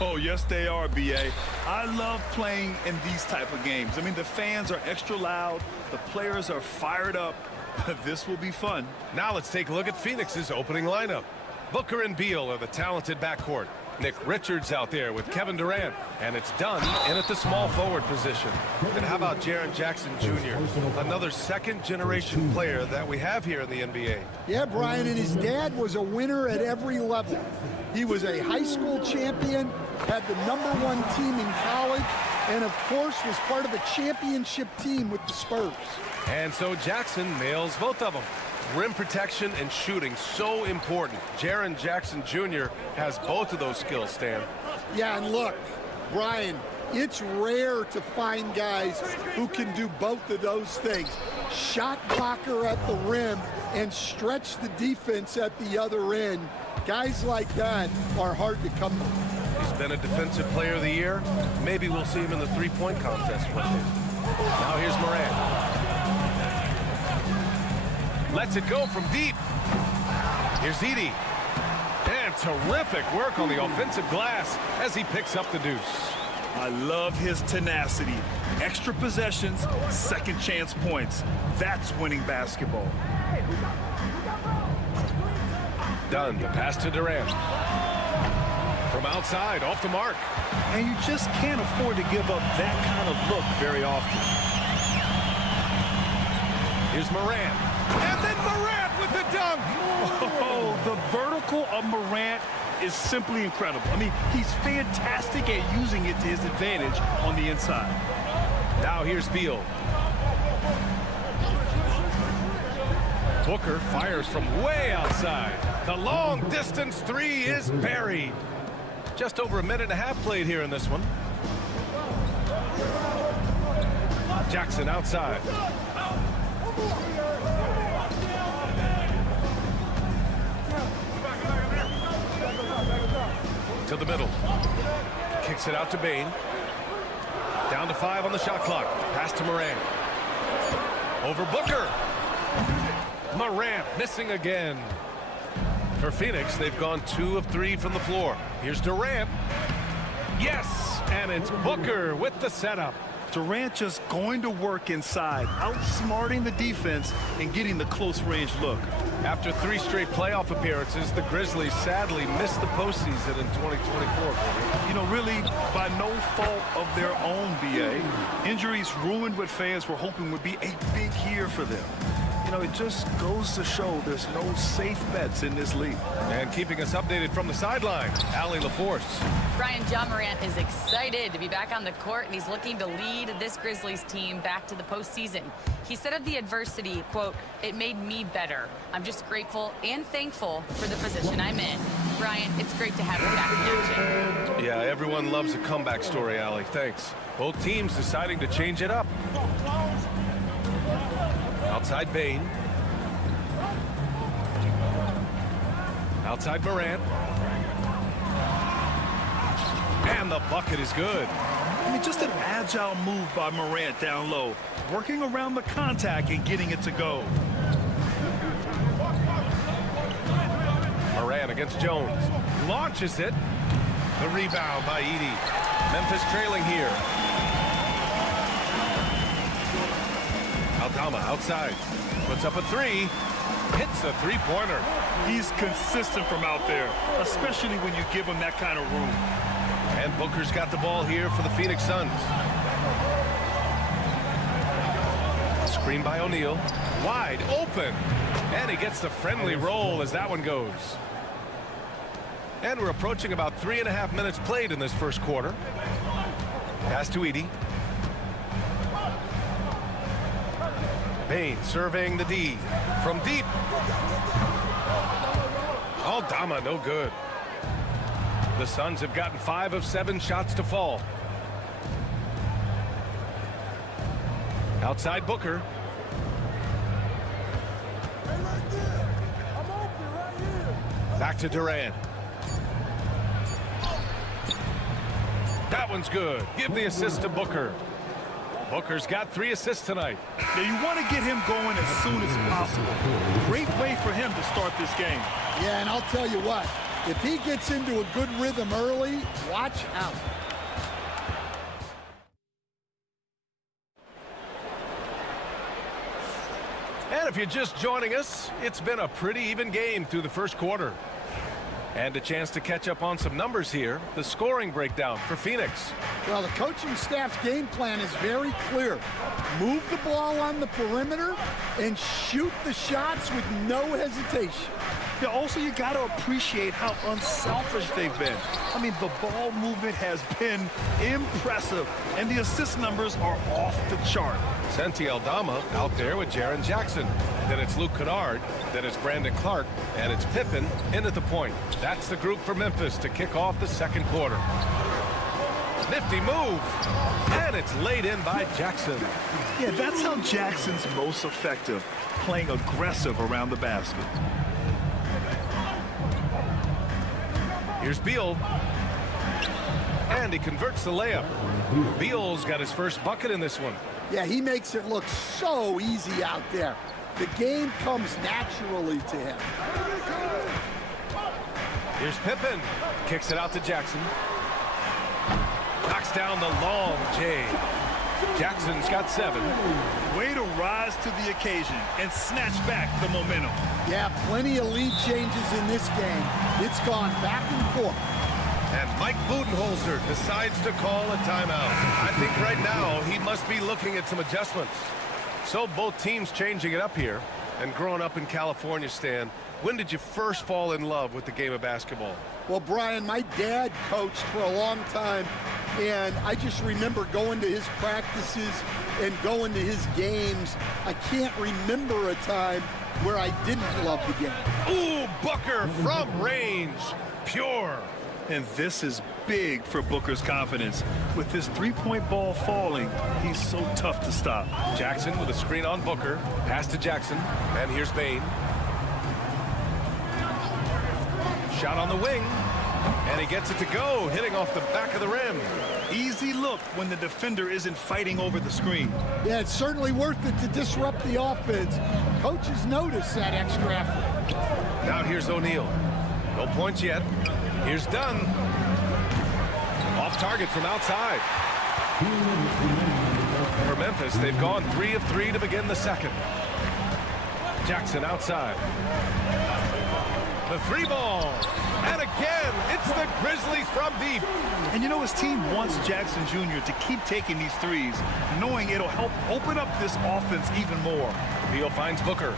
Oh, yes, they are, B.A. I love playing in these type of games. I mean, the fans are extra loud. The players are fired up. This will be fun. Now let's take a look at Phoenix's opening lineup. Booker and Beal are the talented backcourt. Nick Richards out there with Kevin Durant. And it's done in at the small forward position. And how about Jaren Jackson Jr., another second-generation player that we have here in the NBA. Yeah, Brian, and his dad was a winner at every level. He was a high school champion, had the #1 team in college, and of course was part of a championship team with the Spurs. And so Jackson nails both of them. Rim protection and shooting, so important. Jaren Jackson Jr. has both of those skills, Stan. Yeah, and look, Brian, it's rare to find guys who can do both of those things. Shot blocker at the rim and stretch the defense at the other end. Guys like that are hard to come by. He's been a defensive player of the year. Maybe we'll see him in the three-point contest one day. Now here's Morant. Lets it go from deep. Here's Edey. And terrific work on the offensive glass as he picks up the deuce. I love his tenacity. Extra possessions, second chance points. That's winning basketball. Done. The pass to Durant. From outside, off the mark. And you just can't afford to give up that kind of look very often. Here's Morant. And then Morant with the dunk. Oh, the vertical of Morant is simply incredible. I mean, he's fantastic at using it to his advantage on the inside. Now here's Beal. Booker fires from way outside. The long-distance three is buried. Just over a minute and a half played here in this one. Jackson outside. To the middle. Kicks it out to Bane. Down to 5 on the shot clock. Pass to Morant. Over Booker. Morant missing again. For Phoenix, they've gone 2 of 3 from the floor. Here's Durant. Yes, and it's Booker with the setup. Durant just going to work inside, outsmarting the defense and getting the close-range look. After 3 straight playoff appearances, the Grizzlies sadly missed the postseason in 2024. You know, really by no fault of their own, B.A. Injuries ruined what fans were hoping would be a big year for them. You know, it just goes to show there's no safe bets in this league. And keeping us updated from the sideline, Allie LaForce. Brian, John Morant is excited to be back on the court, and he's looking to lead this Grizzlies team back to the postseason. He said of the adversity, quote, "It made me better. I'm just grateful and thankful for the position I'm in." Brian, it's great to have you back in action. Yeah, everyone loves a comeback story, Allie. Thanks. Both teams deciding to change it up. Outside Bane. Outside Morant. And the bucket is good. I mean, just an agile move by Morant down low, working around the contact and getting it to go. Morant against Jones. Launches it. The rebound by Edey. Memphis trailing here. Aldama outside. Puts up a 3. Hits a 3-pointer. He's consistent from out there, especially when you give him that kind of room. And Booker's got the ball here for the Phoenix Suns. Screen by O'Neal. Wide open. And he gets the friendly roll as that one goes. And we're approaching about 3.5 minutes played in this first quarter. Pass to Edey. Bain surveying the D. From deep. Aldama, no good. The Suns have gotten 5 of 7 shots to fall. Outside Booker. Back to Durant. That one's good. Give the assist to Booker. Booker's got 3 assists tonight. Now you want to get him going as soon as possible. Great way for him to start this game. Yeah, and I'll tell you what, if he gets into a good rhythm early, watch out. And if you're just joining us, it's been a pretty even game through the first quarter. And a chance to catch up on some numbers here. The scoring breakdown for Phoenix. Well, the coaching staff's game plan is very clear. Move the ball on the perimeter and shoot the shots with no hesitation. Yeah, also, you got to appreciate how unselfish they've been. I mean, the ball movement has been impressive, and the assist numbers are off the chart. Santi Aldama out there with Jaren Jackson. Then it's Luke Kennard. Then it's Brandon Clark. And it's Pippen in at the point. That's the group for Memphis to kick off the second quarter. Nifty move. And it's laid in by Jackson. Yeah, that's how Jackson's most effective, playing aggressive around the basket. Here's Beal. And he converts the layup. Beal's got his first bucket in this one. Yeah, he makes it look so easy out there. The game comes naturally to him. Here's Pippen. Kicks it out to Jackson. Knocks down the long J. Jackson's got 7. Way to rise to the occasion and snatch back the momentum. Yeah, plenty of lead changes in this game. It's gone back and forth. And Mike Budenholzer decides to call a timeout. I think right now he must be looking at some adjustments. So both teams changing it up here. And growing up in California, Stan, when did you first fall in love with the game of basketball? Well, Brian, my dad coached for a long time, and I just remember going to his practices and going to his games. I can't remember a time where I didn't love the game. Ooh, Booker from range. Pure. And this is big for Booker's confidence. With this three-point ball falling, he's so tough to stop. Jackson with a screen on Booker. Pass to Jackson. And here's Bain. Shot on the wing. And he gets it to go, hitting off the back of the rim. Easy look when the defender isn't fighting over the screen. Yeah, it's certainly worth it to disrupt the offense. Coaches notice that extra effort. Now here's O'Neal. No points yet. Here's Dunn. Off target from outside. For Memphis, they've gone 3 of 3 to begin the second. Jackson outside. The 3-ball. And again, it's the Grizzlies from deep. And you know, his team wants Jackson Jr. to keep taking these threes, knowing it'll help open up this offense even more. Beal finds Booker.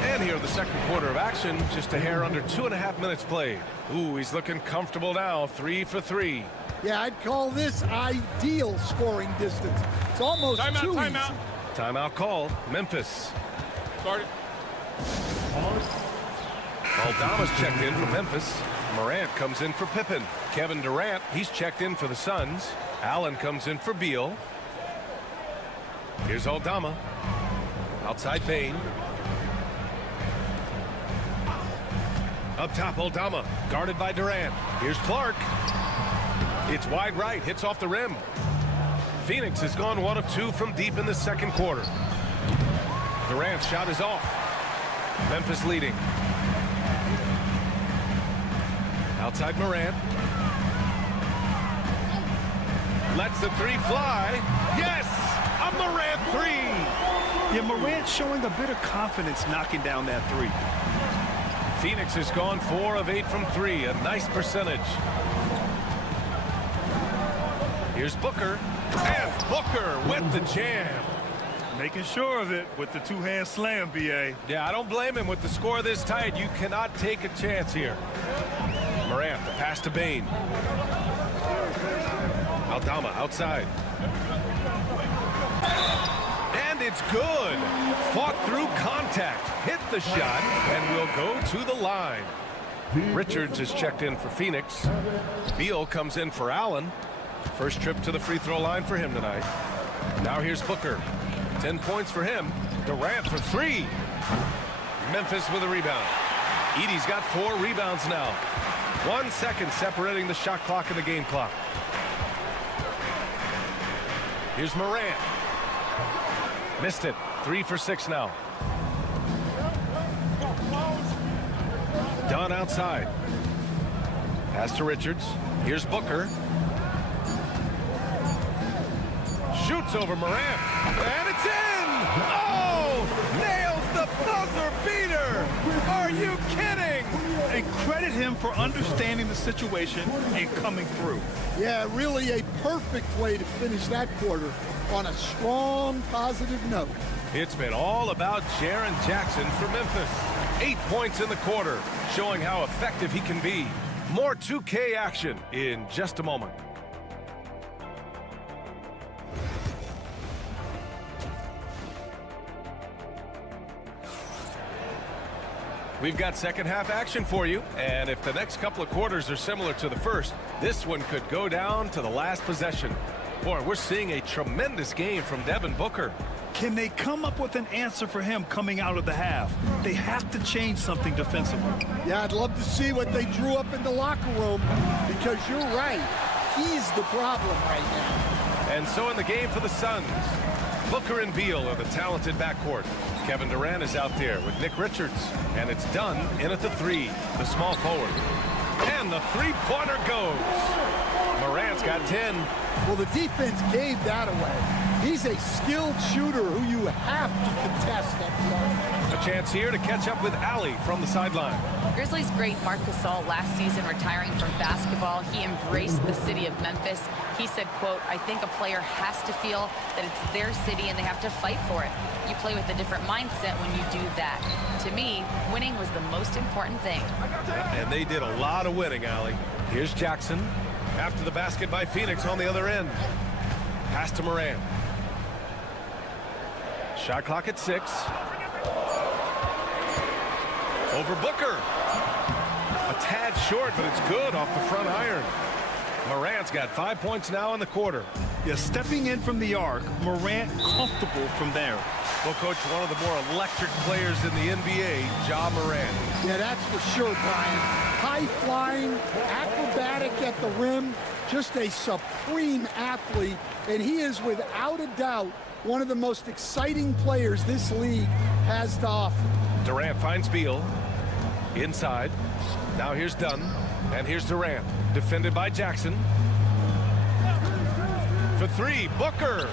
And here the second quarter of action, just a hair under 2.5 minutes played. Ooh, he's looking comfortable now, 3 for 3. Yeah, I'd call this ideal scoring distance. It's almost too easy. Timeout call, Memphis. Started. Aldama's checked in for Memphis. Morant comes in for Pippen. Kevin Durant, he's checked in for the Suns. Allen comes in for Beal. Here's Aldama. Outside Bain. Up top, Aldama, guarded by Durant. Here's Clark. It's wide right, hits off the rim. Phoenix has gone 1 of 2 from deep in the second quarter. Durant's shot is off. Memphis leading. Outside Morant. Lets the 3 fly. Yes! A Morant 3! Yeah, Morant showing a bit of confidence knocking down that three. Phoenix has gone 4 of 8 from 3, a nice percentage. Here's Booker, and Booker with the jam. Making sure of it with the two-hand slam, B.A. Yeah, I don't blame him. With the score this tight, you cannot take a chance here. Morant, the pass to Bane. Aldama outside. And it's good. Fought through contact, hit the shot, and will go to the line. Richards is checked in for Phoenix. Beal comes in for Allen. First trip to the free throw line for him tonight. Now here's Booker. 10 points for him. Durant for 3. Memphis with a rebound. Edey's got 4 rebounds now. 1 second separating the shot clock and the game clock. Here's Morant. Missed it. 3 for 6 now. Dunn outside. Pass to Richards. Here's Booker. Shoots over Morant. And it's in! Oh! Nails the buzzer beater! Are you kidding? And credit him for understanding the situation and coming through. Yeah, really a perfect way to finish that quarter on a strong, positive note. It's been all about Jaren Jackson for Memphis. 8 points in the quarter, showing how effective he can be. More 2K action in just a moment. We've got second half action for you, and if the next couple of quarters are similar to the first, this one could go down to the last possession. Boy, we're seeing a tremendous game from Devin Booker. Can they come up with an answer for him coming out of the half? They have to change something defensively. Yeah, I'd love to see what they drew up in the locker room, because you're right. He's the problem right now. And so in the game for the Suns, Booker and Beal are the talented backcourt. Kevin Durant is out there with Nick Richards, and it's Dunn in at the 3, the small forward. And the three-pointer goes. Morant's got 10. Well, the defense gave that away. He's a skilled shooter who you have to contest at the arc. A chance here to catch up with Allie from the sideline. Grizzlies great Marc Gasol last season retiring from basketball. He embraced the city of Memphis. He said, quote, "I think a player has to feel that it's their city and they have to fight for it. You play with a different mindset when you do that. To me, winning was the most important thing." And they did a lot of winning, Allie. Here's Jackson. After the basket by Phoenix on the other end. Pass to Morant. Shot clock at 6. Over Booker. A tad short, but it's good off the front iron. Morant's got 5 points now in the quarter. Yeah, stepping in from the arc, Morant comfortable from there. Well, Coach, one of the more electric players in the NBA, Ja Morant. Yeah, that's for sure, Brian. High-flying, acrobatic at the rim, just a supreme athlete, and he is without a doubt one of the most exciting players this league has to offer. Durant finds Beal. Inside. Now here's Dunn. And here's Durant. Defended by Jackson. For 3, Booker.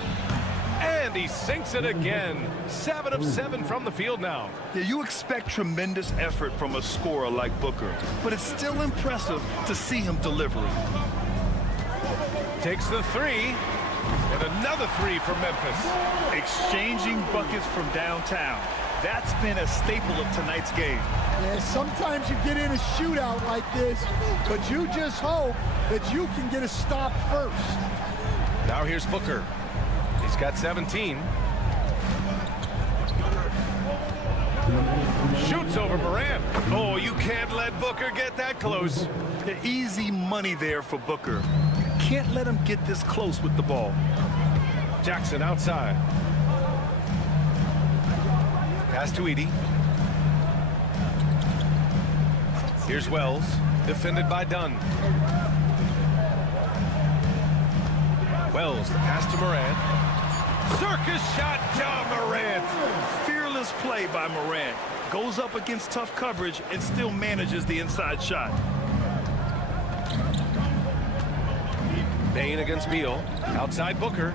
And he sinks it again. 7 of 7 from the field now. Yeah, you expect tremendous effort from a scorer like Booker, but it's still impressive to see him delivering. Takes the 3. And another 3 for Memphis. Exchanging buckets from downtown. That's been a staple of tonight's game. Yeah, sometimes you get in a shootout like this, but you just hope that you can get a stop first. Now here's Booker. He's got 17. Shoots over Morant. Oh, you can't let Booker get that close. The easy money there for Booker. Can't let him get this close with the ball. Jackson outside. Pass to Edey. Here's Wells, defended by Dunn. Wells, the pass to Morant. Circus shot, Ja Morant. Fearless play by Morant. Goes up against tough coverage and still manages the inside shot. Bane against Beal. Outside Booker.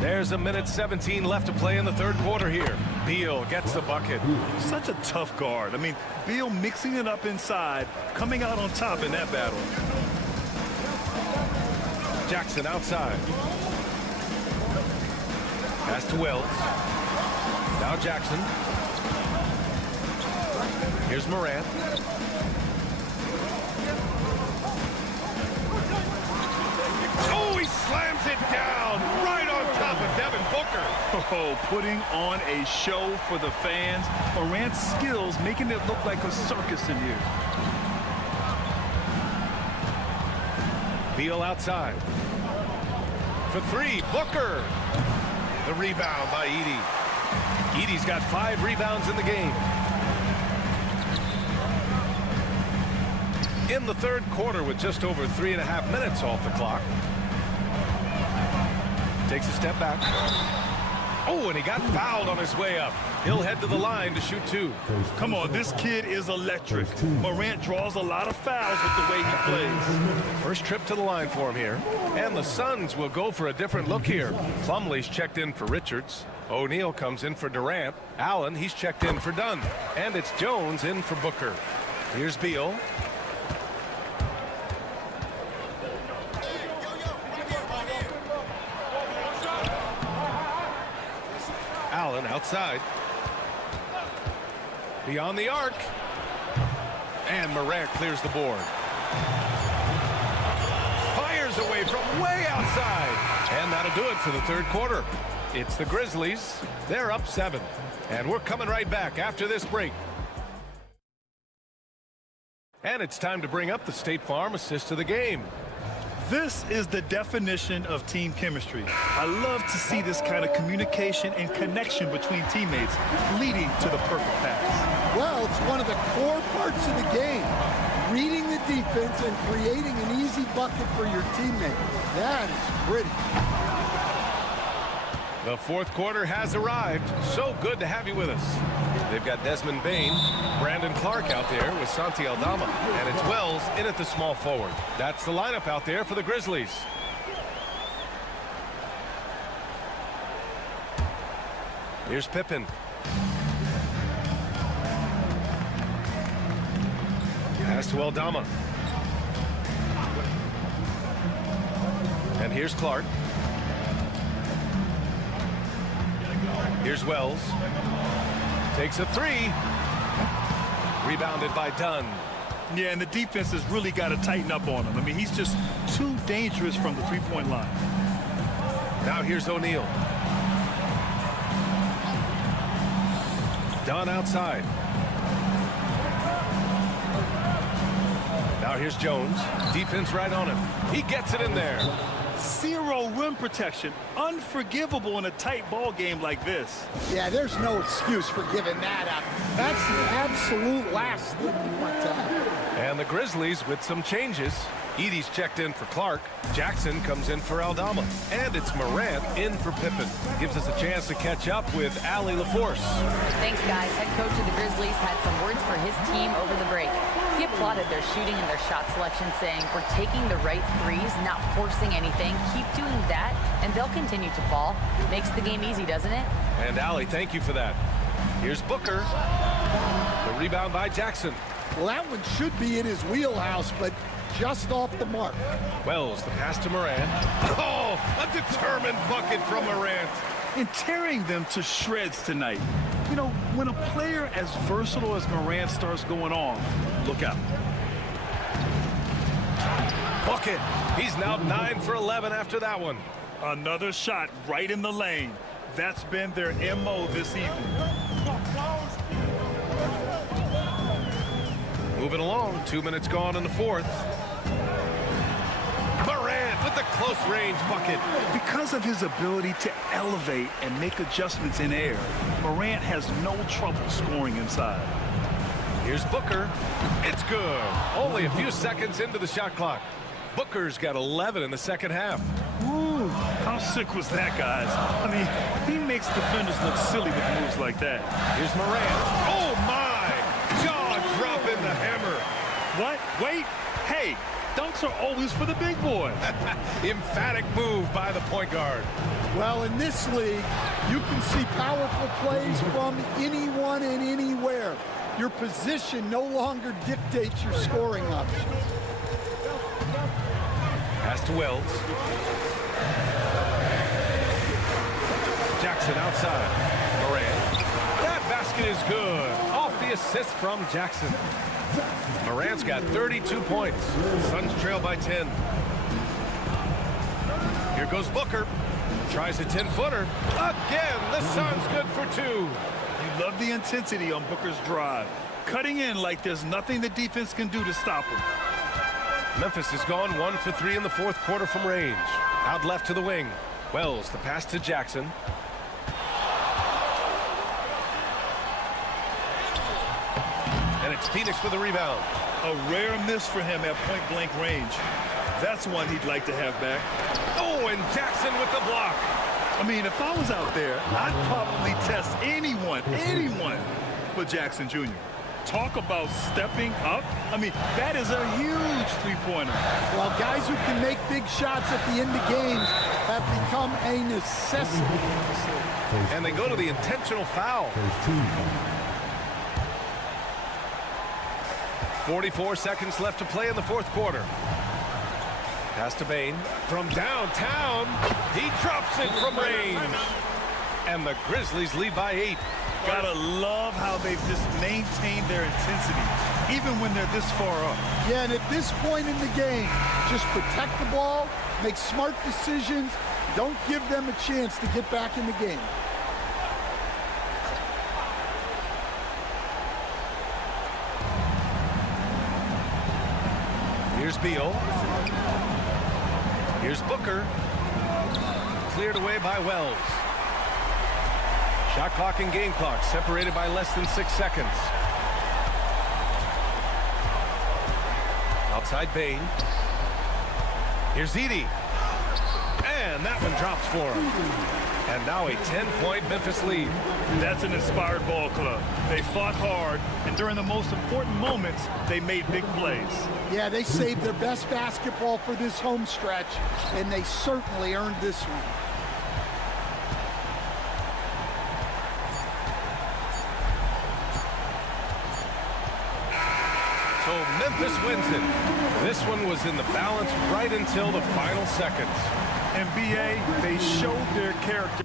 There's a minute 17 left to play in the third quarter here. Beal gets the bucket. Such a tough guard. I mean, Beal mixing it up inside, coming out on top in that battle. Jackson outside. Pass to Wells. Now Jackson. Here's Morant. Oh, he slams it down right on top of Devin Booker. Oh, putting on a show for the fans. Morant's skills making it look like a circus in here. Beal outside. For three, Booker. The rebound by Edey. Edey's got 5 rebounds in the game. In the third quarter with just over 3.5 minutes off the clock. Takes a step back. Oh, and he got fouled on his way up. He'll head to the line to shoot 2. Come on, this kid is electric. Morant draws a lot of fouls with the way he plays. First trip to the line for him here. And the Suns will go for a different look here. Plumlee's checked in for Richards. O'Neal comes in for Durant. Allen, he's checked in for Dunn. And it's Jones in for Booker. Here's Beal. Allen outside. Beyond the arc. And Morant clears the board. Fires away from way outside. And that'll do it for the third quarter. It's the Grizzlies. They're up 7. And we're coming right back after this break. And it's time to bring up the State Farm assist of the game. This is the definition of team chemistry. I love to see this kind of communication and connection between teammates leading to the perfect pass. Well, it's one of the core parts of the game. Reading the defense and creating an easy bucket for your teammate. That is pretty. The fourth quarter has arrived. So good to have you with us. They've got Desmond Bane, Brandon Clark out there with Santi Aldama, and it's Wells in at the small forward. That's the lineup out there for the Grizzlies. Here's Pippen. Pass to Aldama. And here's Clark. Here's Wells. Takes a 3. Rebounded by Dunn. Yeah, and the defense has really got to tighten up on him. I mean, he's just too dangerous from the three-point line. Now here's O'Neal. Dunn outside. Now here's Jones. Defense right on him. He gets it in there. 0 rim protection. Unforgivable in a tight ball game like this. Yeah, there's no excuse for giving that up. That's the absolute last thing you want to have. And the Grizzlies with some changes. Edey's checked in for Clark. Jackson comes in for Aldama. And it's Morant in for Pippen. Gives us a chance to catch up with Allie LaForce. Thanks, guys. Head coach of the Grizzlies had some words for his team over the break. He applauded their shooting and their shot selection, saying, "We're taking the right threes, not forcing anything. Keep doing that, and they'll continue to fall." Makes the game easy, doesn't it? And Allie, thank you for that. Here's Booker. The rebound by Jackson. Well, that one should be in his wheelhouse, but just off the mark. Wells, the pass to Morant. Oh, a determined bucket from Morant. And tearing them to shreds tonight. You know, when a player as versatile as Morant starts going off, look out. Bucket. He's now 9 for 11 after that one. Another shot right in the lane. That's been their MO this evening. Moving along, 2 minutes gone in the fourth. Morant with the close-range bucket. Because of his ability to elevate and make adjustments in air, Morant has no trouble scoring inside. Here's Booker. It's good. Only a few seconds into the shot clock. Booker's got 11 in the second half. Woo, how sick was that, guys? I mean, he makes defenders look silly with moves like that. Here's Morant. Oh, my! Jaw-dropping the hammer. What? Wait. Hey, dunks are always for the big boy. Emphatic move by the point guard. Well, in this league, you can see powerful plays from anyone and anywhere. Your position no longer dictates your scoring options. Pass to Wells. Jackson outside. Morant. That basket is good. Off the assist from Jackson. Morant's got 32 points. Suns trail by 10. Here goes Booker. Tries a 10-footer. Again, the Suns good for 2. You love the intensity on Booker's drive. Cutting in like there's nothing the defense can do to stop him. Memphis has gone 1 for 3 in the fourth quarter from range. Out left to the wing. Wells, the pass to Jackson. And it's Phoenix with a rebound. A rare miss for him at point-blank range. That's one he'd like to have back. Oh, and Jackson with the block. I mean, if I was out there, I'd probably test anyone but Jackson Jr. Talk about stepping up. I mean, that is a huge three-pointer. Well, guys who can make big shots at the end of games have become a necessity. And they go to the intentional foul. 44 seconds left to play in the fourth quarter. Pass to Bane. From downtown, he drops it from range. And the Grizzlies lead by 8. Gotta love how they've just maintained their intensity, even when they're this far up. Yeah, and at this point in the game, just protect the ball, make smart decisions, don't give them a chance to get back in the game. Here's Beal. Here's Booker. Cleared away by Wells. Shot clock and game clock separated by less than 6 seconds. Outside Bane. Here's Edey. And that one drops for him. And now a 10-point Memphis lead. That's an inspired ball club. They fought hard, and during the most important moments, they made big plays. Yeah, they saved their best basketball for this home stretch, and they certainly earned this one. So Memphis wins it. This one was in the balance right until the final seconds. And BA, they showed their character.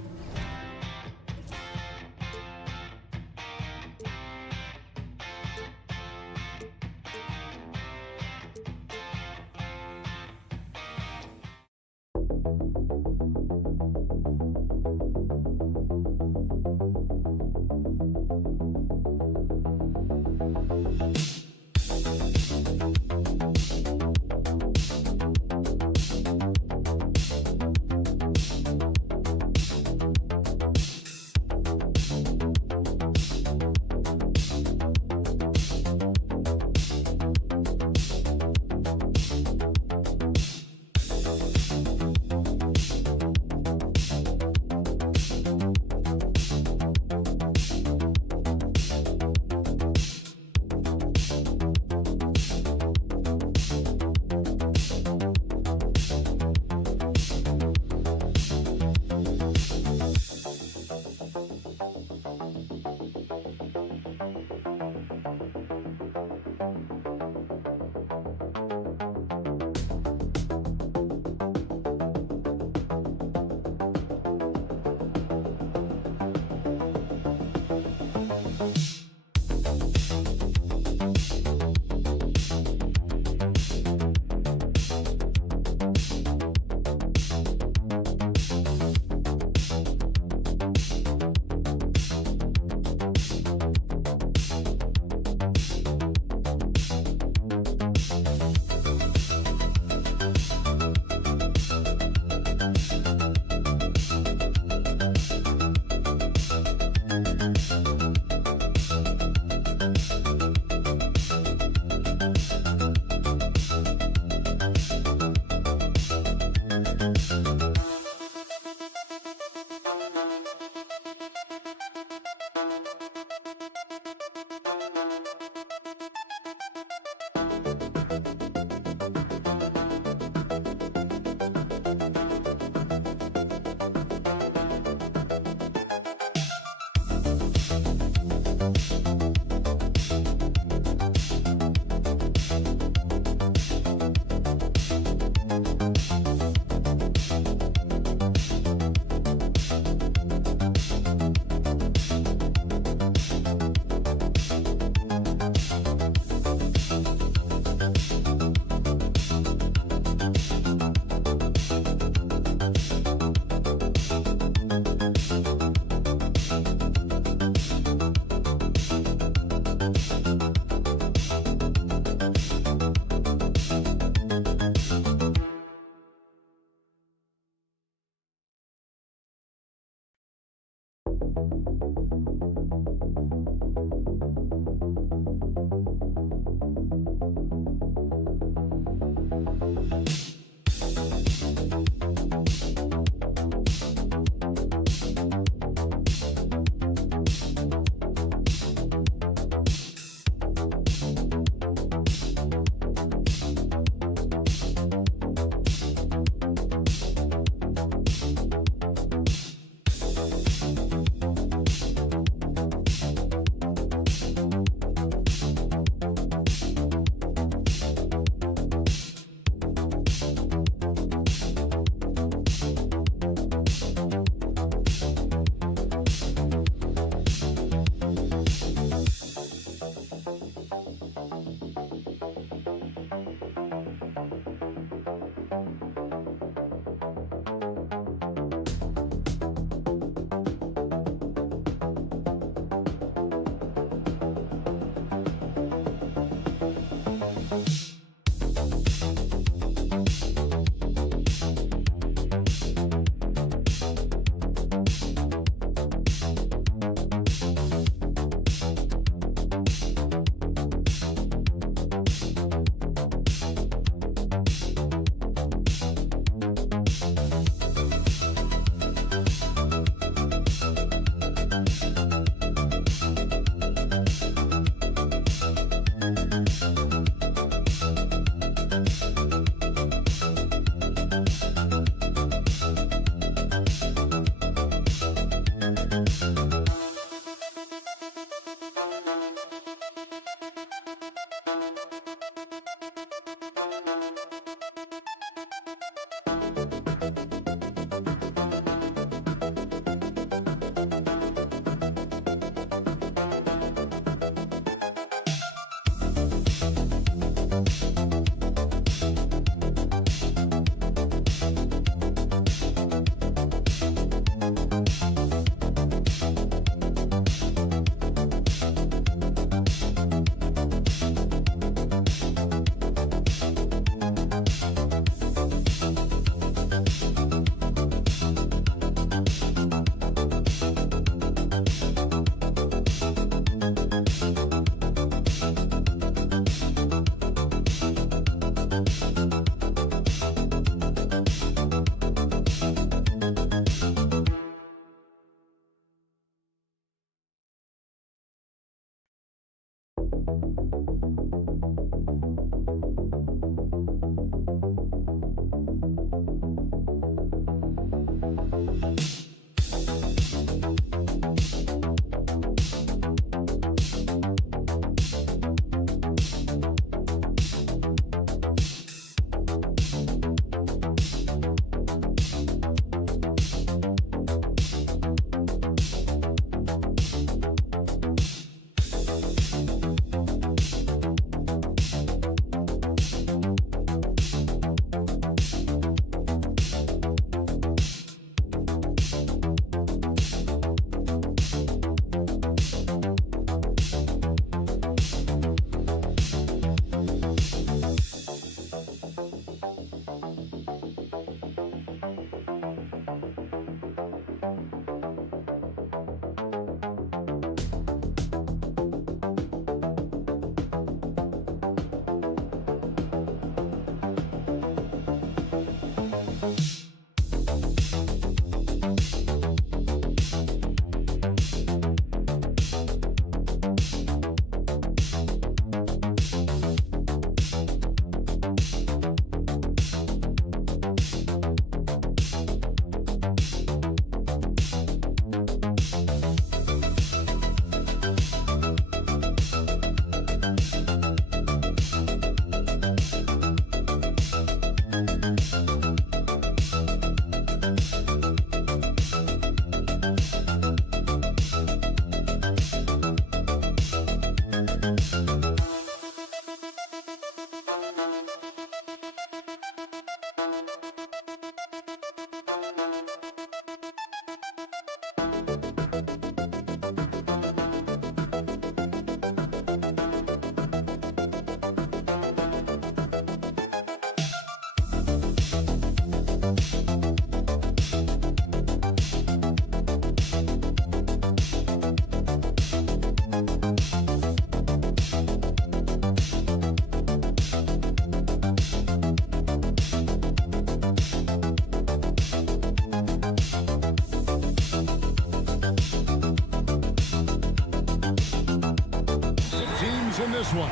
this one.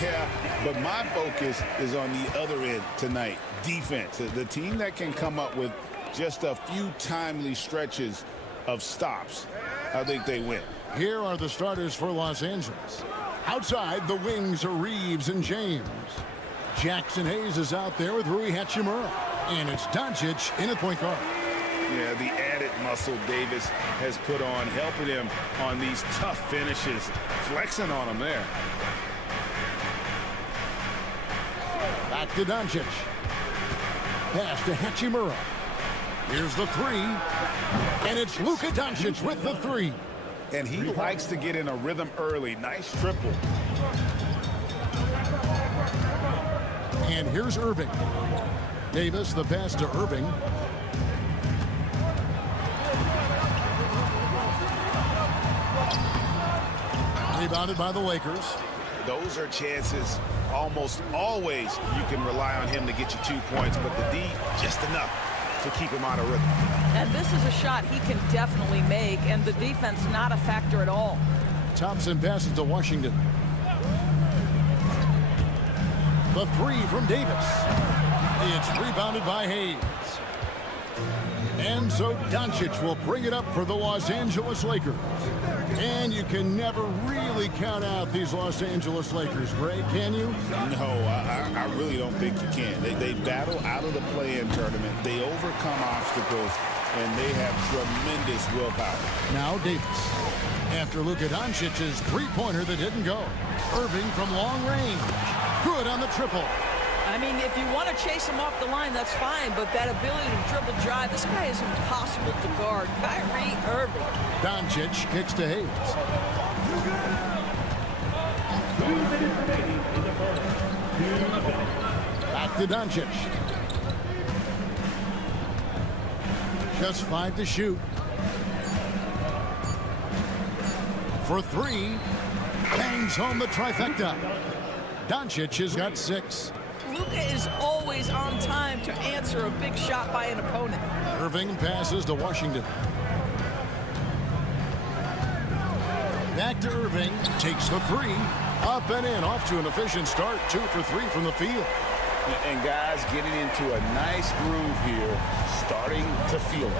Yeah, but my focus is on the other end tonight, defense. The team that can come up with just a few timely stretches of stops, I think they win. Here are the starters for Los Angeles. Outside, the wings are Reeves and James. Jackson Hayes is out there with Rui Hachimura. And it's Doncic in at point guard. Yeah, the added muscle Davis has put on, helping him on these tough finishes, flexing on him there. Back to Doncic. Pass to Hachimura. Here's the three. And it's Luka Doncic with the three. And he likes to get in a rhythm early. Nice triple. And here's Irving. Davis, the pass to Irving. Rebounded by the Lakers. Those are chances almost always you can rely on him to get you 2 points, but the D, just enough to keep him out of rhythm. And this is a shot he can definitely make, and the defense not a factor at all. Thompson passes to Washington. The three from Davis. It's rebounded by Hayes. And so Doncic will bring it up for the Los Angeles Lakers. And you can never really count out these Los Angeles Lakers, Greg, can you? No, I really don't think you can. They battle out of the play-in tournament. They overcome obstacles, and they have tremendous willpower. Now Davis. After Luka Doncic's three-pointer that didn't go. Irving from long range. Good on the triple. I mean, if you want to chase him off the line, that's fine, but that ability to dribble drive, this guy is impossible to guard. Kyrie Irving. Doncic kicks to Hayes. Back to Doncic. Just 5 to shoot. For three, bangs home the trifecta. Doncic has got 6. Luka is always on time to answer a big shot by an opponent. Irving passes to Washington. Back to Irving. Takes the three. Up and in, off to an efficient start. 2 for 3 from the field. And guys getting into a nice groove here, starting to feel it.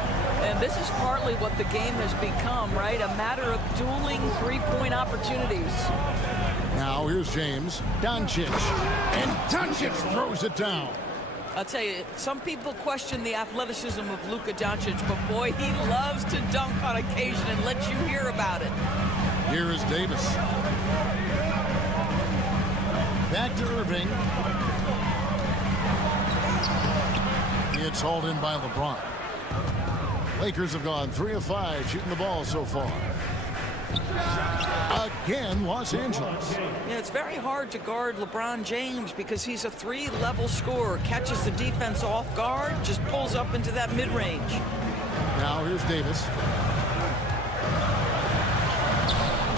And this is partly what the game has become, right? A matter of dueling three-point opportunities. Now here's James. Doncic. And Doncic throws it down. I'll tell you, some people question the athleticism of Luka Doncic, but boy, he loves to dunk on occasion and let you hear about it. Here is Davis. Back to Irving. It's hauled in by LeBron. Lakers have gone 3 of 5 shooting the ball so far. Again, Los Angeles. Yeah, it's very hard to guard LeBron James because he's a 3-level scorer. Catches the defense off guard, just pulls up into that mid-range. Now here's Davis.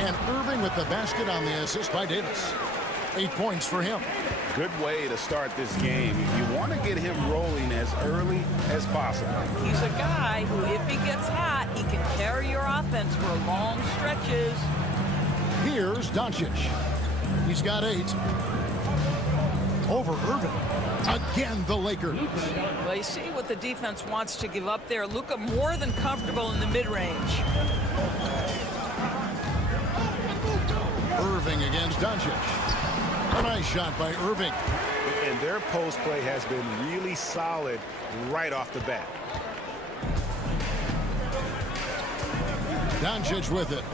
And Irving with the basket on the assist by Davis. 8 points for him. Good way to start this game. You want to get him rolling as early as possible. He's a guy who, if he gets hot, he can carry your offense for long stretches. Here's Doncic. He's got 8. Over Irving. Again, the Lakers. Well, you see what the defense wants to give up there. Luka more than comfortable in the mid-range. Irving against Doncic. A nice shot by Irving. And their post play has been really solid right off the bat. Doncic with it.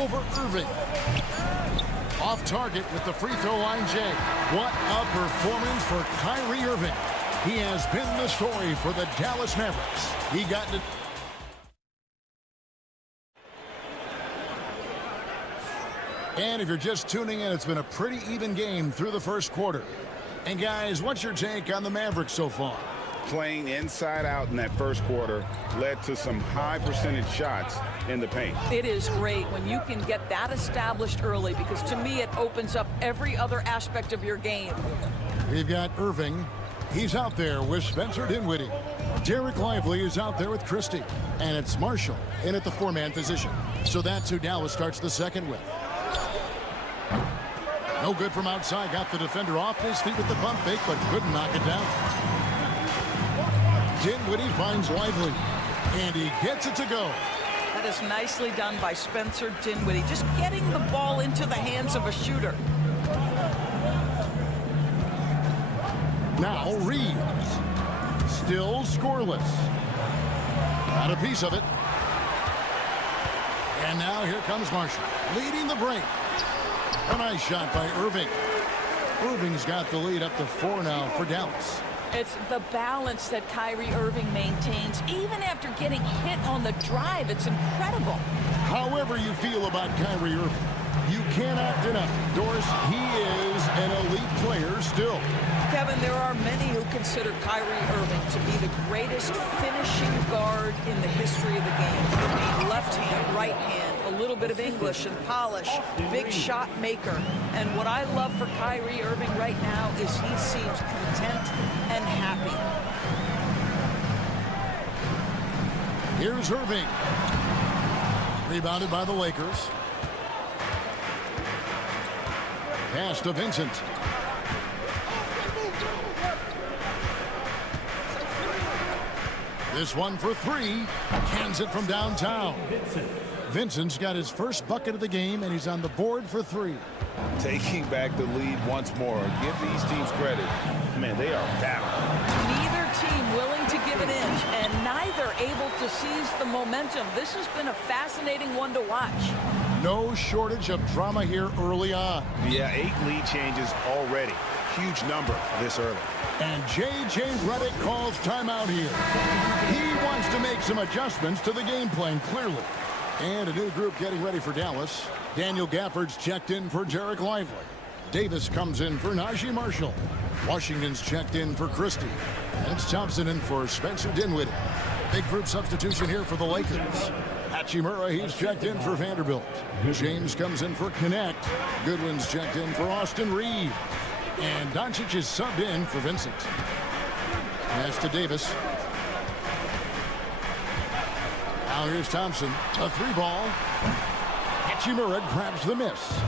Over Irving. Off target with the free throw line, Jay. What a performance for Kyrie Irving. He has been the story for the Dallas Mavericks. He got it. And if you're just tuning in, it's been a pretty even game through the first quarter. And guys, what's your take on the Mavericks so far? Playing inside out in that first quarter led to some high percentage shots in the paint. It is great when you can get that established early because to me it opens up every other aspect of your game. We've got Irving. He's out there with Spencer Dinwiddie. Derek Lively is out there with Christie. And it's Marshall in at the 4-man position. So that's who Dallas starts the second with. No good from outside. Got the defender off his feet with the pump fake, but couldn't knock it down. Dinwiddie finds Lively, and he gets it to go. That is nicely done by Spencer Dinwiddie, just getting the ball into the hands of a shooter. Now Reeves, still scoreless. Got a piece of it. And now here comes Marshall, leading the break. A nice shot by Irving. Irving's got the lead up to 4 now for Dallas. It's the balance that Kyrie Irving maintains, even after getting hit on the drive. It's incredible. However you feel about Kyrie Irving, you cannot deny, Doris, he is an elite player still. Kevin, there are many who consider Kyrie Irving to be the greatest finishing guard in the history of the game. Left hand, right hand, a little bit of English and polish, big shot maker. And what I love for Kyrie Irving right now is he seems content and happy. Here's Irving. Rebounded by the Lakers. Pass to Vincent. This one for 3. Cans it from downtown. Vincent's got his first bucket of the game, and he's on the board for 3. Taking back the lead once more. Give these teams credit. Man, they are battling. Neither team willing to give an inch, and neither able to seize the momentum. This has been a fascinating one to watch. No shortage of drama here early on. Yeah, 8 lead changes already. Huge number this early. And J.J. Redick calls timeout here. He wants to make some adjustments to the game plan, clearly. And a new group getting ready for Dallas. Daniel Gafford's checked in for Derek Lively. Davis comes in for Najee Marshall. Washington's checked in for Christie. It's Thompson in for Spencer Dinwiddie. Big group substitution here for the Lakers. Hachimura, he's checked in for Vanderbilt. James comes in for Connect. Goodwin's checked in for Austin Reed. And Doncic is subbed in for Vincent. Pass to Davis. Now here's Thompson. A 3-ball. Hachimura grabs the miss.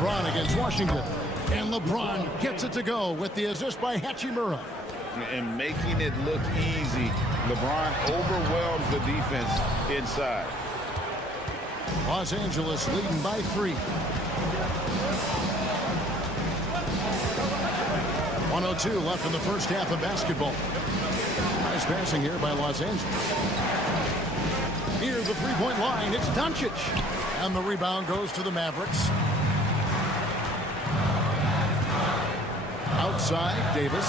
LeBron against Washington. And LeBron gets it to go with the assist by Hachimura. And making it look easy. LeBron overwhelms the defense inside. Los Angeles leading by 3. 1:02 left in the first half of basketball. Nice passing here by Los Angeles. Near the three-point line, it's Doncic. And the rebound goes to the Mavericks. Outside, Davis.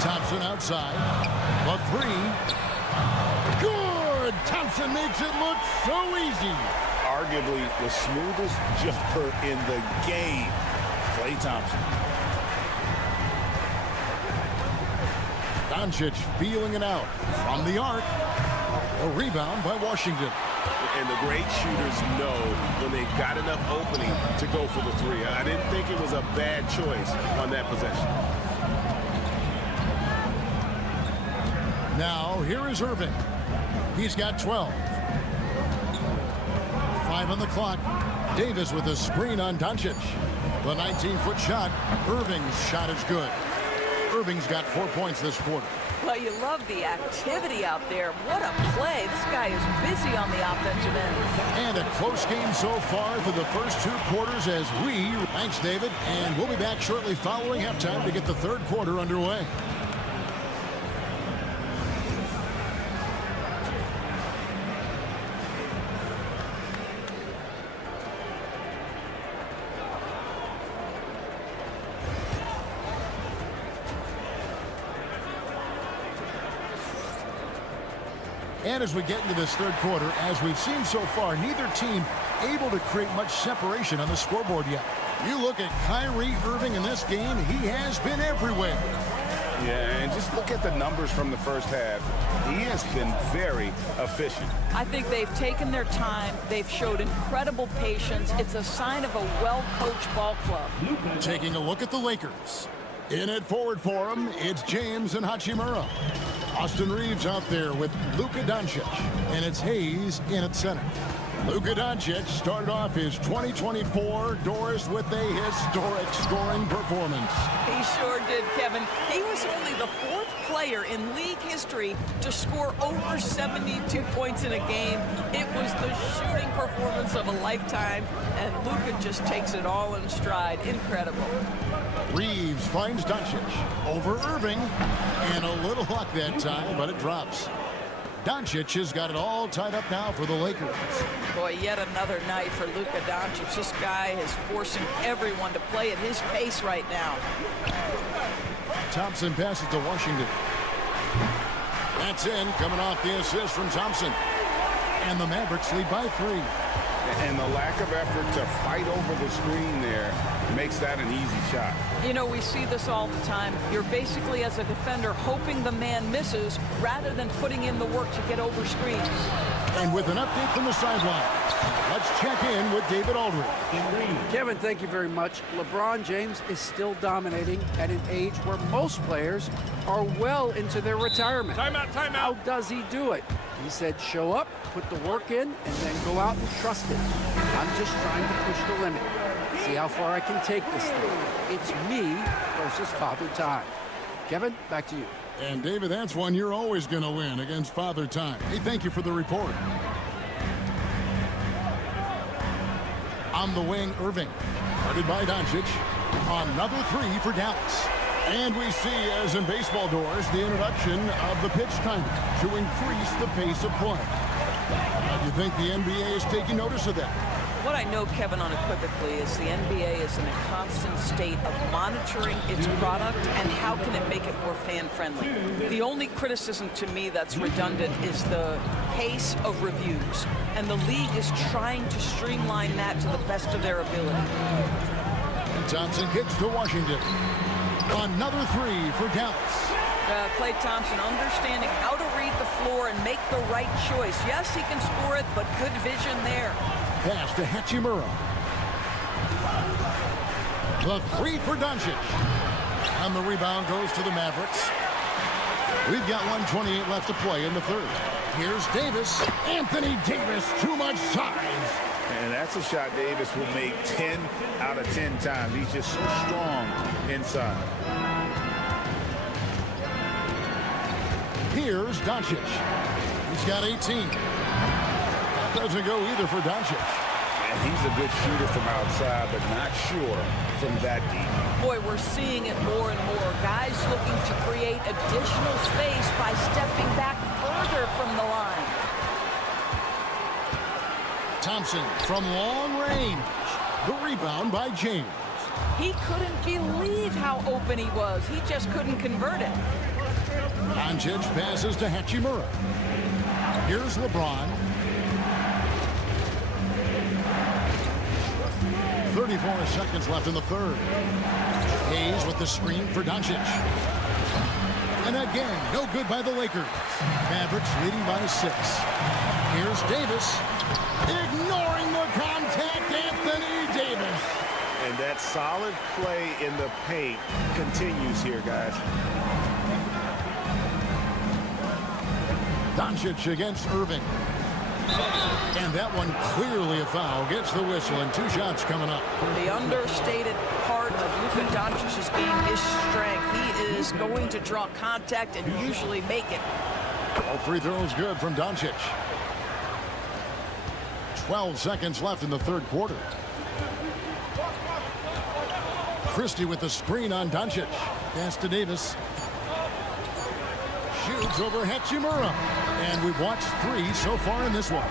Thompson outside. The 3. Good! Thompson makes it look so easy. Arguably the smoothest jumper in the game. Klay Thompson. Doncic feeling it out from the arc. A rebound by Washington. And the great shooters know when they got enough opening to go for the 3. I didn't think it was a bad choice on that possession. Now, here is Irving. He's got 12. 5 on the clock. Davis with a screen on Doncic. The 19-foot shot. Irving's shot is good. Irving's got 4 points this quarter. Well, you love the activity out there. What a play. This guy is busy on the offensive end. And a close game so far through the first 2 quarters as we... Thanks, David. And we'll be back shortly following halftime to get the third quarter underway. And as we get into this third quarter, as we've seen so far, neither team able to create much separation on the scoreboard yet. You look at Kyrie Irving in this game, he has been everywhere. Yeah, and just look at the numbers from the first half. He has been very efficient. I think they've taken their time. They've showed incredible patience. It's a sign of a well-coached ball club. Taking a look at the Lakers. In at forward for him, it's James and Hachimura. Austin Reeves out there with Luka Doncic, and it's Hayes in at center. Luka Doncic started off his 2024 Doors with a historic scoring performance. He sure did, Kevin. He was only the 4th player in league history to score over 72 points in a game. It was the shooting performance of a lifetime, and Luka just takes it all in stride. Incredible. Reeves finds Doncic over Irving, and a little luck that time, but it drops. Doncic has got it all tied up now for the Lakers. Boy, yet another night for Luka Doncic. This guy is forcing everyone to play at his pace right now. Thompson passes to Washington. That's in, coming off the assist from Thompson. And the Mavericks lead by 3. And the lack of effort to fight over the screen there makes that an easy shot. You know, we see this all the time. You're basically, as a defender, hoping the man misses rather than putting in the work to get over screens. And with an update from the sideline, let's check in with David Aldridge. Kevin, thank you very much. LeBron James is still dominating at an age where most players are well into their retirement. Timeout, timeout. How does he do it? He said, show up, put the work in, and then go out and trust it. I'm just trying to push the limit. See how far I can take this thing. It's me versus Father Time. Kevin, back to you. And David, that's one you're always going to win against Father Time. Hey, thank you for the report. On the wing, Irving. Guarded by Doncic. Another 3 for Dallas. And we see, as in baseball doors, the introduction of the pitch timer to increase the pace of play. Do you think the NBA is taking notice of that? What I know, Kevin, unequivocally is the NBA is in a constant state of monitoring its product and how can it make it more fan-friendly. The only criticism to me that's redundant is the pace of reviews, and the league is trying to streamline that to the best of their ability. And Thompson kicks to Washington. Another 3 for Dallas. Klay Thompson understanding how to read the floor and make the right choice. Yes, he can score it, but good vision there. Pass to Hachimura. The 3 for Doncic. And the rebound goes to the Mavericks. We've got 1:28 left to play in the third. Here's Davis. Anthony Davis, too much size. And that's a shot Davis will make 10 out of 10 times. He's just so strong inside. Here's Doncic. He's got 18. That doesn't go either for Doncic. And he's a good shooter from outside, but not sure from that deep. Boy, we're seeing it more and more. Guys looking to create additional space by stepping back further from the line. Thompson from long range. The rebound by James. He couldn't believe how open he was. He just couldn't convert it. Doncic passes to Hachimura. Here's LeBron. 34 seconds left in the third. Hayes with the screen for Doncic. And again, no good by the Lakers. Mavericks leading by 6. Here's Davis. Ignoring the contact, Anthony Davis. And that solid play in the paint continues here, guys. Doncic against Irving. And that one clearly a foul. Gets the whistle and 2 shots coming up. The understated part of Luka Doncic's game, his strength. He is going to draw contact and usually make it. All free throws good from Doncic. 12 seconds left in the third quarter. Christie with the screen on Doncic. Pass to Davis. Shoots over Hachimura. And we've watched 3 so far in this one.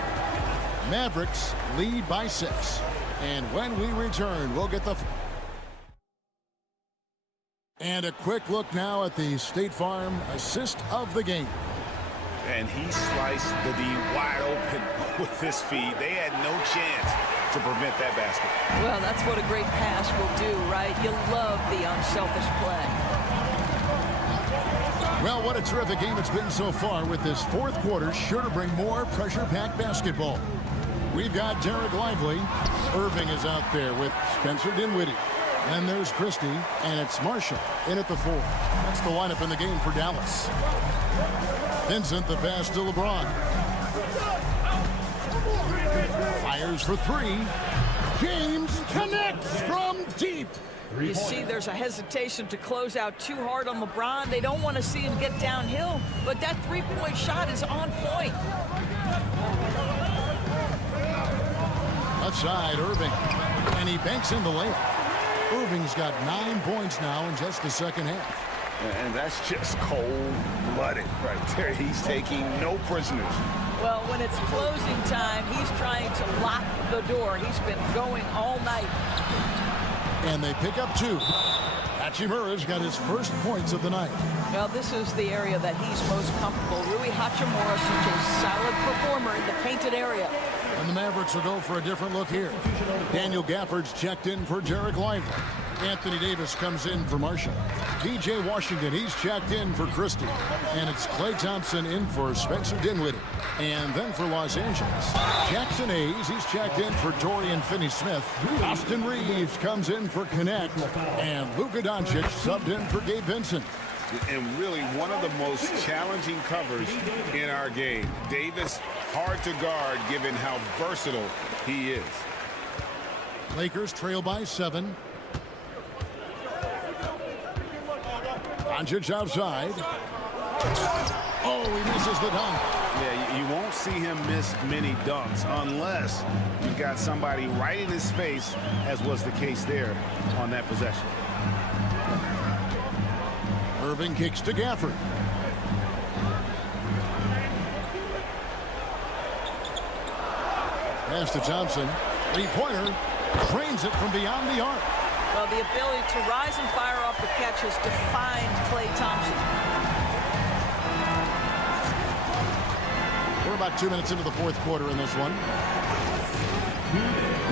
Mavericks lead by 6. And when we return, we'll get the... And a quick look now at the State Farm assist of the game. And he sliced the D wide open with his feet. They had no chance to prevent that basket. Well, that's what a great pass will do, right? You love the unselfish play. Well, what a terrific game it's been so far, with this fourth quarter sure to bring more pressure-packed basketball. We've got Derek Lively. Irving is out there with Spencer Dinwiddie. And there's Christie, and it's Marshall in at the 4. That's the lineup in the game for Dallas. Vincent, the pass to LeBron. Fires for 3. James connects from deep. You see there's a hesitation to close out too hard on LeBron. They don't want to see him get downhill, but that three-point shot is on point. Left side, Irving. And he banks in the layup. Irving's got 9 points now in just the second half. And that's just cold-blooded right there. He's taking no prisoners. Well, when it's closing time, he's trying to lock the door. He's been going all night. And they pick up 2. Hachimura's got his first points of the night. Well, this is the area that he's most comfortable. Rui Hachimura, such a solid performer in the painted area. And the Mavericks will go for a different look here. Daniel Gafford's checked in for Derek Lively. Anthony Davis comes in for Marshall. P.J. Washington, he's checked in for Christie. And it's Klay Thompson in for Spencer Dinwiddie. And then for Los Angeles, Jackson Hayes, he's checked in for Dorian Finney-Smith. Austin Reeves comes in for Connect. And Luka Doncic subbed in for Gabe Vincent. And really one of the most challenging covers in our game. Davis, hard to guard given how versatile he is. Lakers trail by 7. Doncic outside. Oh, he misses the dunk. Yeah, you won't see him miss many dunks unless you've got somebody right in his face, as was the case there on that possession. Irving kicks to Gafford. Pass to Thompson. 3-pointer. Drains it from beyond the arc. Well, the ability to rise and fire off the catch has defined Klay Thompson. We're about 2 minutes into the fourth quarter in this one.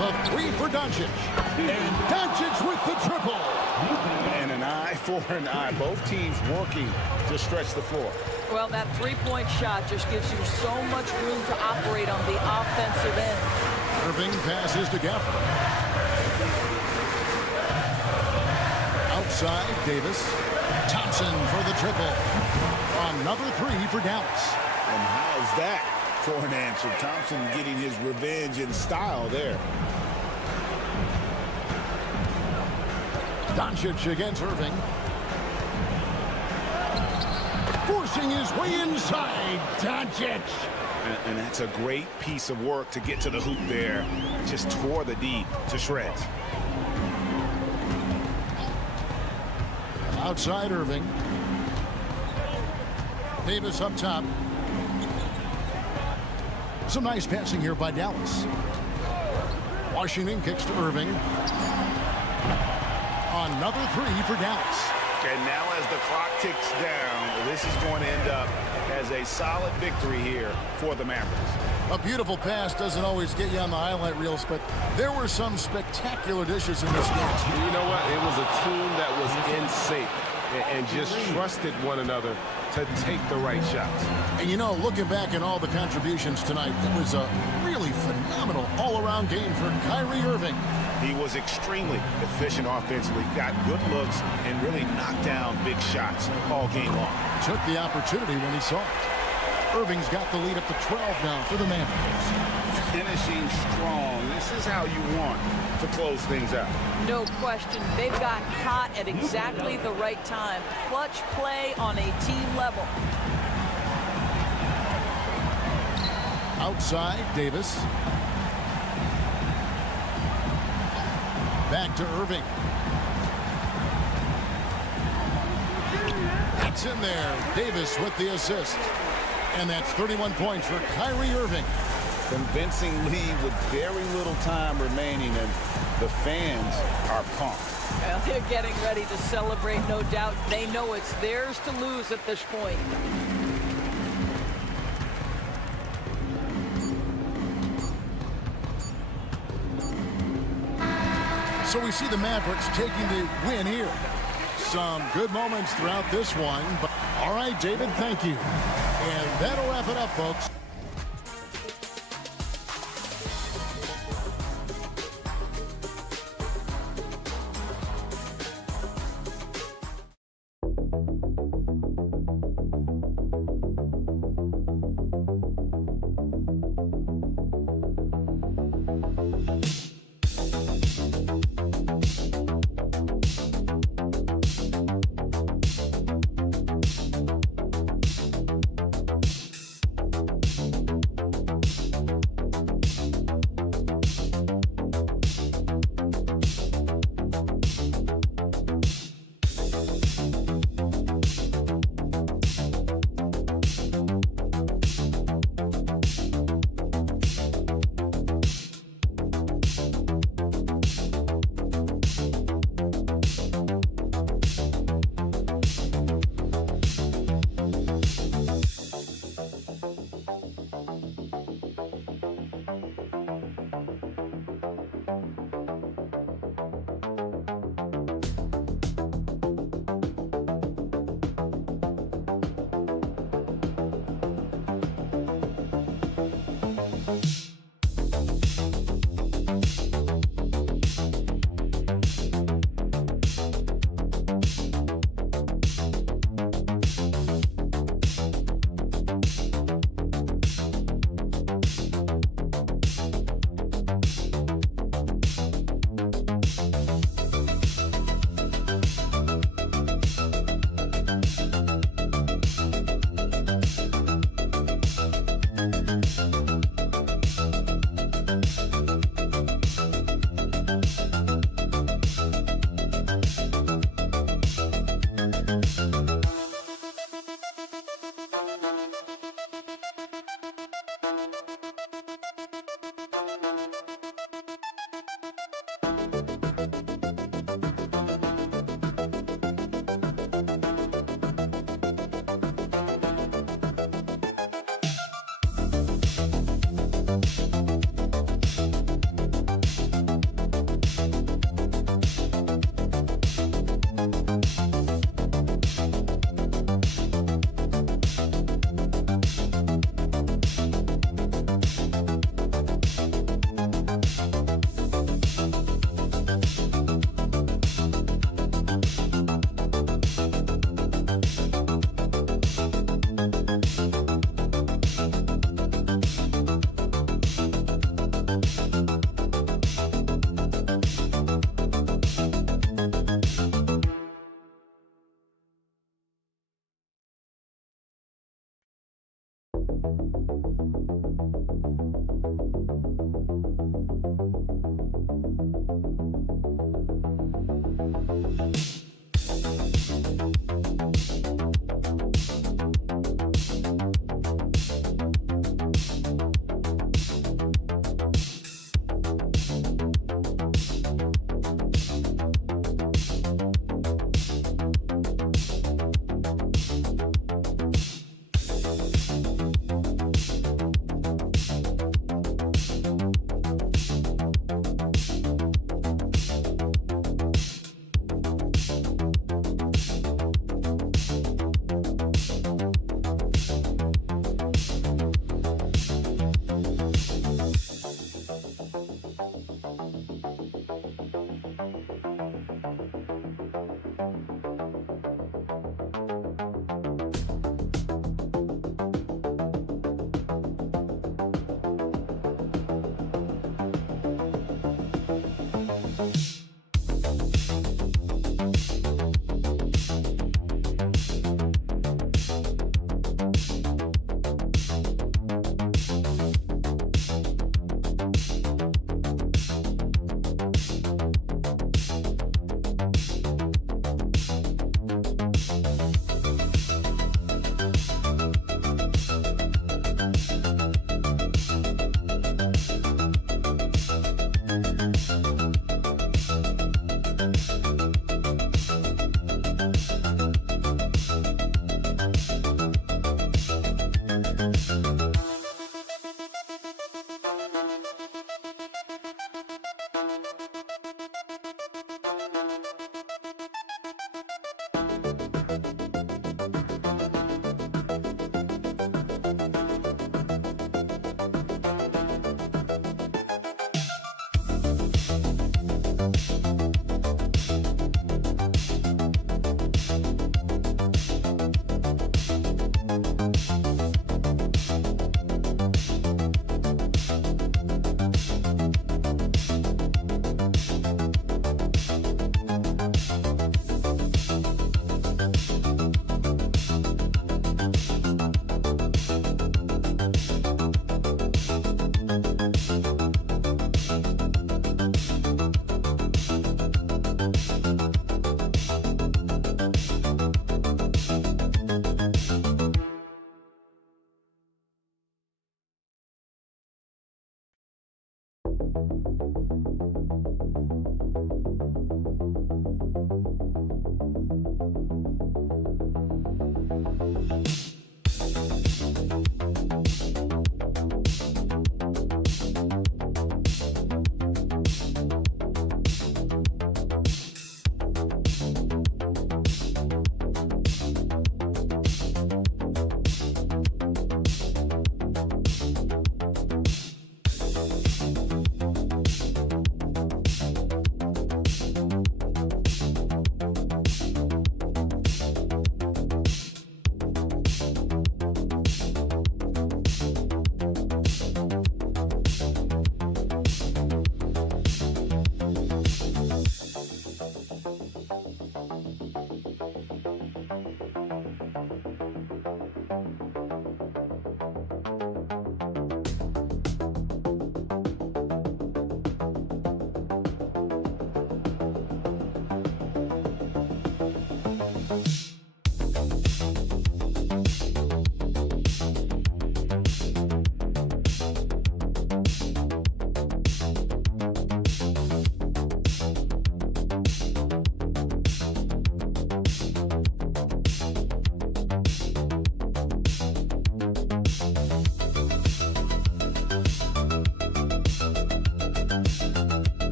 The 3 for Doncic. And Doncic with the triple. And an eye for an eye. Both teams working to stretch the floor. Well, that three-point shot just gives you so much room to operate on the offensive end. Irving passes to Gafford. Outside, Davis. Thompson for the triple. Another 3 for Dallas. And how's that for an answer. Thompson getting his revenge in style there. Doncic against Irving. Forcing his way inside. Doncic. And that's a great piece of work to get to the hoop there. Just tore the D to shreds. Outside Irving. Davis up top. Some nice passing here by Dallas. Washington kicks to Irving. Another three for Dallas. And now as the clock ticks down, this is going to end up as a solid victory here for the Mavericks. A beautiful pass doesn't always get you on the highlight reels, but there were some spectacular dishes in this game. You know what? It was a team that was in sync and just trusted one another to take the right shots. And you know, looking back at all the contributions tonight, it was a really phenomenal all-around game for Kyrie Irving. He was extremely efficient offensively, got good looks, and really knocked down big shots all game long. Took the opportunity when he saw it. Irving's got the lead up to 12 now for the Mavericks. Finishing strong. This is how you want to close things out. No question. They've got hot at exactly the right time. Clutch play on a team level. Outside, Davis. Back to Irving. It's in there. Davis with the assist. And that's 31 points for Kyrie Irving. Convincing lead with very little time remaining, and the fans are pumped. Well, they're getting ready to celebrate, no doubt. They know it's theirs to lose at this point. So we see the Mavericks taking the win here. Some good moments throughout this one. But all right, David, thank you. And that'll wrap it up, folks.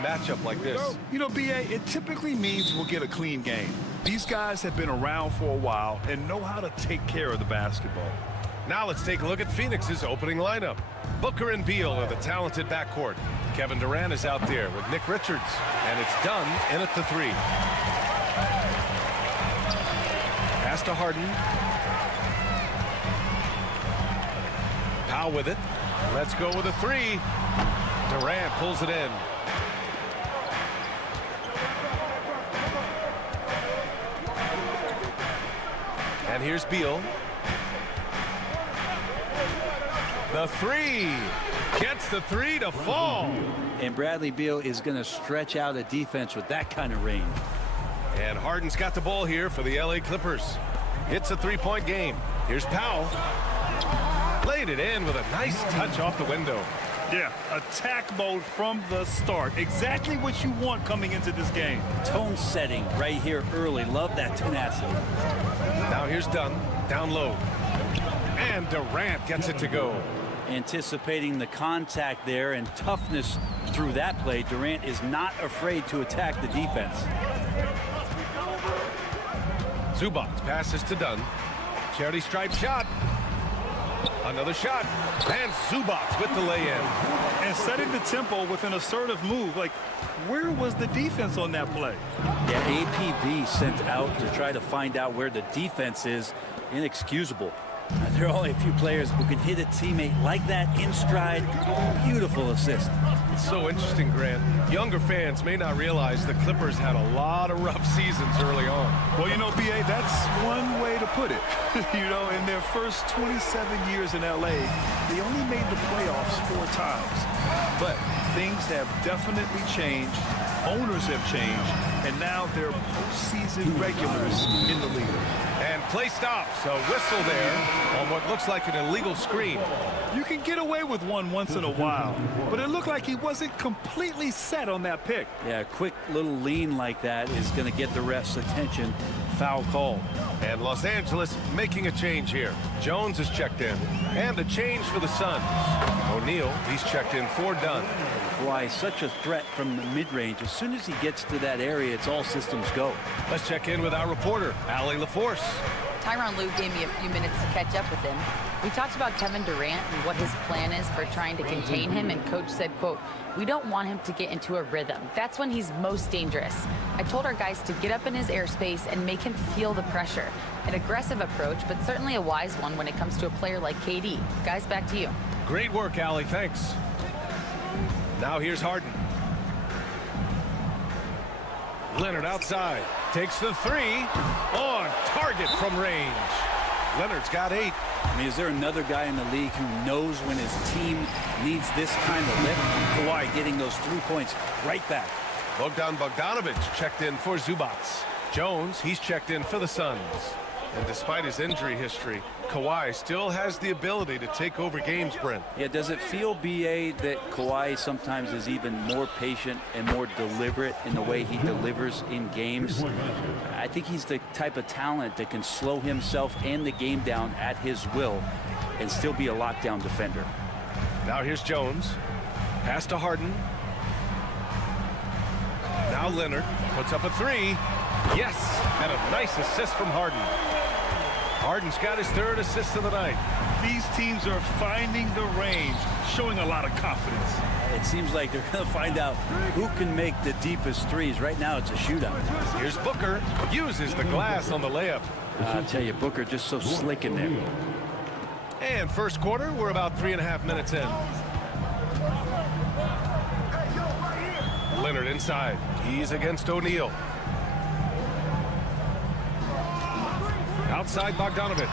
Matchup like this. You know, B.A., it typically means we'll get a clean game. These guys have been around for a while and know how to take care of the basketball. Now let's take a look at Phoenix's opening lineup. Booker and Beal are the talented backcourt. Kevin Durant is out there with Nick Richards, and it's done in at the three. Pass to Harden. Powell with it. Let's go with a three. Durant pulls it in. And here's Beal. The three. Gets the three to fall. And Bradley Beal is going to stretch out a defense with that kind of range. And Harden's got the ball here for the LA Clippers. It's a three-point game. Here's Powell. Laid it in with a nice touch off the window. Yeah, attack mode from the start. Exactly what you want coming into this game. Tone setting right here early. Love that tenacity. Now here's Dunn, down low. And Durant gets it to go. Anticipating the contact there and toughness through that play, Durant is not afraid to attack the defense. Zubac passes to Dunn. Charity stripe shot. Another shot. And Zubac with the lay-in. And setting the tempo with an assertive move. Like, where was the defense on that play? Yeah, APB sent out to try to find out where the defense is. Inexcusable. There are only a few players who can hit a teammate like that in stride. Beautiful assist. It's so interesting, Grant. Younger fans may not realize the Clippers had a lot of rough seasons early on. Well, you know, B.A., that's one way to put it. You know, in their first 27 years in L.A., they only made the playoffs 4 times. But things have definitely changed. Owners have changed. And now they're postseason regulars in the league. And play stops. A whistle there on what looks like an illegal screen. You can get away with one once in a while, but it looked like he wasn't completely set on that pick. Yeah, a quick little lean like that is going to get the ref's attention. Foul call. And Los Angeles making a change here. Jones is checked in. And a change for the Suns. O'Neal, he's checked in for Dunn. Why, such a threat from the mid-range. As soon as he gets to that area, it's all systems go. Let's check in with our reporter, Allie LaForce. Tyronn Lue gave me a few minutes to catch up with him. We talked about Kevin Durant and what his plan is for trying to contain him, and Coach said, quote, "We don't want him to get into a rhythm. That's when he's most dangerous. I told our guys to get up in his airspace and make him feel the pressure. An aggressive approach, but certainly a wise one when it comes to a player like KD. Guys, back to you." Great work, Allie. Thanks. Now here's Harden. Leonard outside. Takes the three. On target from range. Leonard's got 8. I mean, is there another guy in the league who knows when his team needs this kind of lift? Kawhi getting those 3 points right back. Bogdan Bogdanović checked in for Zubac. Jones, he's checked in for the Suns. And despite his injury history, Kawhi still has the ability to take over games, Brent. Yeah, does it feel, B.A., that Kawhi sometimes is even more patient and more deliberate in the way he delivers in games? I think he's the type of talent that can slow himself and the game down at his will and still be a lockdown defender. Now here's Jones. Pass to Harden. Now Leonard puts up a three. Yes, and a nice assist from Harden. Harden's got his third assist of the night. These teams are finding the range, showing a lot of confidence. It seems like they're going to find out who can make the deepest threes. Right now, it's a shootout. Here's Booker. Uses the glass on the layup. I'll tell you, Booker just so slick in there. And first quarter, we're about 3.5 minutes in. Leonard inside. He's against O'Neal. Outside Bogdanovich.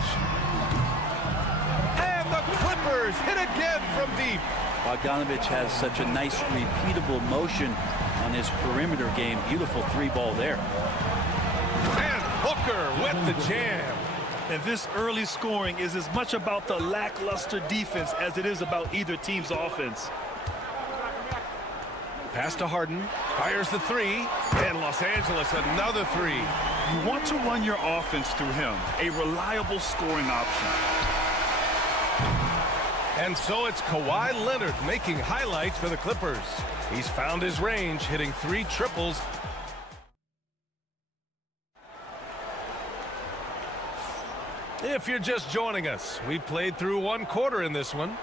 And the Clippers hit again from deep. Bogdanovich has such a nice, repeatable motion on his perimeter game. Beautiful three ball there. And Booker with the jam. And this early scoring is as much about the lackluster defense as it is about either team's offense. Pass to Harden. Fires the three. And Los Angeles another three. You want to run your offense through him, a reliable scoring option. And so it's Kawhi Leonard making highlights for the Clippers. He's found his range, hitting 3 triples. If you're just joining us, we played through 1 quarter in this one.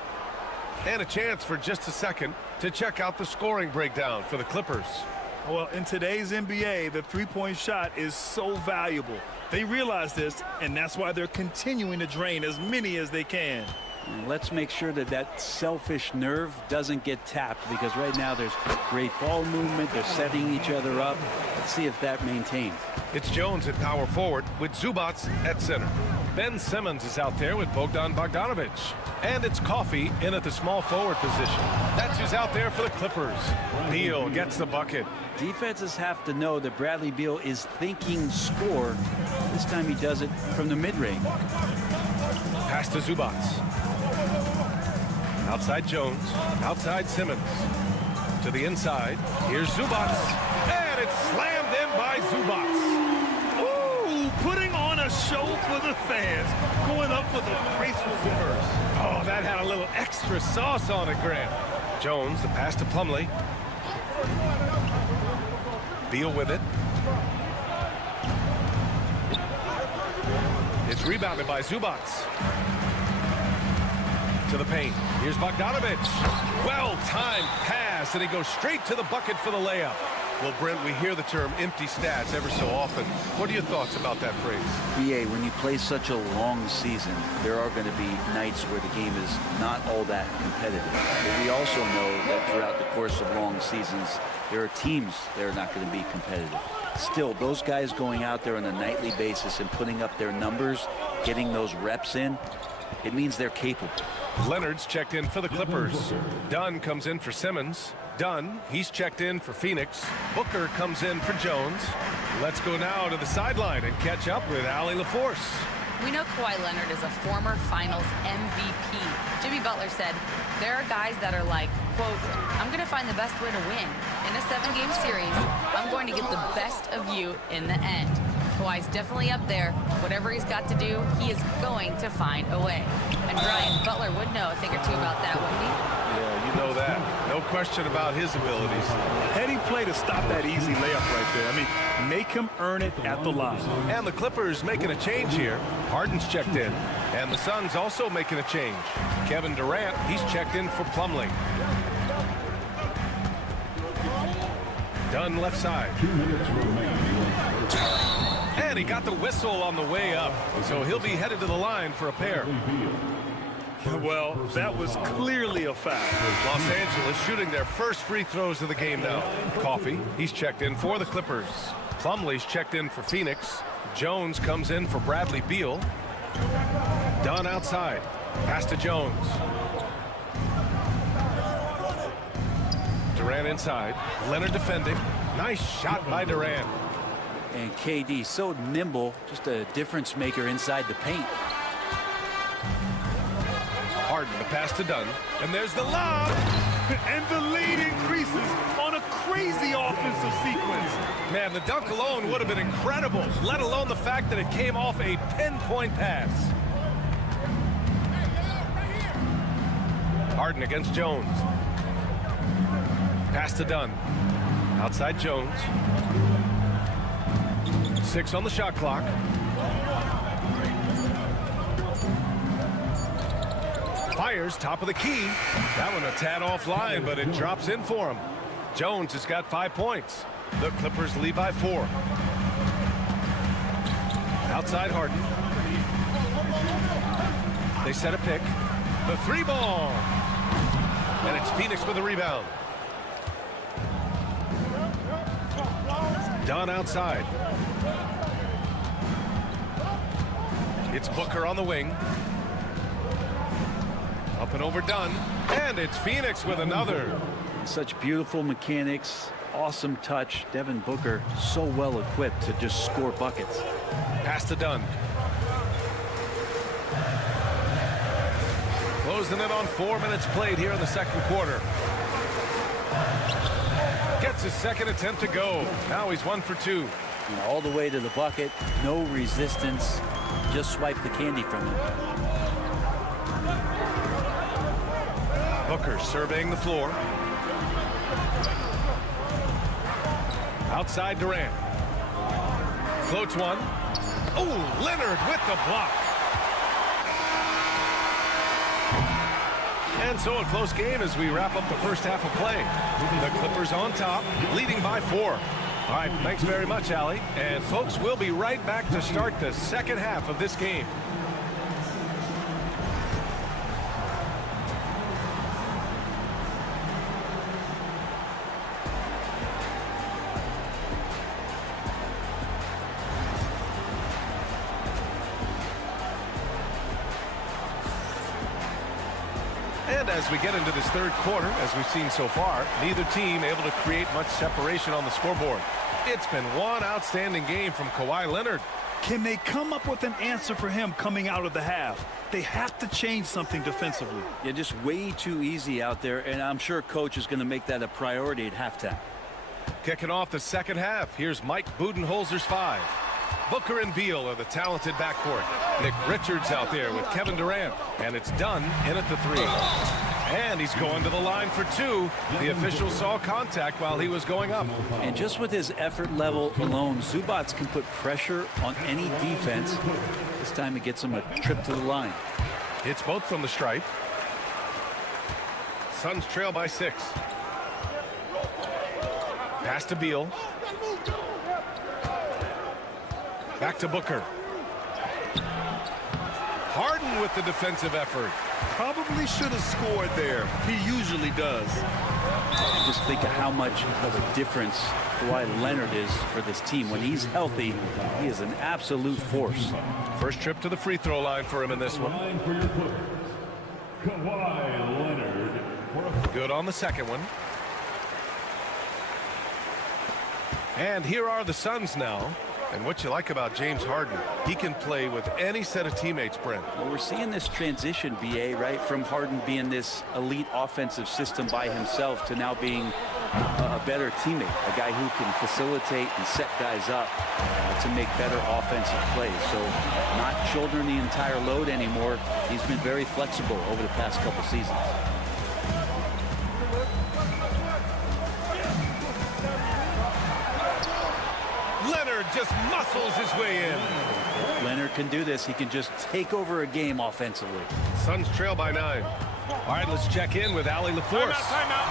And a chance for just a second to check out the scoring breakdown for the Clippers. Well, in today's NBA, the three-point shot is so valuable. They realize this, and that's why they're continuing to drain as many as they can. And let's make sure that that selfish nerve doesn't get tapped, because right now there's great ball movement. They're setting each other up. Let's see if that maintains. It's Jones at power forward with Zubats at center. Ben Simmons is out there with Bogdan Bogdanovich. And it's Coffey in at the small forward position. That's who's out there for the Clippers. Beal gets the bucket. Defenses have to know that Bradley Beal is thinking score. This time he does it from the mid-range. Pass to Zubats. Outside Jones. Outside Simmons. To the inside. Here's Zubats. And it's slammed in by Zubats. Ooh, putting on a show for the fans. Going up with a graceful reverse. Oh, that had a little extra sauce on it, Grant. Jones, the pass to Plumlee. Beal with it. It's rebounded by Zubats. To the paint. Here's Bogdanovich. Well-timed pass, and he goes straight to the bucket for the layup. Well, Brent, we hear the term empty stats ever so often. What are your thoughts about that phrase? BA, when you play such a long season, there are going to be nights where the game is not all that competitive. But we also know that throughout the course of long seasons, there are teams that are not going to be competitive. Still, those guys going out there on a nightly basis and putting up their numbers, getting those reps in, it means they're capable. Leonard's checked in for the Clippers. Dunn comes in for Simmons. Dunn, he's checked in for Phoenix. Booker comes in for Jones. Let's go now to the sideline and catch up with Allie LaForce. We know Kawhi Leonard is a former Finals MVP. Jimmy Butler said, there are guys that are like, quote, I'm going to find the best way to win. In a 7-game series, I'm going to get the best of you in the end. Kawhi's definitely up there. Whatever he's got to do, he is going to find a way. And Brian, Butler would know a thing or two about that, wouldn't he? Yeah, you know that. No question about his abilities. Heady play to stop that easy layup right there. I mean, make him earn it at the line. And the Clippers making a change here. Harden's checked in. And the Suns also making a change. Kevin Durant, he's checked in for Plumlee. Dunn left side. And he got the whistle on the way up. So he'll be headed to the line for a pair. Well, that was clearly a foul. Los Angeles shooting their first free throws of the game now. Coffey, he's checked in for the Clippers. Plumlee's checked in for Phoenix. Jones comes in for Bradley Beal. Dunn outside. Pass to Jones. Durant inside. Leonard defending. Nice shot by Durant. And KD so nimble, just a difference maker inside the paint. Harden, the pass to Dunn. And there's the lob. And the lead increases on a crazy offensive sequence. Man, the dunk alone would have been incredible, let alone the fact that it came off a pinpoint pass. Harden against Jones. Pass to Dunn. Outside Jones. 6 on the shot clock. Fires top of the key. That one a tad offline, but it drops in for him. Jones has got 5 points. The Clippers lead by 4. Outside Harden. They set a pick. The 3-ball. And it's Phoenix with the rebound. Dunn outside. It's Booker on the wing. Up and over Dunn. And it's Phoenix with another. Such beautiful mechanics, awesome touch. Devin Booker so well equipped to just score buckets. Pass to Dunn. Closing it on 4 minutes played here in the second quarter. Gets his second attempt to go. Now he's 1 for 2. All the way to the bucket, no resistance. Just swipe the candy from him. Booker surveying the floor. Outside Durant. Floats one. Oh, Leonard with the block. And so a close game as we wrap up the first half of play. The Clippers on top, leading by 4. All right, thanks very much, Allie. And folks, we'll be right back to start the second half of this game. And as we get into this third quarter, as we've seen so far, neither team able to create much separation on the scoreboard. It's been one outstanding game from Kawhi Leonard. Can they come up with an answer for him coming out of the half? They have to change something defensively. Yeah, just way too easy out there, and I'm sure coach is going to make that a priority at halftime. Kicking off the second half, here's Mike Budenholzer's 5. Booker and Beal are the talented backcourt. Nick Richards out there with Kevin Durant. And it's Dunn in at the 3. And he's going to the line for 2. The official saw contact while he was going up. And just with his effort level alone, Zubac can put pressure on any defense. This time it gets him a trip to the line. It's both from the stripe. Suns trail by 6. Pass to Beal. Back to Booker. Harden with the defensive effort. Probably should have scored there. He usually does. Just think of how much of a difference Kawhi Leonard is for this team. When he's healthy, he is an absolute force. First trip to the free throw line for him in this one. Kawhi Leonard. Good on the second one. And here are the Suns now. And what you like about James Harden, he can play with any set of teammates, Brent. Well, we're seeing this transition, BA, right, from Harden being this elite offensive system by himself to now being a better teammate, a guy who can facilitate and set guys up to make better offensive plays. So not shouldering the entire load anymore. He's been very flexible over the past couple seasons. Leonard just muscles his way in. Leonard can do this. He can just take over a game offensively. Suns trail by 9. All right, let's check in with Allie LaForce.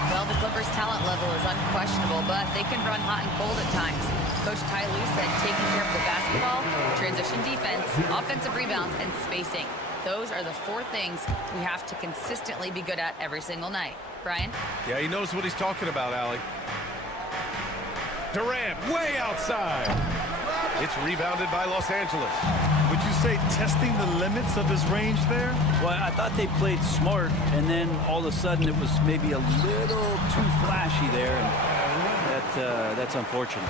Well, the Clippers' talent level is unquestionable, but they can run hot and cold at times. Coach Ty Lue said taking care of the basketball, transition defense, offensive rebounds, and spacing. Those are the 4 things we have to consistently be good at every single night. Brian? Yeah, he knows what he's talking about, Allie. Durant way outside. It's rebounded by Los Angeles. Would you say testing the limits of his range there? Well, I thought they played smart, and then all of a sudden it was maybe a little too flashy there. And That's unfortunate.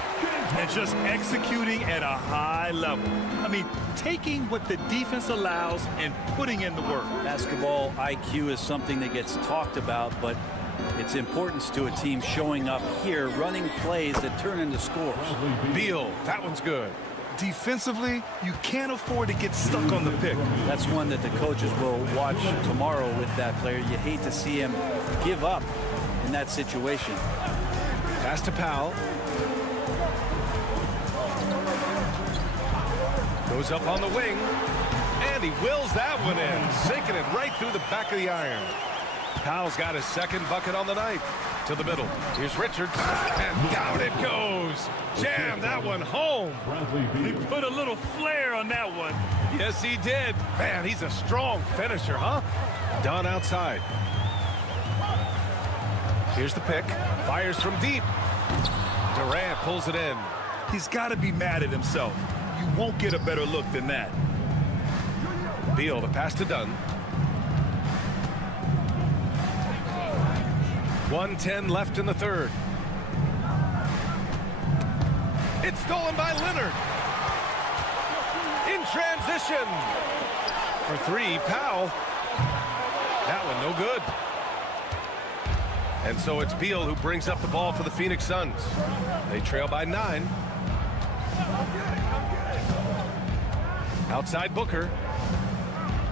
And just executing at a high level. I mean, taking what the defense allows and putting in the work. Basketball IQ is something that gets talked about, but its importance to a team showing up here, running plays that turn into scores. Beal, that one's good. Defensively, you can't afford to get stuck on the pick. That's one that the coaches will watch tomorrow with that player. You hate to see him give up in that situation. Pass to Powell. Goes up on the wing, and he wills that one in, sinking it right through the back of the iron. Powell's got his second bucket on the night. To the middle. Here's Richards, and down it goes. Jam that one home. He put a little flair on that one. Yes, he did. Man, he's a strong finisher, huh? Dunn outside. Here's the pick. Fires from deep. Durant pulls it in. He's got to be mad at himself. You won't get a better look than that. Beal, the pass to Dunn. 1:10 left in the third. It's stolen by Leonard. In transition. For three, Powell. That one no good. And so it's Beal who brings up the ball for the Phoenix Suns. They trail by 9. Outside Booker.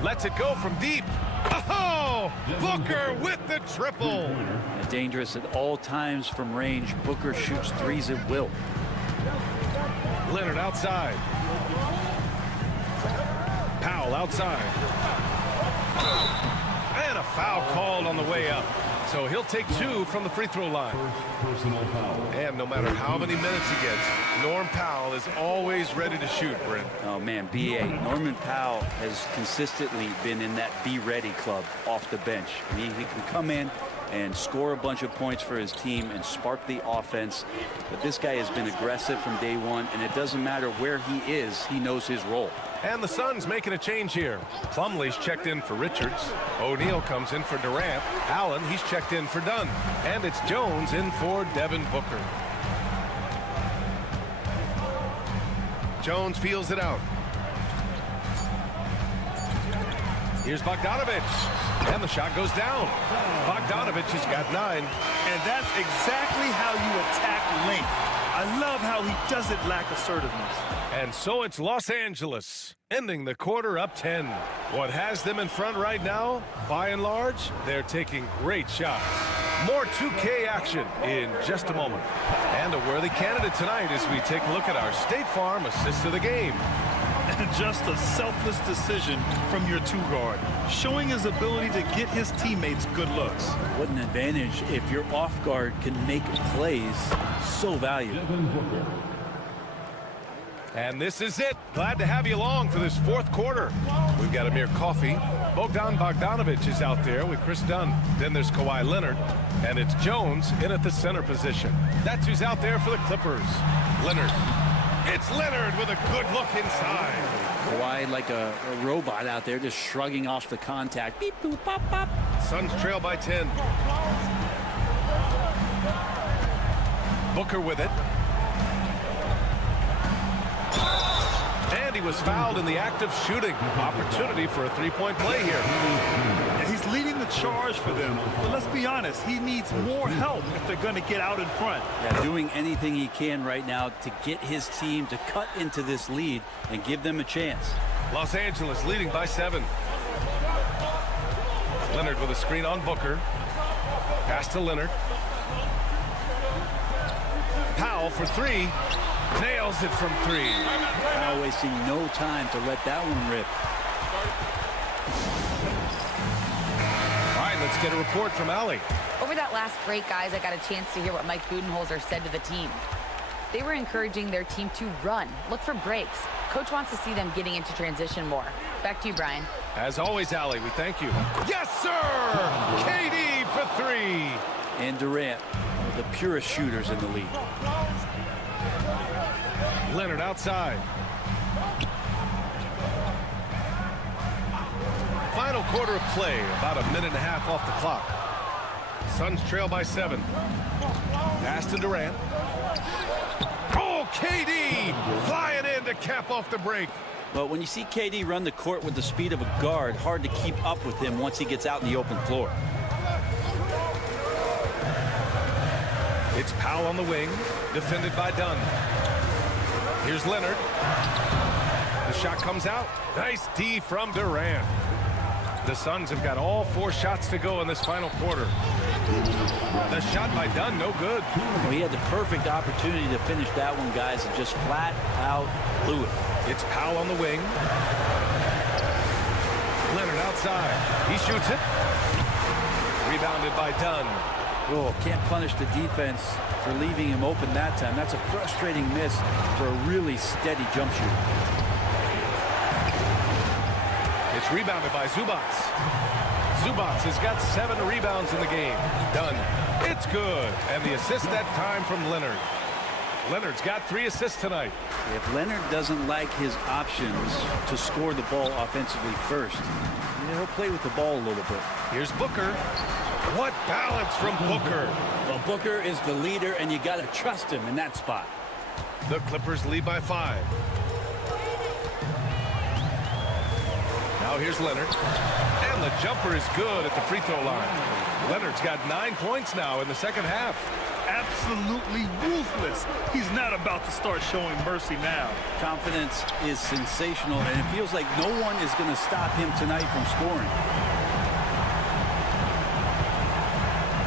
Lets it go from deep. Oh! Booker with the triple. Dangerous at all times from range. Booker shoots threes at will. Leonard outside. Powell outside. And a foul called on the way up. So he'll take 2 from the free throw line. And no matter how many minutes he gets, Norm Powell is always ready to shoot, Brent. Oh, man, B.A. Norman Powell has consistently been in that be-ready club off the bench. He can come in and score a bunch of points for his team and spark the offense. But this guy has been aggressive from day one, and it doesn't matter where he is, he knows his role. And the Suns making a change here. Plumlee's checked in for Richards. O'Neal comes in for Durant. Allen, he's checked in for Dunn. And it's Jones in for Devin Booker. Jones feels it out. Here's Bogdanovich. And the shot goes down. Bogdanovich has got 9. And that's exactly how you attack length. I love how he doesn't lack assertiveness. And so it's Los Angeles, ending the quarter up 10. What has them in front right now, by and large, they're taking great shots. More 2K action in just a moment. And a worthy candidate tonight as we take a look at our State Farm assist of the game. And just a selfless decision from your 2-guard, showing his ability to get his teammates good looks. What an advantage if your off guard can make plays. So valuable. And this is it. Glad to have you along for this fourth quarter. We've got Amir Coffey. Bogdan Bogdanovich is out there with Chris Dunn. Then there's Kawhi Leonard. And it's Jones in at the center position. That's who's out there for the Clippers. Leonard. It's Leonard with a good look inside. Kawhi like a robot out there just shrugging off the contact. Beep, boop, pop, pop. Suns trail by 10. Booker with it. And he was fouled in the act of shooting. Opportunity for a three-point play here. And he's leading the charge for them. But let's be honest, he needs more help if they're going to get out in front. Yeah, doing anything he can right now to get his team to cut into this lead and give them a chance. Los Angeles leading by 7. Leonard with a screen on Booker. Pass to Leonard. Powell for 3. Nails it from 3. Powell wasting no time to let that one rip. All right, let's get a report from Allie. Over that last break, guys, I got a chance to hear what Mike Budenholzer said to the team. They were encouraging their team to run, look for breaks. Coach wants to see them getting into transition more. Back to you, Brian. As always, Allie, we thank you. Yes, sir! KD for 3. And Durant, one of the purest shooters in the league. Leonard outside. Final quarter of play, about a minute and a half off the clock. Suns trail by 7. Pass to Durant. Oh, KD flying in to cap off the break. But when you see KD run the court with the speed of a guard, hard to keep up with him once he gets out in the open floor. It's Powell on the wing, defended by Dunn. Here's Leonard. The shot comes out. Nice D from Durant. The Suns have got all 4 shots to go in this final quarter. The shot by Dunn, no good. Well, he had the perfect opportunity to finish that one, guys, and just flat out blew it. It's Powell on the wing. Leonard outside. He shoots it. Rebounded by Dunn. Oh, can't punish the defense for leaving him open that time. That's a frustrating miss for a really steady jump shooter. It's rebounded by Zubats. Zubats has got 7 rebounds in the game. Dunn. It's good. And the assist that time from Leonard. Leonard's got 3 assists tonight. If Leonard doesn't like his options to score the ball offensively first, he'll play with the ball a little bit. Here's Booker. What balance from Booker. Well, Booker is the leader, and you got to trust him in that spot. The Clippers lead by 5. Now here's Leonard. And the jumper is good at the free throw line. Leonard's got 9 points now in the second half. Absolutely ruthless. He's not about to start showing mercy now. Confidence is sensational, and it feels like no one is going to stop him tonight from scoring.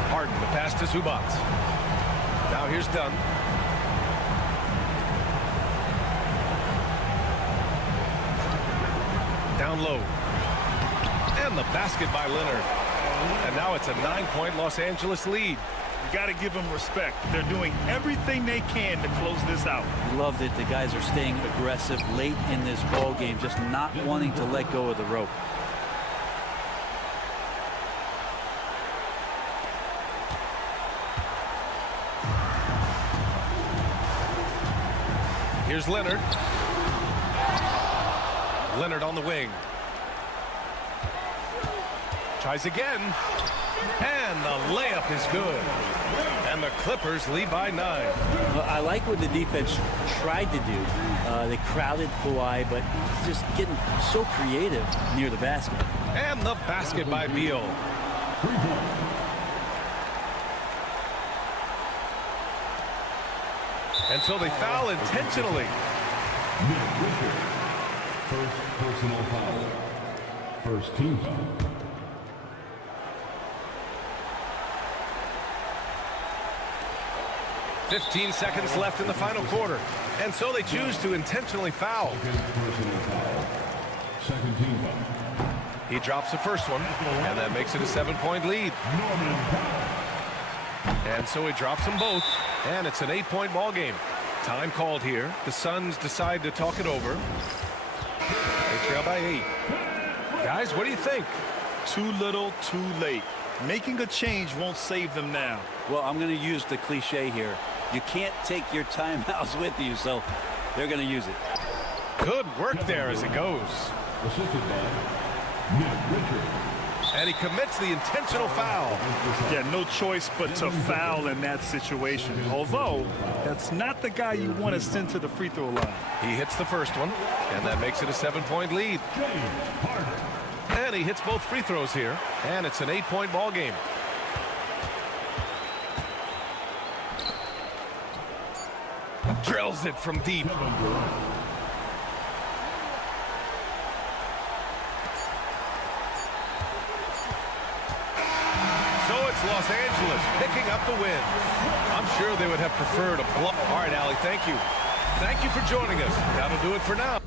Harden, the pass to Zubats. Now here's Dunn. Down low. And the basket by Leonard. And now it's a 9-point Los Angeles lead. You got to give them respect. They're doing everything they can to close this out. Love that the guys are staying aggressive late in this ball game, just not wanting to let go of the rope. Here's Leonard. Leonard on the wing. Tries again. And the layup is good. And the Clippers lead by 9. Well, I like what the defense tried to do. They crowded Kawhi, but just getting so creative near the basket. And the basket by Beal. And so they foul intentionally. First personal foul. First team foul. "15 seconds left in the final quarter. And so they choose to intentionally foul. Second team foul. He drops the first one, and that makes it a 7-point lead. And so he drops them both, and it's an 8-point ball game. Time called here. The Suns decide to talk it over. They trail by 8. Guys, what do you think? Too little, too late. Making a change won't save them now. Well, I'm going to use the cliche here. You can't take your timeouts with you, so they're going to use it. Good work there as it goes. Assisted by Nick Richards. And he commits the intentional foul. Yeah, no choice but to foul in that situation. Although, that's not the guy you want to send to the free throw line. He hits the first one, and that makes it a 7-point lead. And he hits both free throws here, and it's an 8-point ball game. Drills it from deep. Los Angeles picking up the win. I'm sure they would have preferred a blow. All right, Allie, thank you. Thank you for joining us. That'll do it for now.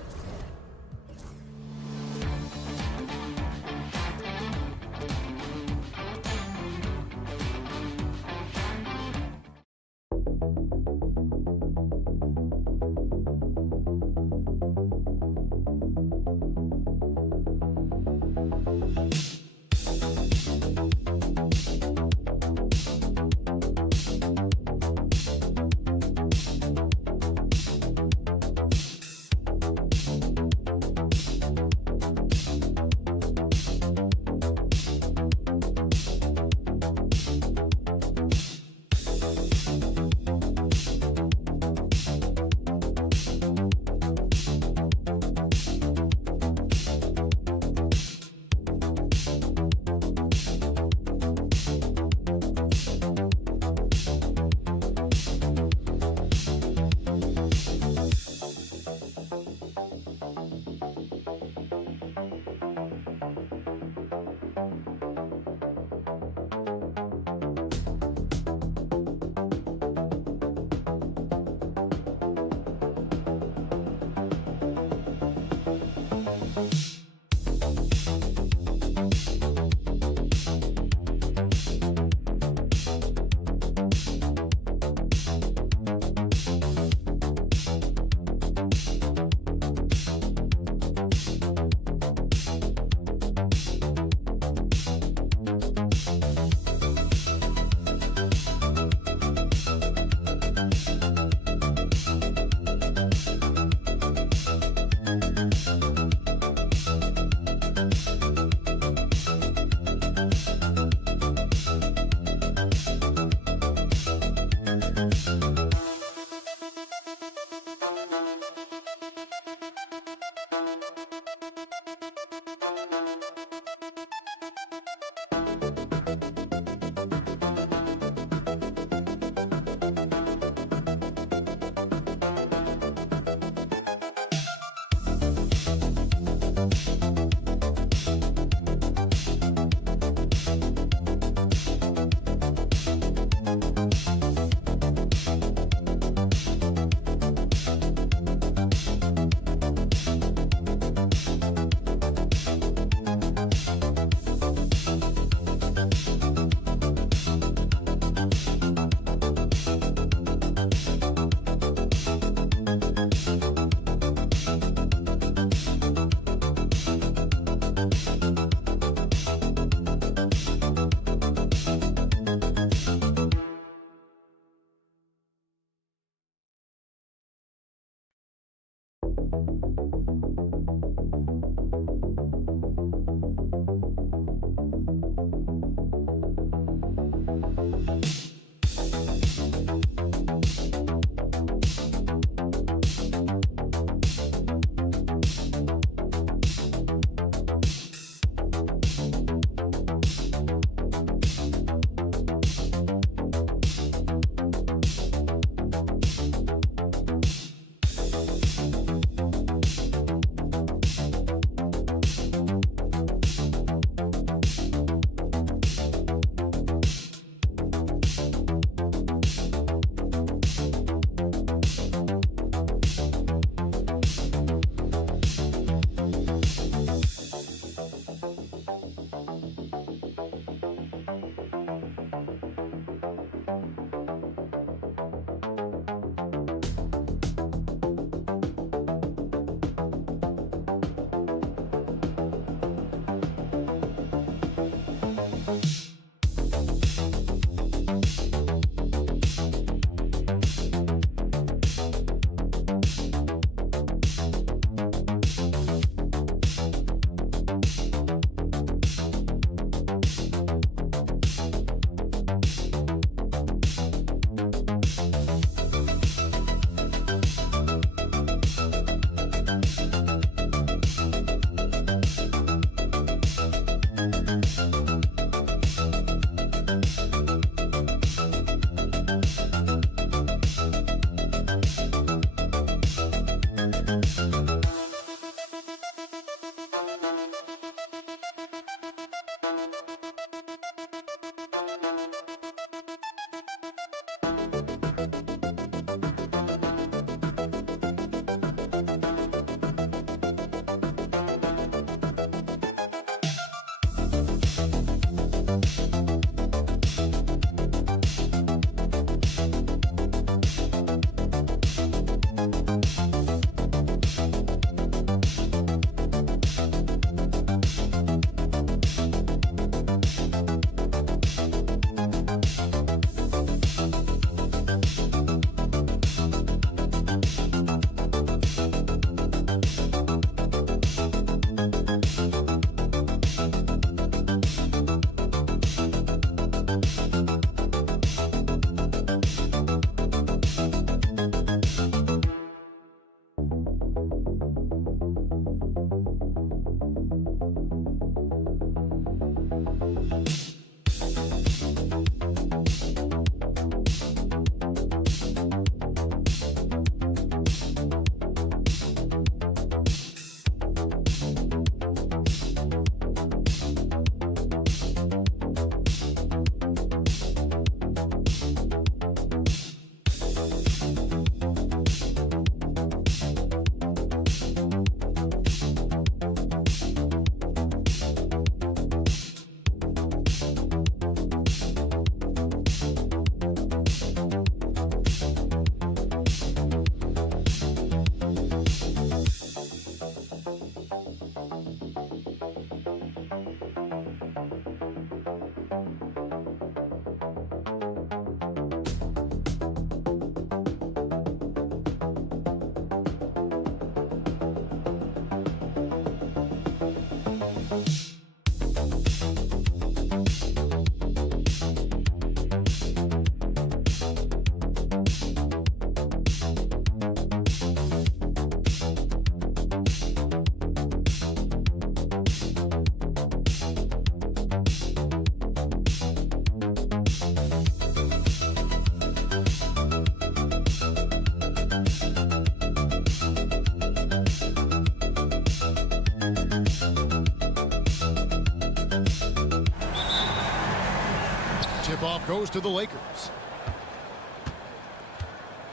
Tip-off goes to the Lakers.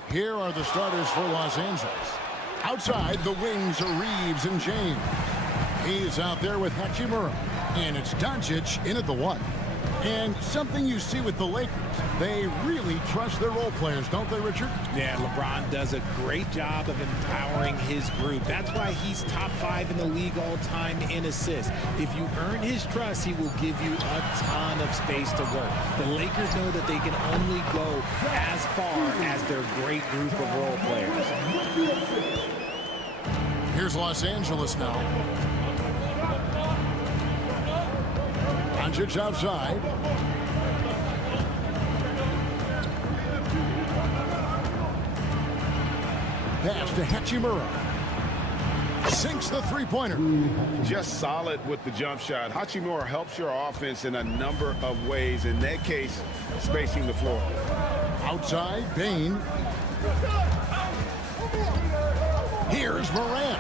Here are the starters for Los Angeles. Outside, the wings are Reeves and James. He's out there with Hachimura. And it's Doncic in at the one. And something you see with the Lakers, they really trust their role players, don't they, Richard? Yeah, LeBron does a great job of empowering his group. That's why he's top 5 in the league all time in assists. If you earn his trust, he will give you a ton of space to work. The Lakers know that they can only go as far as their great group of role players. Here's Los Angeles now. Doncic outside. Pass to Hachimura. Sinks the three-pointer. Just solid with the jump shot. Hachimura helps your offense in a number of ways. In that case, spacing the floor. Outside, Bain. Here's Morant.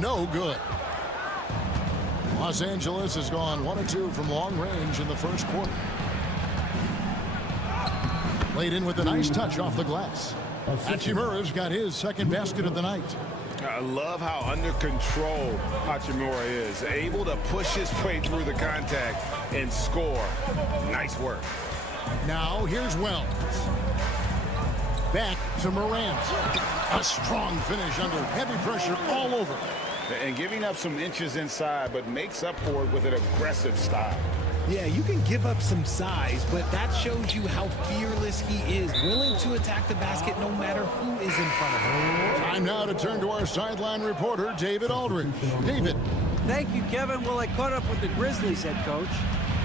No good. Los Angeles has gone 1 of 2 from long range in the first quarter. Laid in with a nice touch off the glass. Hachimura's got his second basket of the night. I love how under control Hachimura is. Able to push his way through the contact and score. Nice work. Now here's Wells. Back to Morant. A strong finish under heavy pressure all over. And giving up some inches inside, but makes up for it with an aggressive style. Yeah, you can give up some size, but that shows you how fearless he is, willing to attack the basket no matter who is in front of him. Time now to turn to our sideline reporter, David Aldridge. David. Thank you, Kevin. Well, I caught up with the Grizzlies head coach.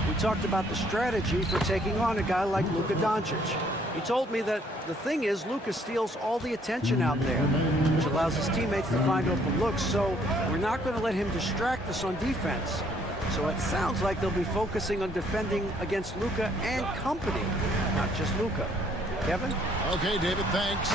We talked about the strategy for taking on a guy like Luka Doncic. He told me that the thing is Luka steals all the attention out there, which allows his teammates to find open looks, so we're not going to let him distract us on defense. So it sounds like they'll be focusing on defending against Luka and company, not just Luka. Kevin? Okay, David, thanks.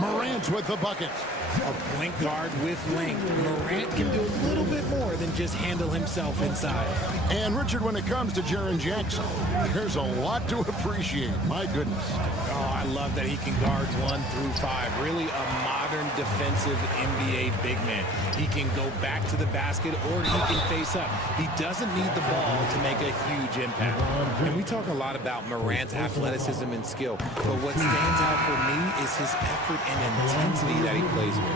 Morant with the bucket. A point guard with length. Morant can do a little bit more than just handle himself inside. And Richard, when it comes to Jaren Jackson, there's a lot to appreciate. My goodness. Oh, I love that he can guard 1 through 5. Really a modern defensive NBA big man. He can go back to the basket or he can face up. He doesn't need the ball to make a huge impact. And we talk a lot about Morant's athleticism and skill, but what stands out for me is his effort and intensity that he plays with.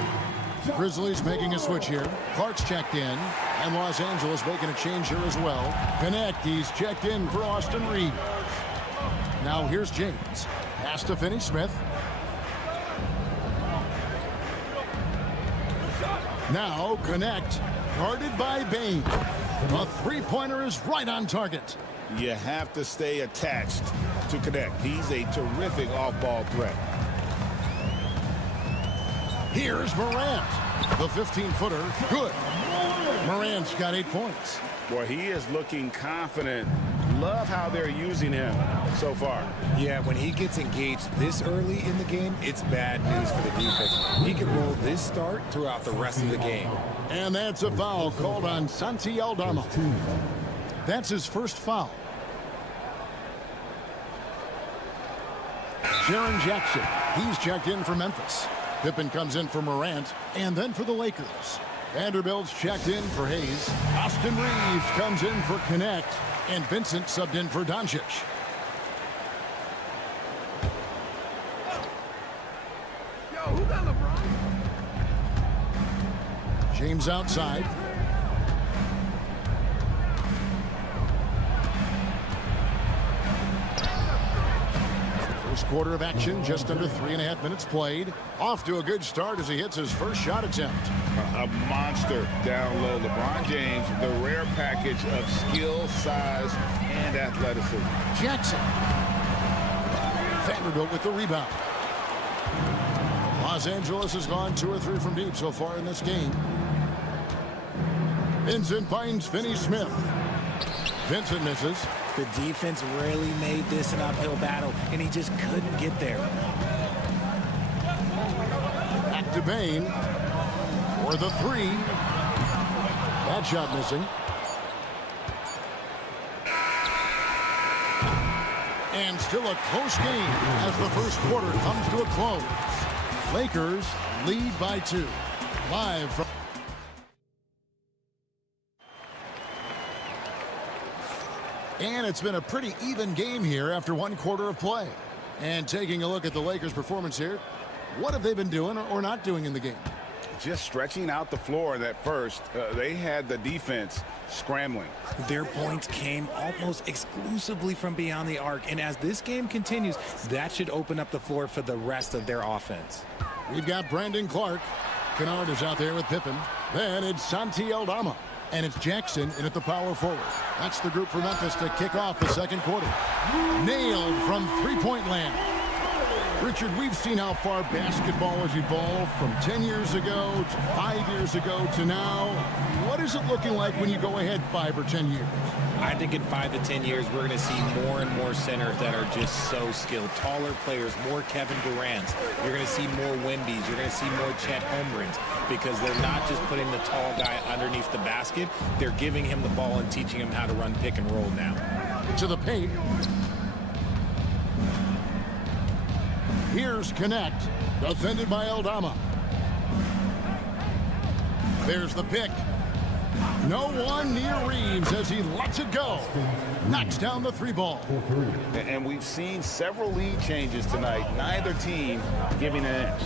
Grizzlies making a switch here. Clark's checked in, and Los Angeles making a change here as well. Connect, he's checked in for Austin Reeves. Now here's James. Pass to Finney-Smith. Now Connect, guarded by Bain. A three-pointer is right on target. You have to stay attached to Connect. He's a terrific off-ball threat. Here's Morant. The 15-footer, good. Morant's got 8 points. Boy, he is looking confident. Love how they're using him so far. Yeah, when he gets engaged this early in the game, it's bad news for the defense. He can roll this start throughout the rest of the game. And that's a foul called on Santi Aldama. That's his first foul. Jaren Jackson, he's checked in for Memphis. Pippen comes in for Morant, and then for the Lakers. Vanderbilt's checked in for Hayes. Austin Reeves comes in for Connect, and Vincent subbed in for Doncic. James outside. First quarter of action, just under 3.5 minutes played. Off to a good start as he hits his first shot attempt. A monster down low. LeBron James, the rare package of skill, size, and athleticism. Jackson. Vanderbilt with the rebound. Los Angeles has gone 2 or 3 from deep so far in this game. Vincent finds Finney-Smith. Vincent misses. The defense really made this an uphill battle, and he just couldn't get there. Back to Bain for the 3. That shot missing. And still a close game as the first quarter comes to a close. Lakers lead by 2. Live from... And it's been a pretty even game here after 1 quarter of play. And taking a look at the Lakers' performance here, what have they been doing or not doing in the game? Just stretching out the floor in that first. They had the defense scrambling. Their points came almost exclusively from beyond the arc. And as this game continues, that should open up the floor for the rest of their offense. We've got Brandon Clark. Kennard is out there with Pippen. Then it's Santi Aldama. And it's Jackson in at the power forward. That's the group for Memphis to kick off the second quarter. Nailed from three-point land. Richard, we've seen how far basketball has evolved from 10 years ago to 5 years ago to now. What is it looking like when you go ahead 5 or 10 years? I think in 5 to 10 years, we're going to see more and more centers that are just so skilled. Taller players, more Kevin Durant's. You're going to see more Wemby's. You're going to see more Chet Holmgrens because they're not just putting the tall guy underneath the basket. They're giving him the ball and teaching him how to run pick and roll now. To the paint. Here's Connect, defended by Aldama. There's the pick. No one near Reeves as he lets it go. Knocks down the three ball. And we've seen several lead changes tonight. Neither team giving an inch.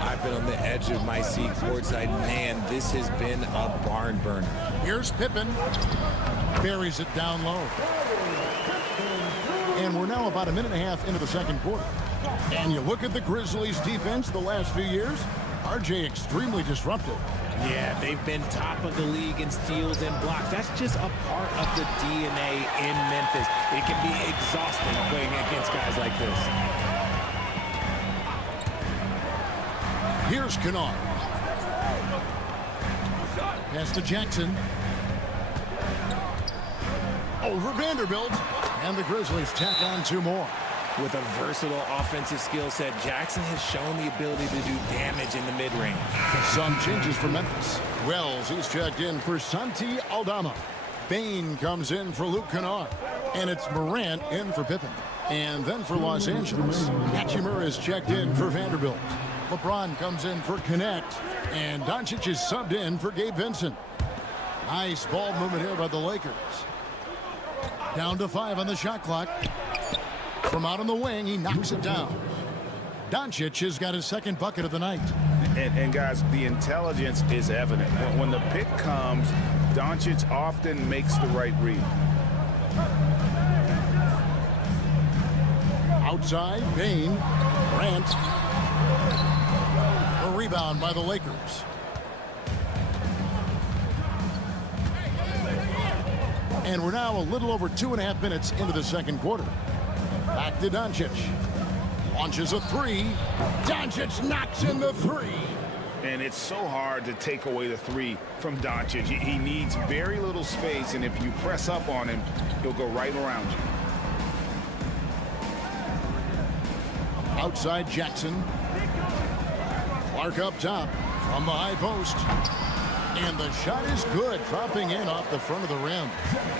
I've been on the edge of my seat courtside. Man, this has been a barn burner. Here's Pippen. Buries it down low. And we're now about a minute and a half into the second quarter. And you look at the Grizzlies defense the last few years, RJ extremely disruptive. Yeah, they've been top of the league in steals and blocks. That's just a part of the DNA in Memphis. It can be exhausting playing against guys like this. Here's Kennard. Pass to Jackson. Over Vanderbilt. And the Grizzlies tack on 2 more. With a versatile offensive skill set, Jackson has shown the ability to do damage in the mid-range. Some changes for Memphis. Wells, he's checked in for Santi Aldama. Bain comes in for Luke Kennard. And it's Morant in for Pippen. And then for Los Angeles, Hachimura is checked in for Vanderbilt. LeBron comes in for Connect. And Doncic is subbed in for Gabe Vincent. Nice ball movement here by the Lakers. Down to 5 on the shot clock. From out on the wing, he knocks it down. Doncic has got his second bucket of the night. And guys, the intelligence is evident. When the pick comes, Doncic often makes the right read. Outside, Bain. Grant. A rebound by the Lakers. And we're now a little over 2.5 minutes into the second quarter. Back to Doncic. Launches a 3. Doncic knocks in the 3. And it's so hard to take away the 3 from Doncic. He needs very little space, and if you press up on him, he'll go right around you. Outside Jackson. Clark up top from the high post. And the shot is good, dropping in off the front of the rim.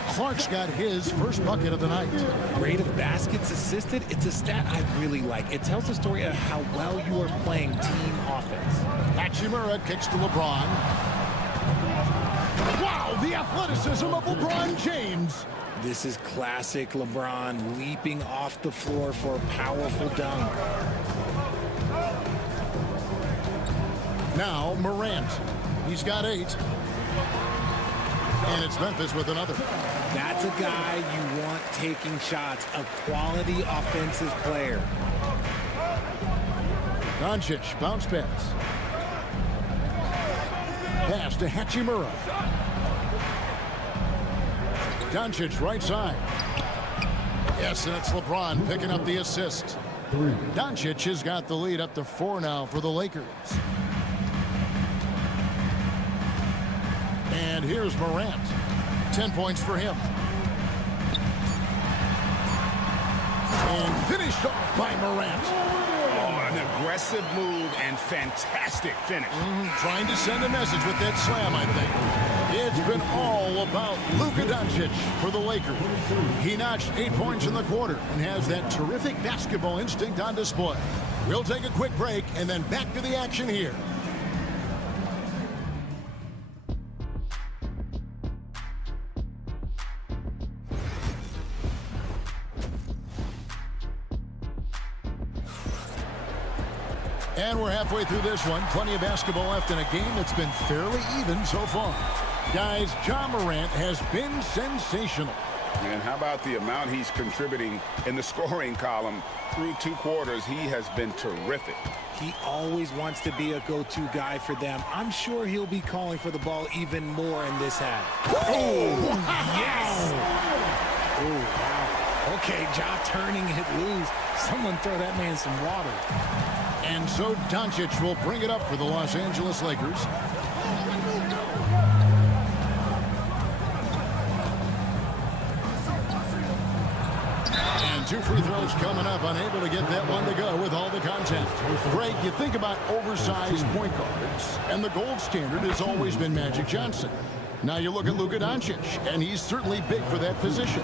Clark's got his first bucket of the night. Rate of baskets assisted, it's a stat I really like. It tells the story of how well you are playing team offense. Hachimura kicks to LeBron. Wow, the athleticism of LeBron James. This is classic LeBron leaping off the floor for a powerful dunk. Now Morant. He's got 8. And it's Memphis with another. That's a guy you want taking shots, a quality offensive player. Doncic, bounce pass. Pass to Hachimura. Doncic, right side. Yes, and it's LeBron picking up the assist. Doncic has got the lead up to 4 now for the Lakers. And here's Morant. 10 points for him. And finished off by Morant. Oh, an aggressive move and fantastic finish. Trying to send a message with that slam, I think. It's been all about Luka Doncic for the Lakers. He notched 8 points in the quarter and has that terrific basketball instinct on display. We'll take a quick break and then back to the action here. And we're halfway through this one. Plenty of basketball left in a game that's been fairly even so far. Guys, Ja Morant has been sensational. And how about the amount he's contributing in the scoring column through 2 quarters? He has been terrific. He always wants to be a go-to guy for them. I'm sure he'll be calling for the ball even more in this half. Oh, Yes! Oh, wow. Okay, Ja turning it loose. Someone throw that man some water. And so Doncic will bring it up for the Los Angeles Lakers. And 2 free throws coming up, unable to get that one to go with all the contact. Greg, you think about oversized point guards, and the gold standard has always been Magic Johnson. Now you look at Luka Doncic, and he's certainly big for that position.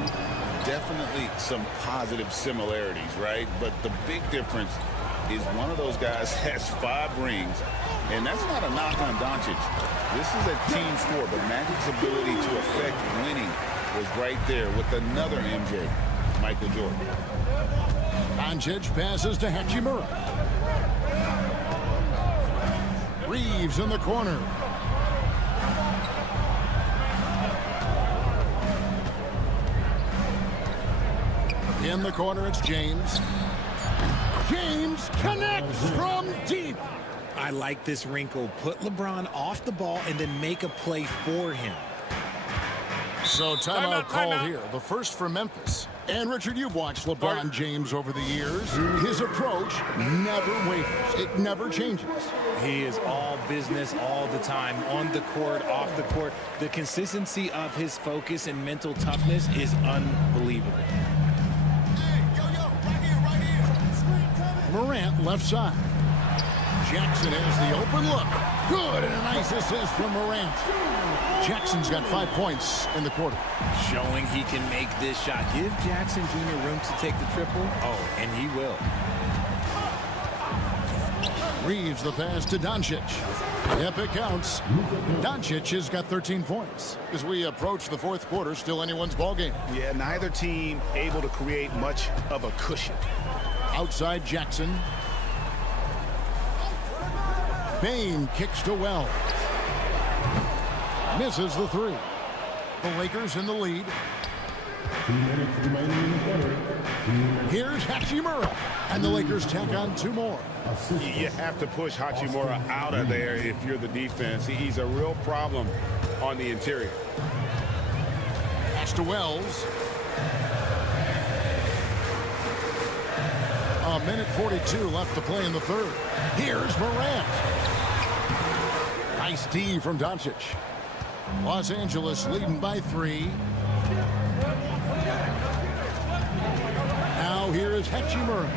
Definitely some positive similarities, right? But the big difference is one of those guys has 5 rings, and that's not a knock on Doncic. This is a team sport, but Magic's ability to affect winning was right there with another MJ, Michael Jordan. Doncic passes to Hachimura. Reeves in the corner. In the corner, it's James. James connects from deep. I like this wrinkle. Put LeBron off the ball and then make a play for him. So timeout called here. The first for Memphis. And Richard, you've watched LeBron James over the years. His approach never wavers. It never changes. He is all business all the time, on the court, off the court. The consistency of his focus and mental toughness is unbelievable. Morant left side. Jackson has the open look. Good, and a nice assist from Morant. Jackson's got 5 points in the quarter. Showing he can make this shot. Give Jackson Jr. room to take the triple. Oh, and he will. Reeves the pass to Doncic. Yep, it counts. Doncic has got 13 points. As we approach the 4th quarter, still anyone's ball game. Yeah, neither team able to create much of a cushion. Outside Jackson. Bane kicks to Wells. Misses the 3. The Lakers in the lead. 2 minutes remaining in the quarter. Here's Hachimura. And the Lakers tack on 2 more. You have to push Hachimura out of there if you're the defense. He's a real problem on the interior. Pass to Wells. A minute 42 left to play in the 3rd. Here's Morant. Nice D from Doncic. Los Angeles leading by 3. Now here is Hachimura.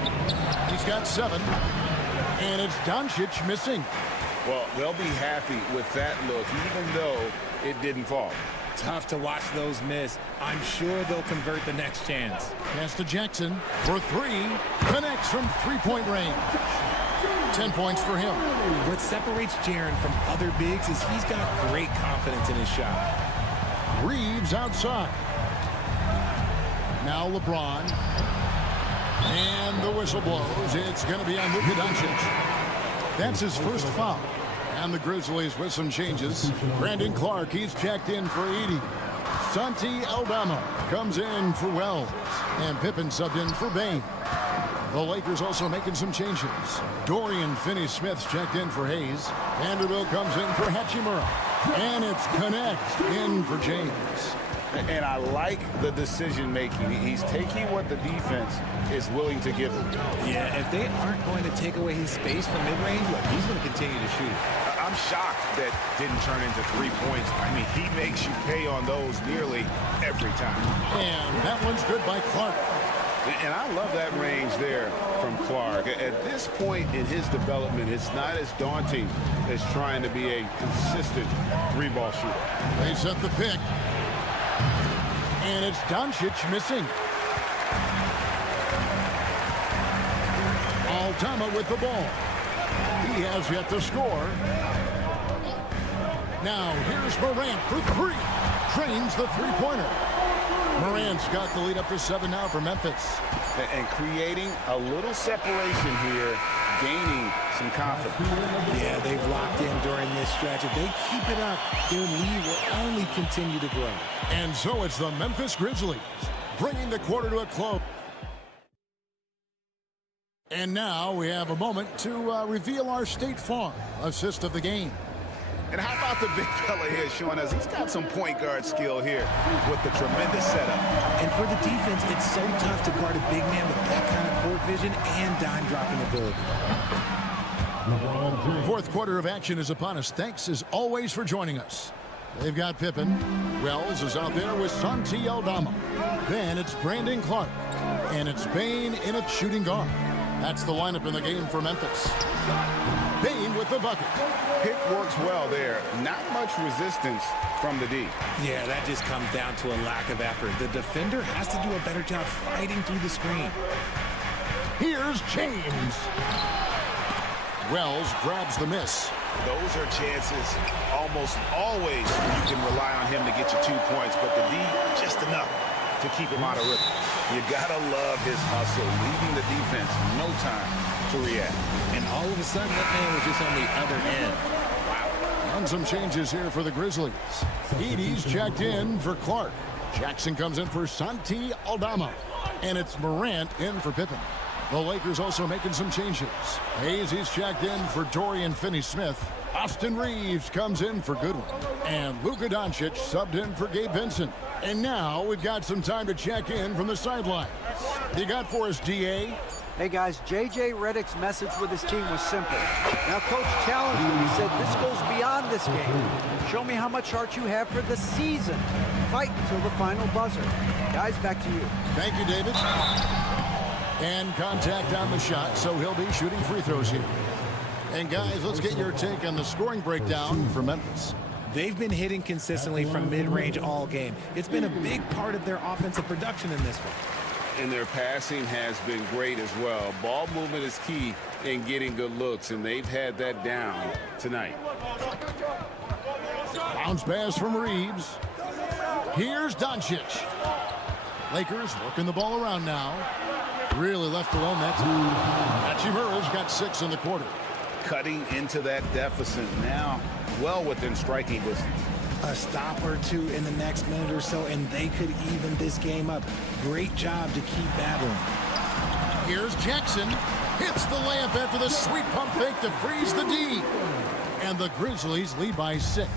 He's got 7. And it's Doncic missing. Well, they'll be happy with that look, even though it didn't fall. Tough to watch those miss. I'm sure they'll convert the next chance. Pass to Jackson for 3. Connects from 3-point range. 10 points for him. What separates Jaren from other bigs is he's got great confidence in his shot. Reeves outside. Now LeBron. And the whistle blows. It's going to be on Luka Doncic. That's his first foul. And the Grizzlies with some changes. Brandon Clark, he's checked in for Edey. Santi Aldama comes in for Wells. And Pippen subbed in for Bane. The Lakers also making some changes. Dorian Finney-Smith's checked in for Hayes. Vanderbilt comes in for Hachimura. And it's Connect in for James. And I like the decision making. He's taking what the defense is willing to give him. Yeah, if they aren't going to take away his space from mid-range, look, he's going to continue to shoot. I'm shocked that didn't turn into 3 points. I mean, he makes you pay on those nearly every time. And that one's good by Clark. And I love that range there from Clark. At this point in his development, it's not as daunting as trying to be a consistent 3-ball shooter. They set the pick. And it's Doncic missing. Aldama with the ball. He has yet to score. Now here's Morant for 3. Trains the 3-pointer. Morant's got the lead up to 7 now for Memphis. And creating a little separation here, gaining some confidence. Yeah, they've locked in during this stretch. If they keep it up, their lead will only continue to grow. And so it's the Memphis Grizzlies bringing the quarter to a close. And now we have a moment to reveal our State Farm assist of the game. And how about the big fella here showing us he's got some point guard skill here with the tremendous setup. And for the defense, it's so tough to guard a big man with that kind of court vision and dime-dropping ability. Fourth quarter of action is upon us. Thanks, as always, for joining us. They've got Pippen. Wells is out there with Santi Aldama. Then it's Brandon Clark. And it's Bane in at shooting guard. That's the lineup in the game for Memphis. Bane with the bucket. Pick works well there. Not much resistance from the D. Yeah, that just comes down to a lack of effort. The defender has to do a better job fighting through the screen. Here's James. Wells grabs the miss. Those are chances almost always you can rely on him to get you 2 points, but the D just enough to keep him out of rhythm. You gotta love his hustle, leaving the defense no time to react. And all of a sudden, that man was just on the other end. Wow. And some changes here for the Grizzlies. Edey's checked in for Clark. Jackson comes in for Santi Aldama. And it's Morant in for Pippen. The Lakers also making some changes. He's checked in for Dorian Finney-Smith. Austin Reeves comes in for Goodwin. And Luka Doncic subbed in for Gabe Vincent. And now we've got some time to check in from the sidelines. You got for us, DA? Hey guys, J.J. Redick's message with his team was simple. Now coach challenged him. He said, this goes beyond this game. Show me how much heart you have for the season. Fight until the final buzzer. Guys, back to you. Thank you, David. And contact on the shot, so he'll be shooting free throws here. And guys, let's get your take on the scoring breakdown for Memphis. They've been hitting consistently from mid-range all game. It's been a big part of their offensive production in this one. And their passing has been great as well. Ball movement is key in getting good looks, and they've had that down tonight. Bounce pass from Reeves. Here's Doncic. Lakers working the ball around now. Really left alone that time. Hachimura's got 6 in the quarter. Cutting into that deficit now, well within striking distance. A stop or two in the next minute or so, and they could even this game up. Great job to keep battling. Here's Jackson. Hits the layup after the sweet pump fake to freeze the D. And the Grizzlies lead by 6.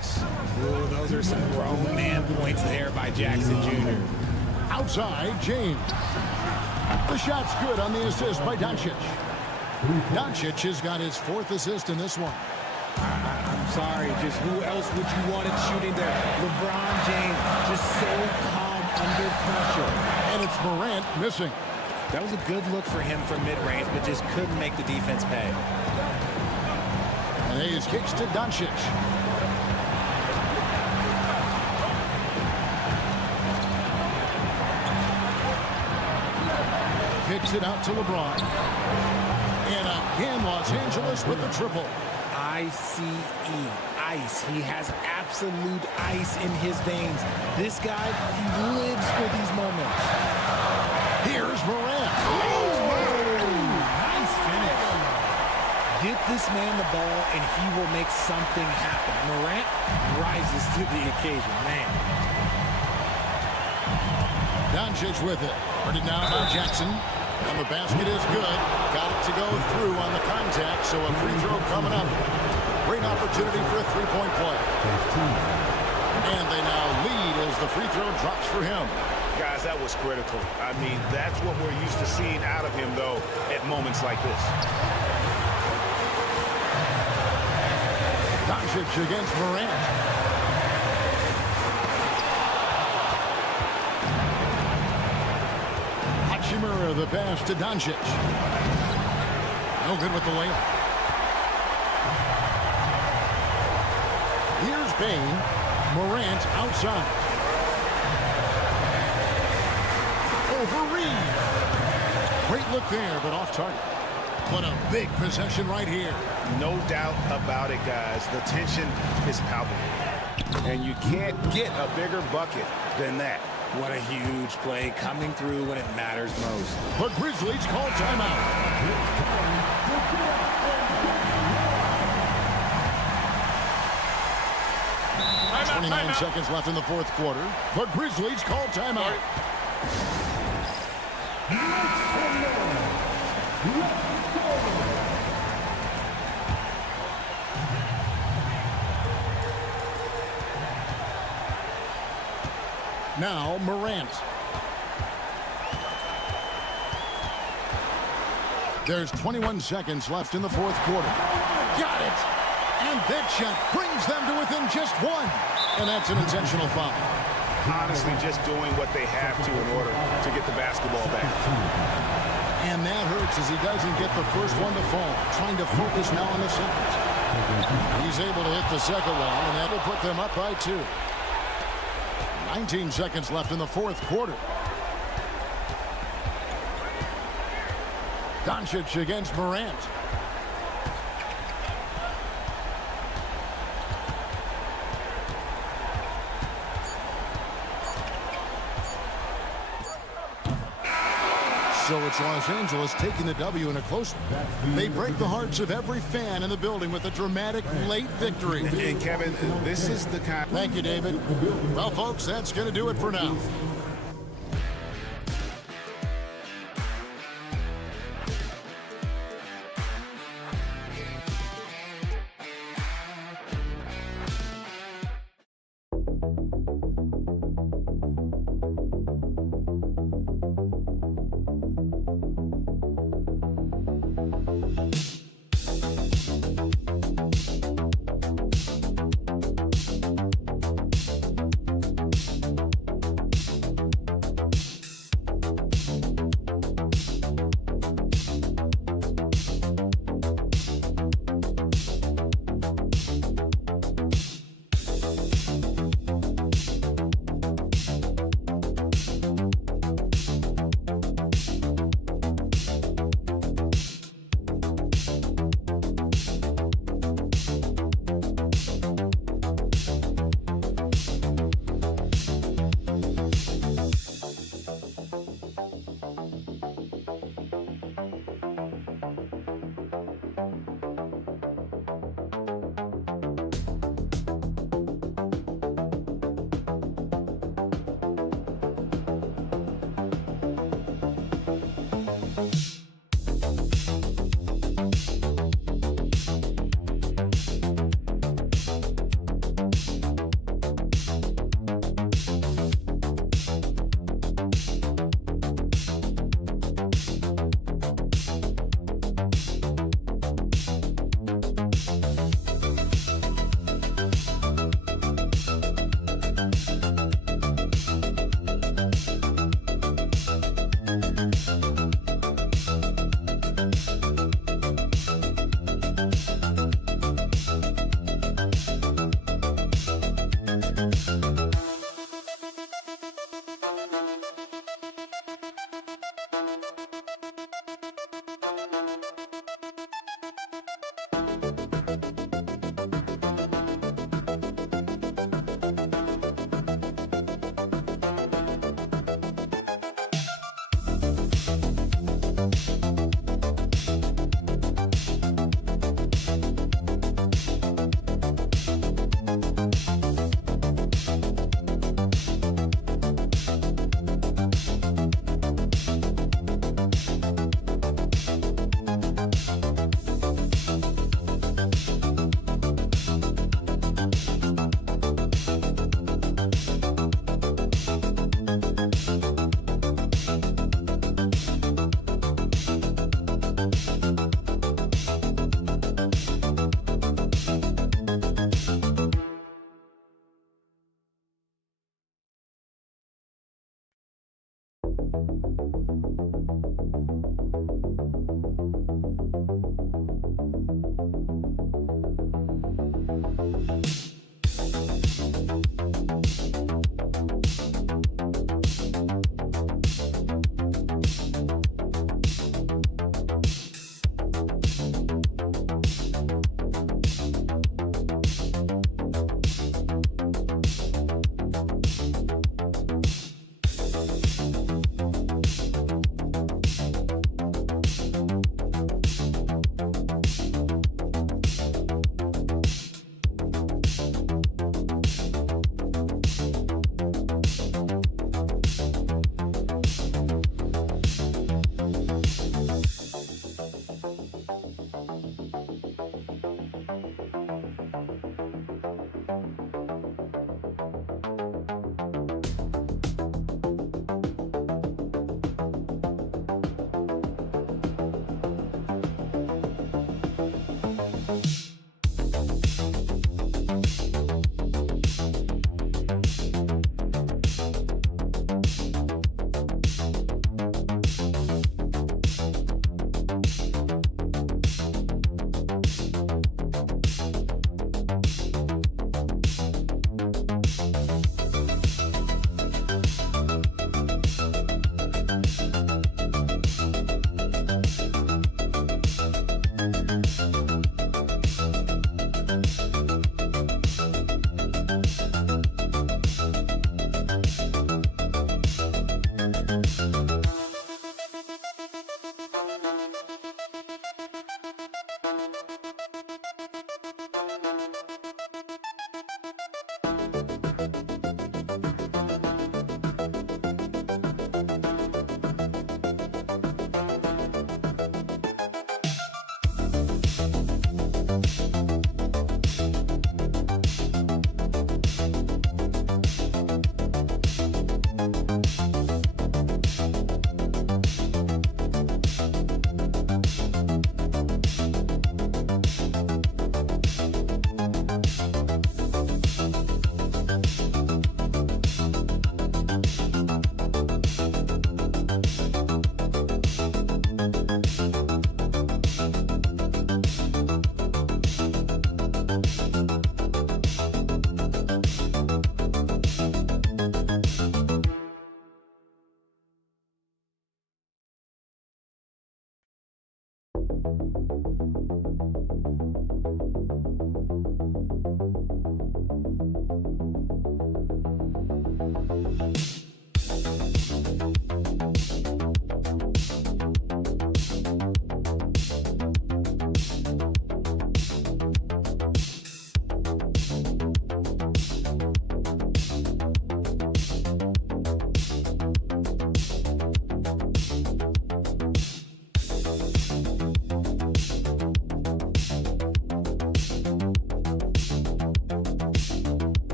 Ooh, those are some grown man points there by Jackson Jr. Outside, James. The shot's good on the assist by Doncic. Doncic has got his 4th assist in this one. I'm sorry, just who else would you want it shooting there? LeBron James, just so calm under pressure. And it's Morant missing. That was a good look for him from mid-range, but just couldn't make the defense pay. And Hayes kicks to Doncic. Kicks it out to LeBron. And again, Los Angeles with the triple. ICE, ice. He has absolute ice in his veins. This guy, he lives for these moments. Here's Morant. Nice finish. Get this man the ball, and he will make something happen. Morant rises to the occasion, man. Doncic with it. Guarded now by Jackson. And the basket is good. Got it to go through on the contact, so a free throw coming up. Great opportunity for a three-point play. And they now lead as the free throw drops for him. Guys, that was critical. I mean, that's what we're used to seeing out of him, though, at moments like this. Doncic against Morant. Hachimura, the pass to Doncic. No good with the layup. Here's Bane. Morant outside. Over Reeves. Great look there, but off target. What a big possession right here. No doubt about it, guys. The tension is palpable. And you can't get a bigger bucket than that. What a huge play coming through when it matters most. The Grizzlies call timeout. 29 seconds left in the fourth quarter. The Grizzlies call timeout. Now Morant. There's 21 seconds left in the fourth quarter. Got it! And that shot brings them to within just one. And that's an intentional foul. Honestly, just doing what they have to in order to get the basketball back. And that hurts as he doesn't get the first one to fall. Trying to focus now on the second. He's able to hit the second one, and that will put them up by 2. 19 seconds left in the fourth quarter. Doncic against Morant. So it's Los Angeles taking the W in a close one. They break the hearts of every fan in the building with a dramatic late victory. And Kevin, this is the kind... Thank you, David. Well, folks, that's going to do it for now.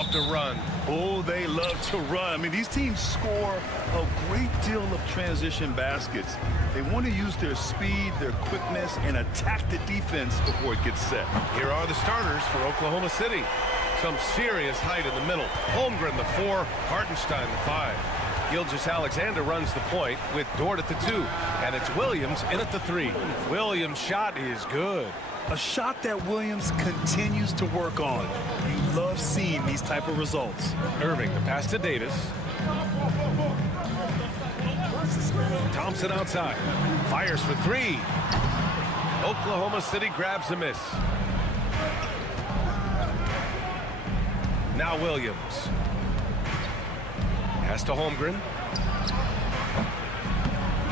love to run. Oh, they love to run. I mean, these teams score a great deal of transition baskets. They want to use their speed, their quickness, and attack the defense before it gets set. Here are the starters for Oklahoma City. Some serious height in the middle. Holmgren, the 4, Hartenstein, the 5. Gilgeous-Alexander runs the point with Dort at the 2, and it's Williams in at the 3. Williams' shot is good. A shot that Williams continues to work on. You love seeing these type of results. Irving, the pass to Davis. Thompson outside. Fires for 3. Oklahoma City grabs a miss. Now Williams. Pass to Holmgren.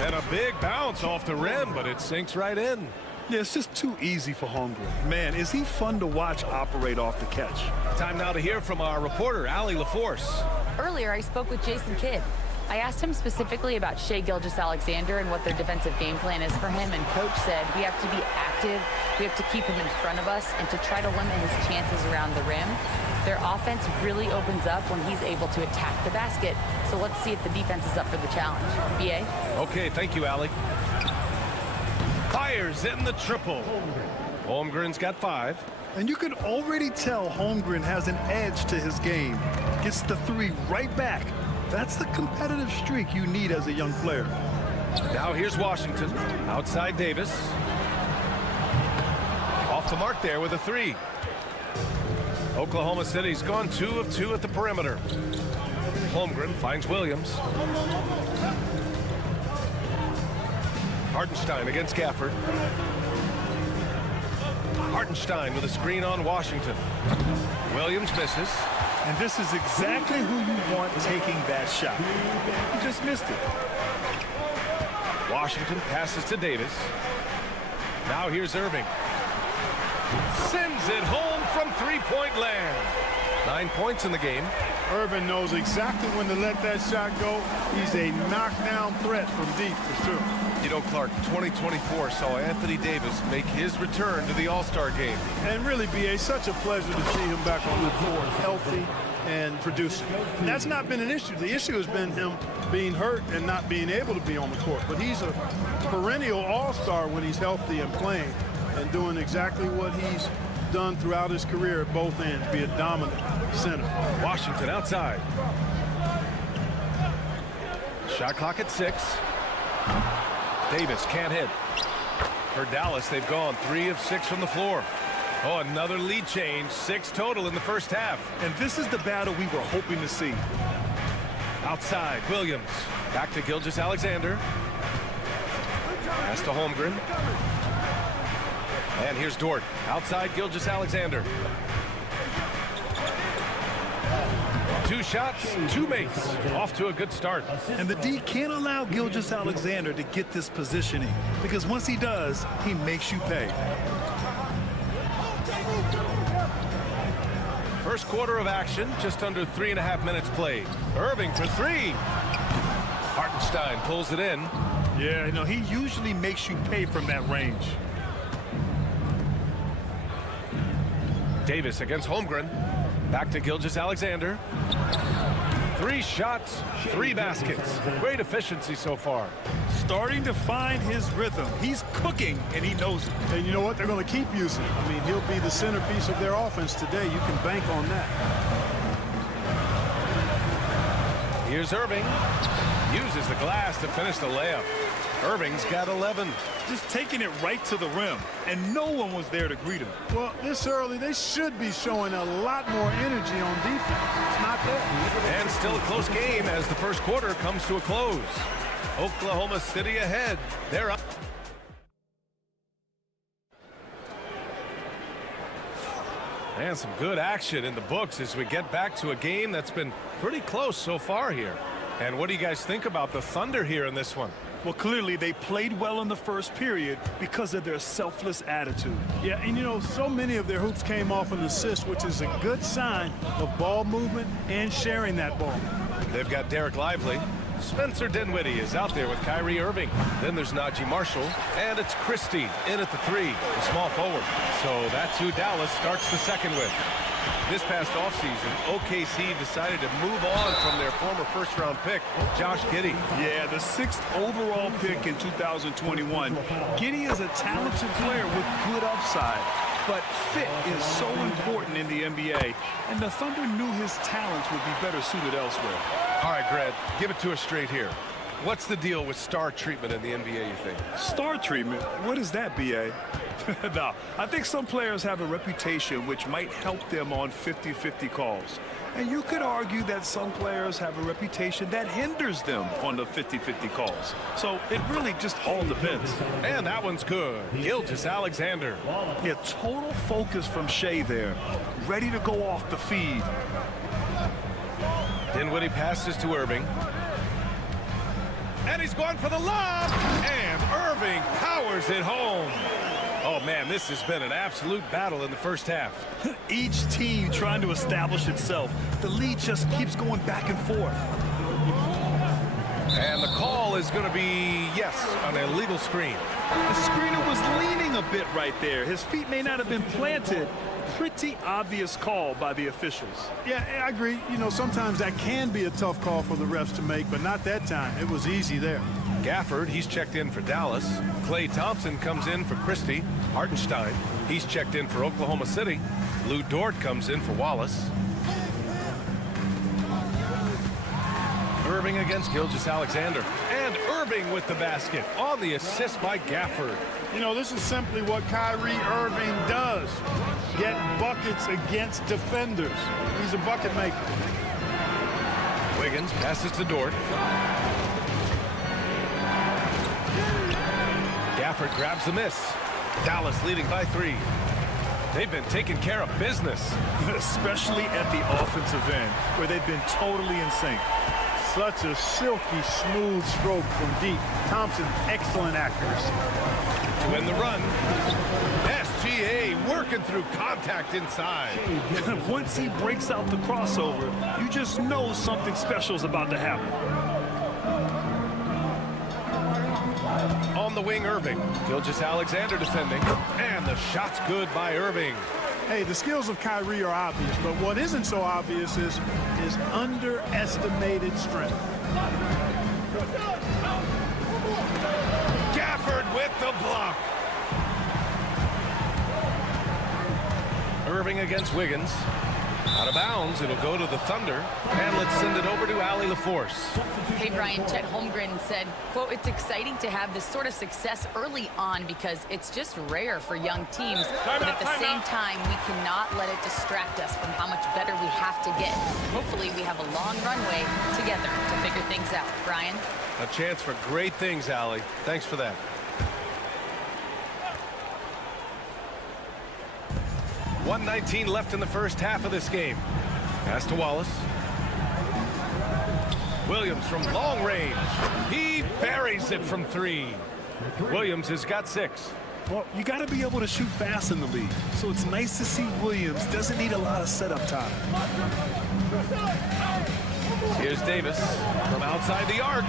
And a big bounce off the rim, but it sinks right in. Yeah, it's just too easy for Holmgren. Man, is he fun to watch operate off the catch. Time now to hear from our reporter, Allie LaForce. Earlier, I spoke with Jason Kidd. I asked him specifically about Shai Gilgeous-Alexander and what their defensive game plan is for him, and Coach said we have to be active, we have to keep him in front of us, and to try to limit his chances around the rim. Their offense really opens up when he's able to attack the basket, so let's see if the defense is up for the challenge. B.A.? Okay, thank you, Allie. Fires in the triple. Holmgren's got 5. And you can already tell Holmgren has an edge to his game. Gets the three right back. That's the competitive streak you need as a young player. Now here's Washington. Outside Davis. Off the mark there with a three. Oklahoma City's gone 2 of 2 at the perimeter. Holmgren finds Williams. Hartenstein against Gafford. Hartenstein with a screen on Washington. Williams misses. And this is exactly who you want taking that shot. He just missed it. Washington passes to Davis. Now here's Irving. Sends it home from three-point land. 9 points in the game. Irving knows exactly when to let that shot go. He's a knockdown threat from deep for sure. You know, Clark, 2024 saw Anthony Davis make his return to the All-Star game. And really, B.A., such a pleasure to see him back on the court, healthy and producing. And that's not been an issue. The issue has been him being hurt and not being able to be on the court. But he's a perennial All-Star when he's healthy and playing and doing exactly what he's done throughout his career at both ends, be a dominant center. Washington outside. Shot clock at 6. Davis can't hit. For Dallas, they've gone 3 of 6 from the floor. Oh, another lead change. 6 total in the first half. And this is the battle we were hoping to see. Outside, Williams. Back to Gilgeous-Alexander. Pass to Holmgren. And here's Dort. Outside Gilgeous-Alexander. 2 shots, 2 makes. Off to a good start. And the D can't allow Gilgeous-Alexander to get this positioning, because once he does, he makes you pay. First quarter of action, just under 3.5 minutes played. Irving for 3. Hartenstein pulls it in. Yeah, you know, he usually makes you pay from that range. Davis against Holmgren. Back to Gilgeous-Alexander. 3 shots, 3 baskets. Great efficiency so far. Starting to find his rhythm. He's cooking, and he knows it. And you know what? They're going to keep using him. I mean, he'll be the centerpiece of their offense today. You can bank on that. Here's Irving. Uses the glass to finish the layup. Irving's got 11. Just taking it right to the rim, and no one was there to greet him. Well, this early, they should be showing a lot more energy on defense. It's not there. And still a close game as the first quarter comes to a close. Oklahoma City ahead. They're up. And some good action in the books as we get back to a game that's been pretty close so far here. And what do you guys think about the Thunder here in this one? Well, clearly they played well in the first period because of their selfless attitude. Yeah, and you know, so many of their hoops came off an assist, which is a good sign of ball movement and sharing that ball. They've got Derek Lively. Spencer Dinwiddie is out there with Kyrie Irving. Then there's Najee Marshall. And it's Christie in at the 3, the small forward. So that's who Dallas starts the second with. This past offseason, OKC decided to move on from their former first-round pick, Josh Giddey. Yeah, the 6th overall pick in 2021. Giddey is a talented player with good upside, but fit is so important in the NBA, and the Thunder knew his talents would be better suited elsewhere. All right, Greg, give it to us straight here. What's the deal with star treatment in the NBA, you think? Star treatment? What is that, B.A.? No, I think some players have a reputation which might help them on 50-50 calls. And you could argue that some players have a reputation that hinders them on the 50-50 calls. So it really just all depends. And that one's good. Gilgeous-Alexander. Yeah, total focus from Shea there. Ready to go off the feed. Dinwiddie passes to Irving. And he's going for the lob. And Irving powers it home. Oh, man, this has been an absolute battle in the first half. Each team trying to establish itself. The lead just keeps going back and forth. And the call is going to be, yes, an illegal screen. The screener was leaning a bit right there. His feet may not have been planted. Pretty obvious call by the officials. Yeah, I agree. You know, sometimes that can be a tough call for the refs to make, but not that time. It was easy there. Gafford, he's checked in for Dallas. Klay Thompson comes in for Christie. Hartenstein, he's checked in for Oklahoma City. Lou Dort comes in for Wallace. Irving against Gilgeous-Alexander. And Irving with the basket on the assist by Gafford. You know, this is simply what Kyrie Irving does. Get buckets against defenders. He's a bucket maker. Wiggins passes to Dort. Gafford grabs the miss. Dallas leading by 3. They've been taking care of business. Especially at the offensive end, where they've been totally in sync. Such a silky, smooth stroke from deep. Thompson, excellent accuracy. To win the run, SGA working through contact inside. Once he breaks out the crossover, you just know something special is about to happen. On the wing, Irving. Gilgeous-Alexander defending. And the shot's good by Irving. Hey, the skills of Kyrie are obvious, but what isn't so obvious is his underestimated strength. Gafford with the block. Irving against Wiggins. Out of bounds, it'll go to the Thunder. And let's send it over to Allie LaForce. Hey, Brian, Chet Holmgren said, quote, "It's exciting to have this sort of success early on because it's just rare for young teams. But at the same time, we cannot let it distract us from how much better we have to get. Hopefully, we have a long runway together to figure things out." Brian? A chance for great things, Allie. Thanks for that. 1:19 left in the first half of this game. Pass to Wallace. Williams from long range. He buries it from 3. Williams has got 6. Well, you got to be able to shoot fast in the league. So it's nice to see Williams doesn't need a lot of setup time. Here's Davis from outside the arc.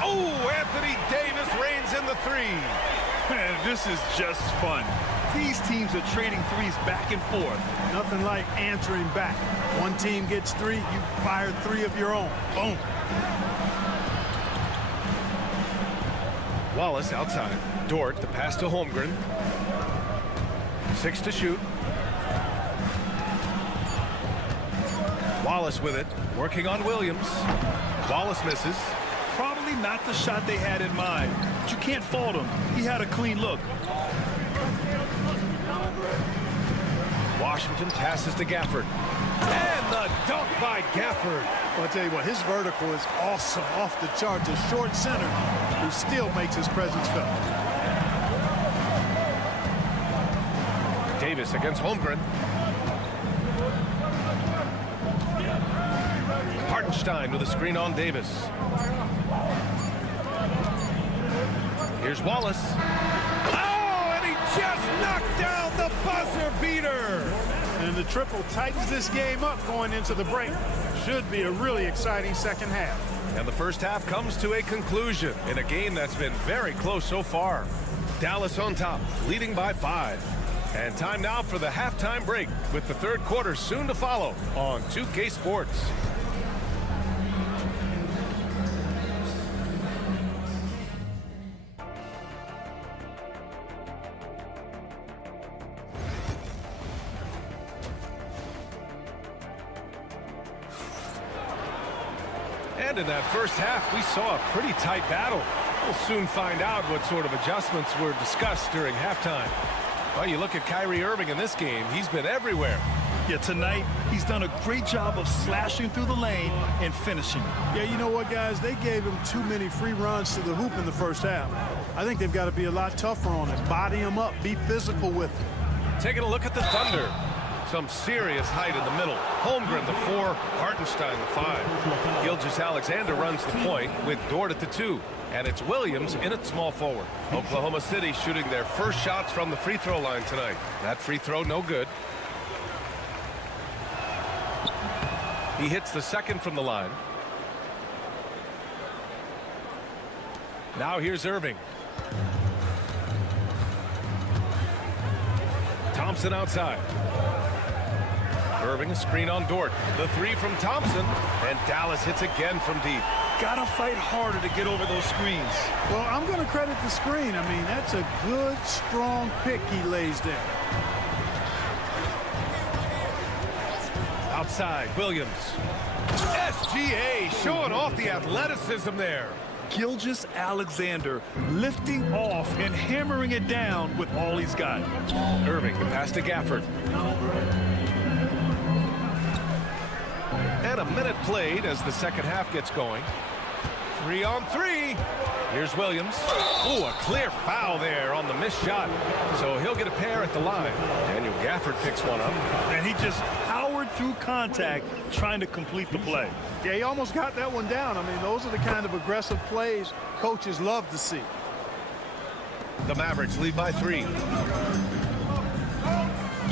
Oh, Anthony Davis reigns in the 3. Man, this is just fun. These teams are trading threes back and forth. Nothing like answering back. One team gets 3, you fire 3 of your own. Boom. Wallace outside. Dort, the pass to Holmgren. 6 to shoot. Wallace with it, working on Williams. Wallace misses. Probably not the shot they had in mind, but you can't fault him. He had a clean look. Washington passes to Gafford. And the dunk by Gafford. Well, I'll tell you what, his vertical is awesome, off the charts. A short center who still makes his presence felt. Davis against Holmgren. Hartenstein with a screen on Davis. Here's Wallace. Oh, and he just knocked down the buzzer beater. And the triple tightens this game up going into the break. Should be a really exciting second half. And the first half comes to a conclusion in a game that's been very close so far. Dallas on top, leading by 5. And time now for the halftime break with the third quarter soon to follow on 2K Sports. And in that first half, we saw a pretty tight battle. We'll soon find out what sort of adjustments were discussed during halftime. Well, you look at Kyrie Irving in this game, he's been everywhere. Yeah, tonight, he's done a great job of slashing through the lane and finishing. Yeah, you know what, guys? They gave him too many free runs to the hoop in the first half. I think they've got to be a lot tougher on him. Body him up. Be physical with him. Taking a look at the Thunder. Some serious height in the middle. Holmgren, the 4. Hartenstein, the 5. Gilgeous-Alexander runs the point with Dort at the 2. And it's Williams in at small forward. Oklahoma City shooting their first shots from the free throw line tonight. That free throw no good. He hits the second from the line. Now here's Irving. Thompson outside. Irving a screen on Dort. The 3 from Thompson. And Dallas hits again from deep. Gotta fight harder to get over those screens. Well, I'm going to credit the screen. I mean, that's a good, strong pick he lays there. Outside, Williams. SGA showing off the athleticism there. Gilgeous-Alexander lifting off and hammering it down with all he's got. Irving, the pass to Gafford. And a minute played as the second half gets going. 3-on-3. Here's Williams. Oh, a clear foul there on the missed shot. So he'll get a pair at the line. Daniel Gafford picks one up. And he just powered through contact trying to complete the play. Yeah, he almost got that one down. I mean, those are the kind of aggressive plays coaches love to see. The Mavericks lead by 3.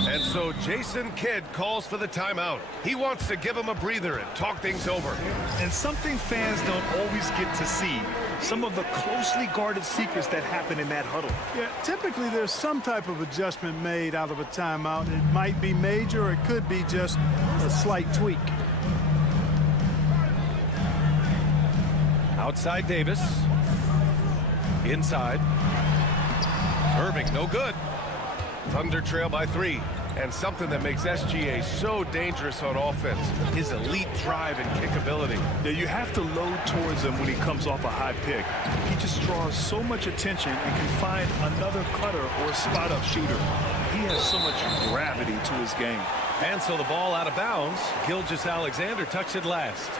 And so Jason Kidd calls for the timeout. He wants to give him a breather and talk things over. And something fans don't always get to see, some of the closely guarded secrets that happen in that huddle. Yeah, typically there's some type of adjustment made out of a timeout. It might be major, or it could be just a slight tweak. Outside Davis. Inside. Irving, no good. Thunder trail by 3. And something that makes SGA so dangerous on offense, his elite drive and kickability. Yeah, you have to load towards him when he comes off a high pick. He just draws so much attention and can find another cutter or spot-up shooter. He has so much gravity to his game. And so the ball out of bounds. Gilgeous-Alexander touched it last.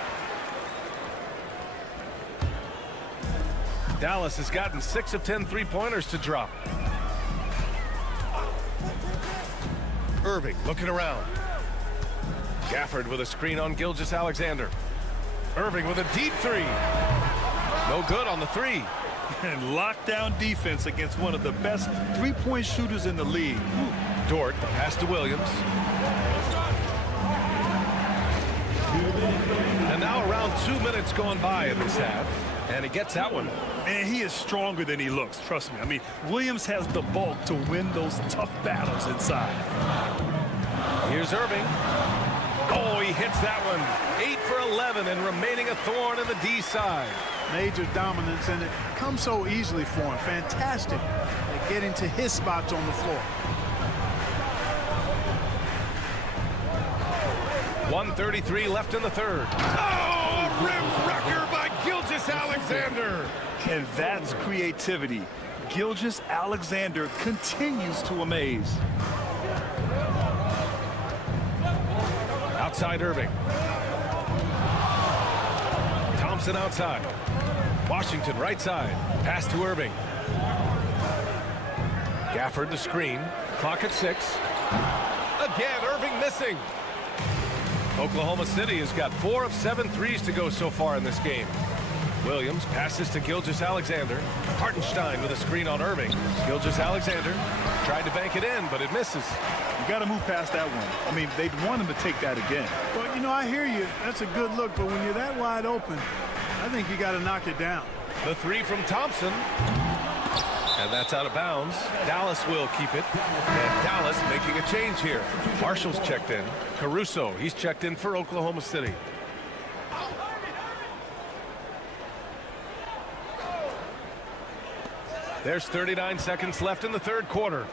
Dallas has gotten 6 of 10 three-pointers to drop. Irving looking around. Gafford with a screen on Gilgeous-Alexander. Irving with a deep 3. No good on the 3. And lockdown defense against one of the best three-point shooters in the league. Dort, the pass to Williams. And now around 2 minutes going by in this half. And he gets that one. And he is stronger than he looks, trust me. I mean, Williams has the bulk to win those tough battles inside. Here's Irving. Oh, he hits that one. 8 for 11 and remaining a thorn in the D side. Major dominance, and it comes so easily for him. Fantastic at getting to his spots on the floor. 1:33 left in the third. Oh, rim wrecker by Gilgeous-Alexander. And that's creativity. Gilgeous-Alexander continues to amaze. Outside Irving. Thompson outside. Washington right side. Pass to Irving. Gafford the screen. Clock at 6. Again, Irving missing. Oklahoma City has got 4 of 7 threes to go so far in this game. Williams passes to Gilgeous-Alexander. Hartenstein with a screen on Irving. Gilgeous-Alexander tried to bank it in, but it misses. You got to move past that one. I mean, they'd want him to take that again. Well, you know, I hear you. That's a good look, but when you're that wide open, I think you got to knock it down. The 3 from Thompson. And that's out of bounds. Dallas will keep it. And Dallas making a change here. Marshall's checked in. Caruso, he's checked in for Oklahoma City. There's 39 seconds left in the third quarter.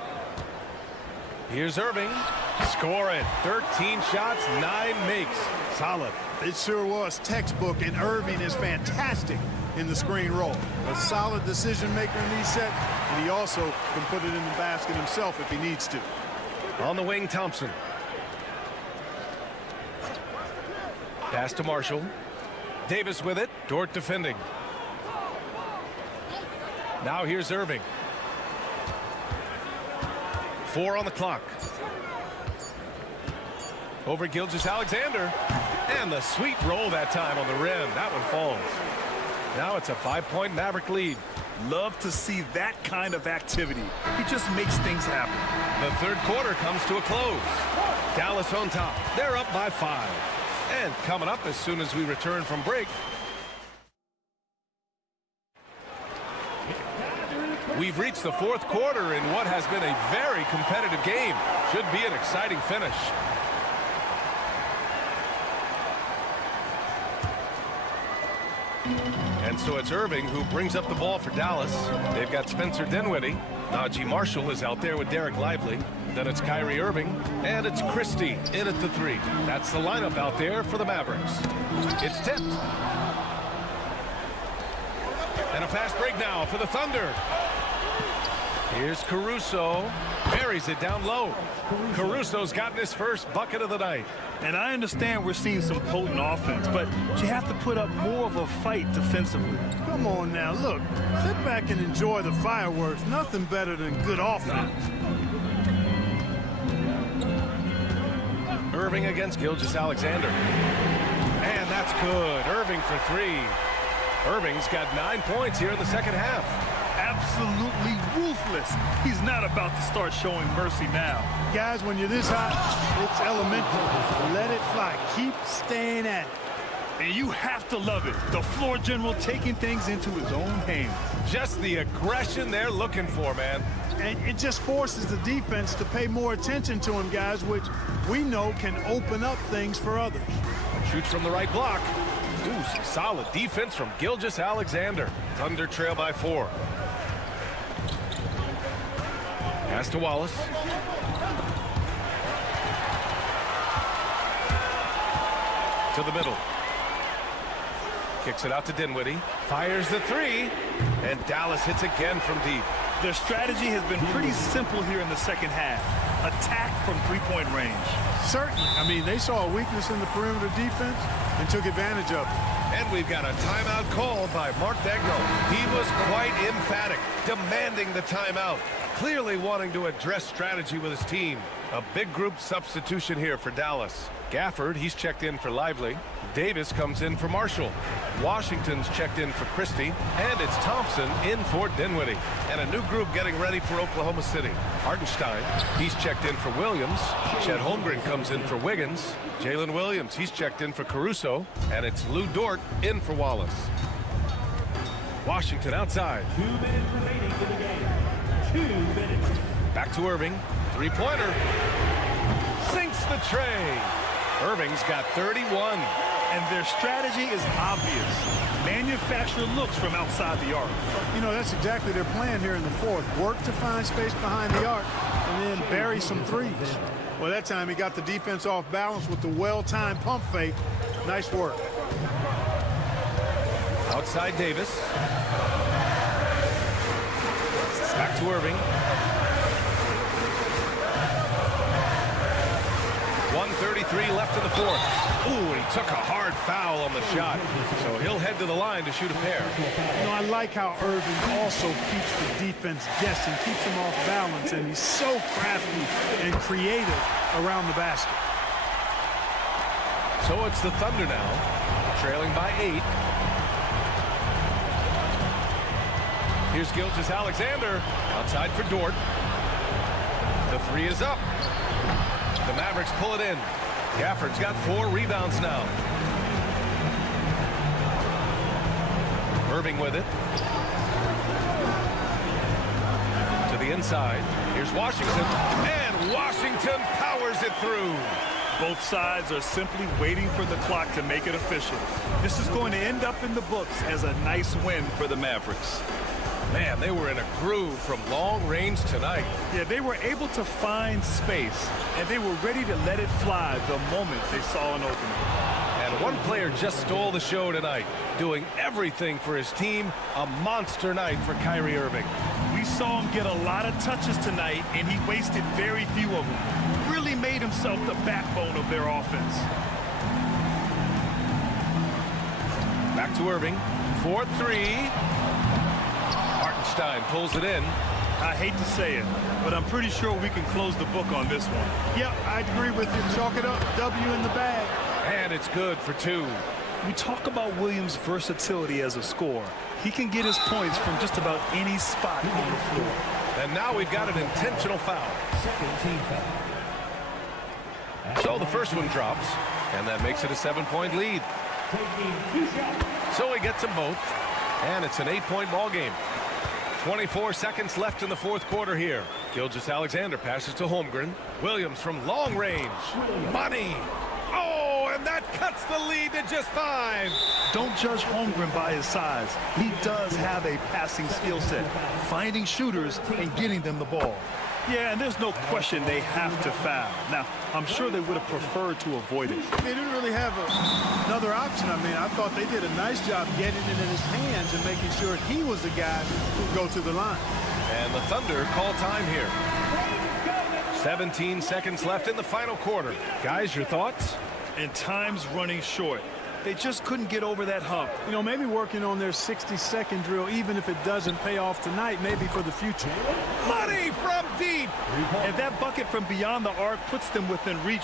Here's Irving. Score it. 13 shots, 9 makes. Solid. It sure was textbook, and Irving is fantastic in the screen roll. A solid decision maker in these sets, and he also can put it in the basket himself if he needs to. On the wing, Thompson. Pass to Marshall. Davis with it. Dort defending. Now here's Irving. 4 on the clock. Over Gilgeous-Alexander. And the sweet roll that time on the rim. That one falls. Now it's a 5-point Maverick lead. Love to see that kind of activity. He just makes things happen. The third quarter comes to a close. Dallas on top. They're up by 5. And coming up as soon as we return from break, we've reached the fourth quarter in what has been a very competitive game. Should be an exciting finish. And so it's Irving who brings up the ball for Dallas. They've got Spencer Dinwiddie. Najee Marshall is out there with Derek Lively. Then it's Kyrie Irving, and it's Christie in at the 3. That's the lineup out there for the Mavericks. It's tipped. And a fast break now for the Thunder. Here's Caruso. Buries it down low. Caruso's gotten his first bucket of the night. And I understand we're seeing some potent offense, but you have to put up more of a fight defensively. Come on now, look. Sit back and enjoy the fireworks. Nothing better than good offense. Irving against Gilgeous-Alexander. And that's good. Irving for 3. Irving's got 9 points here in the second half. Absolutely ruthless. He's not about to start showing mercy now. Guys, when you're this hot, it's elemental. Let it fly. Keep staying at it. And you have to love it. The floor general taking things into his own hands. Just the aggression they're looking for, man. And it just forces the defense to pay more attention to him, guys, which we know can open up things for others. Shoots from the right block. Ooh, some solid defense from Gilgeous-Alexander. Thunder trail by 4. Pass to Wallace. To the middle. Kicks it out to Dinwiddie. Fires the 3. And Dallas hits again from deep. Their strategy has been pretty simple here in the second half. Attack from three-point range. Certainly. I mean, they saw a weakness in the perimeter defense and took advantage of it. And we've got a timeout called by Mark Daigneault. He was quite emphatic, demanding the timeout, clearly wanting to address strategy with his team. A big group substitution here for Dallas. Gafford, he's checked in for Lively. Davis comes in for Marshall. Washington's checked in for Christie. And it's Thompson in for Dinwiddie. And a new group getting ready for Oklahoma City. Hartenstein, he's checked in for Williams. Chet Holmgren comes in for Wiggins. Jalen Williams, he's checked in for Caruso. And it's Lou Dort in for Wallace. Washington outside. 2 minutes remaining in the game. 2 minutes. Back to Irving. Three-pointer. Sinks the tray. Irving's got 31. And their strategy is obvious. Manufacture looks from outside the arc. You know, that's exactly their plan here in the fourth. Work to find space behind the arc and then bury some threes. Well, that time he got the defense off balance with the well-timed pump fake. Nice work. Outside Davis. Back to Irving. 1:33 left in the fourth. Ooh, and he took a hard foul on the shot. So he'll head to the line to shoot a pair. You know, I like how Irving also keeps the defense guessing, keeps them off balance, and he's so crafty and creative around the basket. So it's the Thunder now, trailing by 8. Here's Gilgeous-Alexander outside for Dort. The 3 is up. The Mavericks pull it in. Gafford's got 4 rebounds now. Irving with it. To the inside. Here's Washington. And Washington powers it through. Both sides are simply waiting for the clock to make it official. This is going to end up in the books as a nice win for the Mavericks. Man, they were in a groove from long range tonight. Yeah, they were able to find space, and they were ready to let it fly the moment they saw an opening. And one player just stole the show tonight, doing everything for his team. A monster night for Kyrie Irving. We saw him get a lot of touches tonight, and he wasted very few of them. Really made himself the backbone of their offense. Back to Irving. 4-3. Hartenstein pulls it in. I hate to say it, but I'm pretty sure we can close the book on this one. Yep, I agree with you. Chalk it up. W in the bag. And it's good for 2. We talk about Williams' versatility as a scorer. He can get his points from just about any spot on the floor. And now we've got an intentional foul. Second team foul. So the first one drops, and that makes it a 7-point lead. So he gets them both, and it's an 8-point ball game. 24 seconds left in the fourth quarter here. Gilgeous-Alexander passes to Holmgren. Williams from long range. Money. Oh, and that cuts the lead to just 5. Don't judge Holmgren by his size. He does have a passing skill set, finding shooters and getting them the ball. Yeah, and there's no question they have to foul. Now, I'm sure they would have preferred to avoid it. They didn't really have another option. I mean, I thought they did a nice job getting it in his hands and making sure he was the guy who go to the line. And the Thunder call time here. 17 seconds left in the final quarter. Guys, your thoughts? And time's running short. They just couldn't get over that hump. You know, maybe working on their 60-second drill, even if it doesn't pay off tonight, maybe for the future. Money from deep. And that bucket from beyond the arc puts them within reach.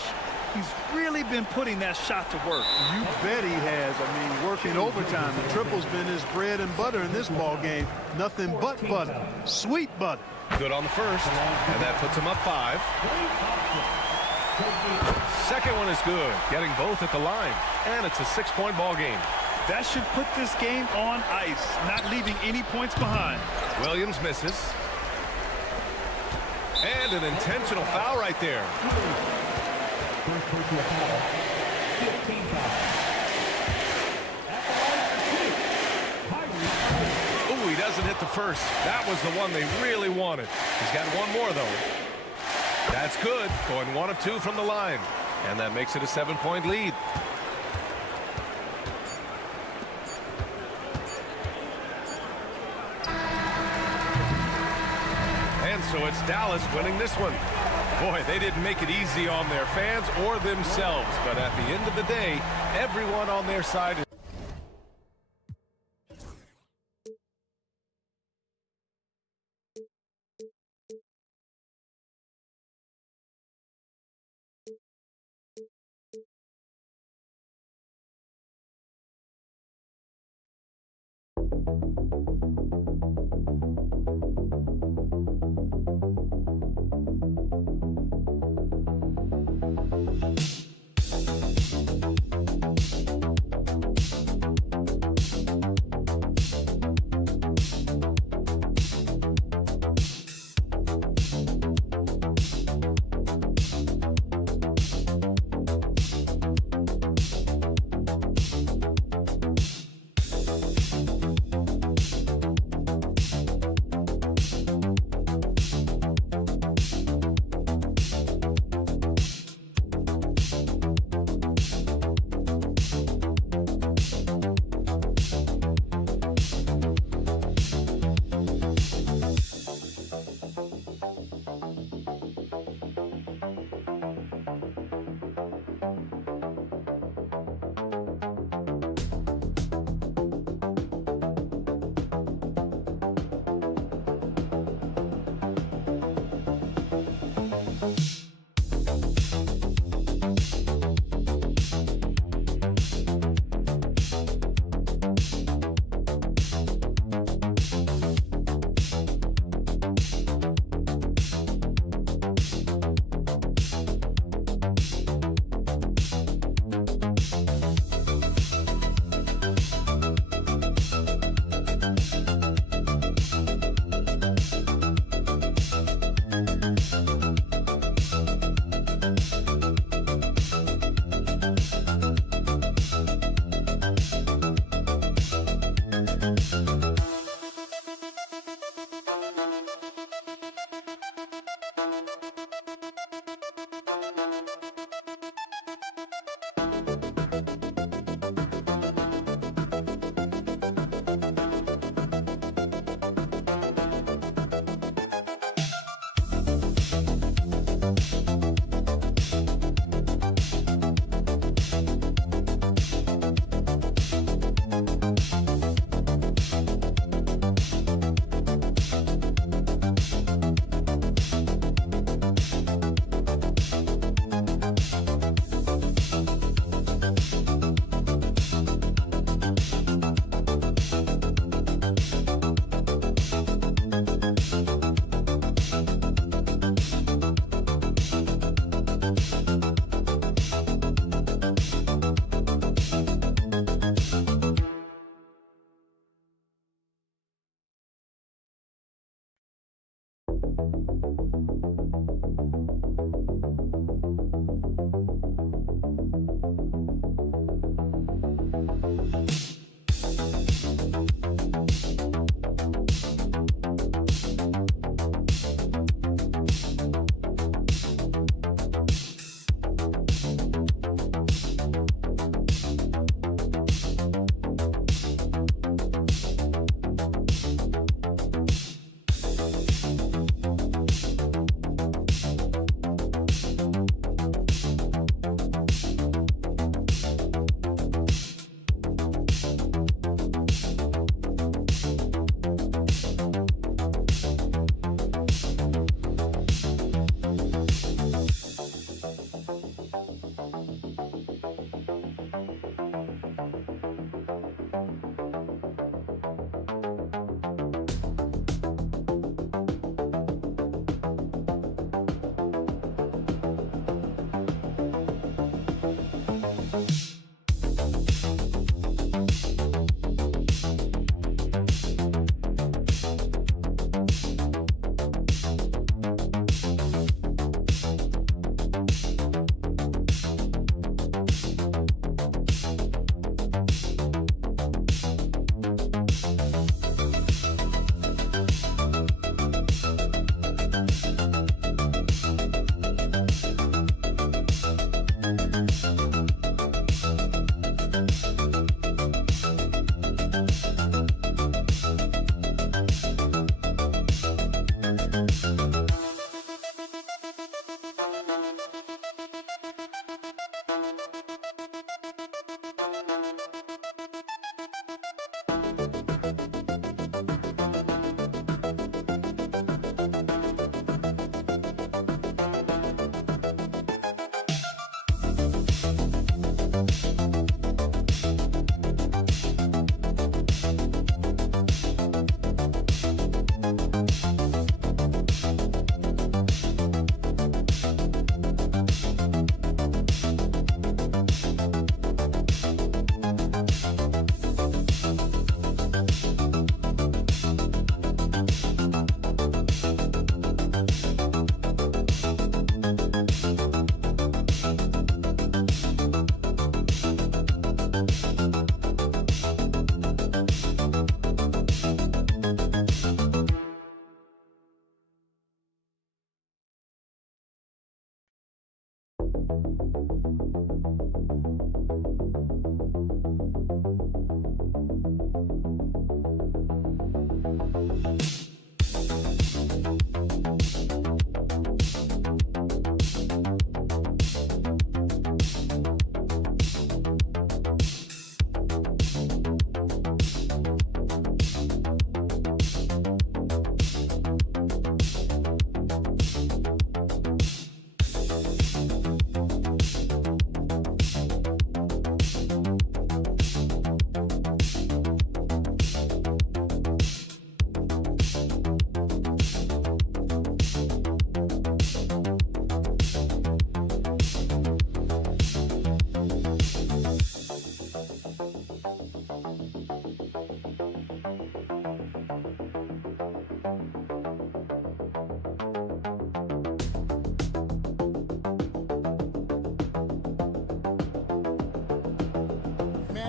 He's really been putting that shot to work. You bet he has. I mean, working overtime. The triple's been his bread and butter in this ball game. Nothing but butter. Sweet butter. Good on the first, and that puts him up 5. Second one is good, getting both at the line, and it's a 6-point ball game. That should put this game on ice, not leaving any points behind. Williams misses. And an intentional foul right there. Ooh, he doesn't hit the first. That was the one they really wanted. He's got one more, though. That's good, going 1 of 2 from the line. And that makes it a 7-point lead. And so it's Dallas winning this one. Boy, they didn't make it easy on their fans or themselves. But at the end of the day, everyone on their side is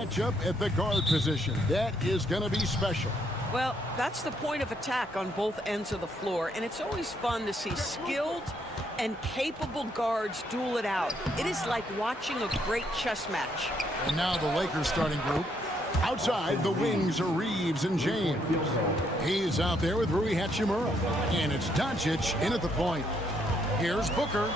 Matchup at the guard position. That is going to be special. Well, that's the point of attack on both ends of the floor, and it's always fun to see skilled and capable guards duel it out. It is like watching a great chess match. And now the Lakers starting group. Outside, the wings are Reeves and James. He's out there with Rui Hachimura. And it's Doncic in at the point. Here's Booker.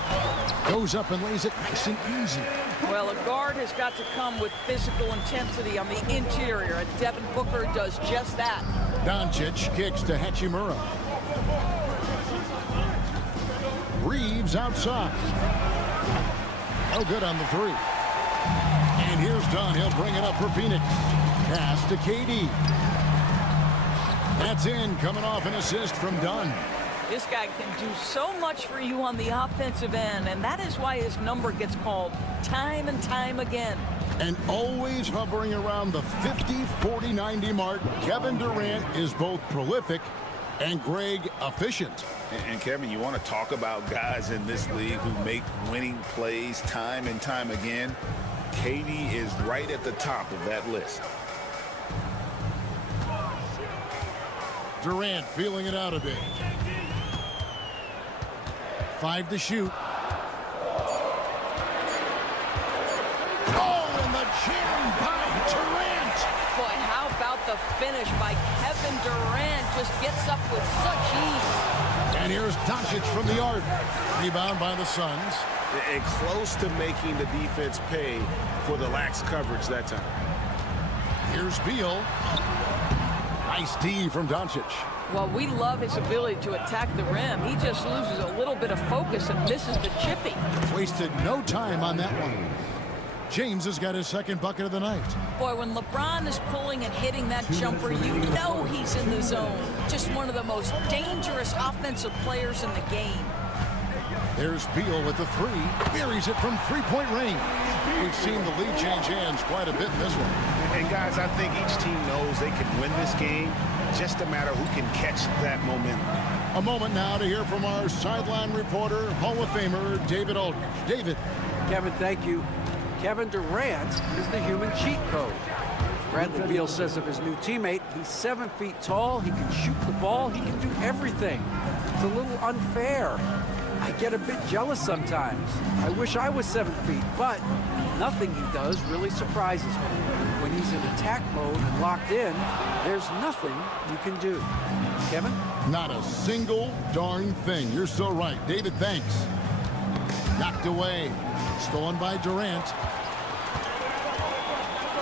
Goes up and lays it nice and easy. Well, a guard has got to come with physical intensity on the interior, and Devin Booker does just that. Doncic kicks to Hachimura. Reeves outside. No good on the three. And here's Dunn. He'll bring it up for Phoenix. Pass to KD. That's in, coming off an assist from Dunn. This guy can do so much for you on the offensive end, and that is why his number gets called time and time again. And always hovering around the 50, 40, 90 mark, Kevin Durant is both prolific and Greg efficient. And Kevin, you want to talk about guys in this league who make winning plays time and time again. KD is right at the top of that list. Durant feeling it out a bit. 5 to shoot. Oh, and the jam by Durant. Boy, how about the finish by Kevin Durant? Just gets up with such ease. And here's Doncic from the arc. Rebound by the Suns. And close to making the defense pay for the lax coverage that time. Here's Beal. Nice D from Doncic. Well, we love his ability to attack the rim. He just loses a little bit of focus and misses the chippy. Wasted no time on that one. James has got his second bucket of the night. Boy, when LeBron is pulling and hitting that jumper, you know he's in the zone. Just one of the most dangerous offensive players in the game. There's Beal with the three. Buries it from three-point range. We've seen the lead change hands quite a bit in this one. And guys, I think each team knows they can win this game. Just a matter who can catch that momentum. A moment now to hear from our sideline reporter, Hall of Famer David Aldridge. David. Kevin, thank you. Kevin Durant is the human cheat code. Bradley Beal says of his new teammate, he's 7 feet tall, he can shoot the ball, he can do everything. It's a little unfair. I get a bit jealous sometimes. I wish I was 7 feet, but nothing he does really surprises me. When he's in attack mode and locked in, there's nothing you can do. Kevin? Not a single darn thing. You're so right. David, thanks. Knocked away. Stolen by Durant.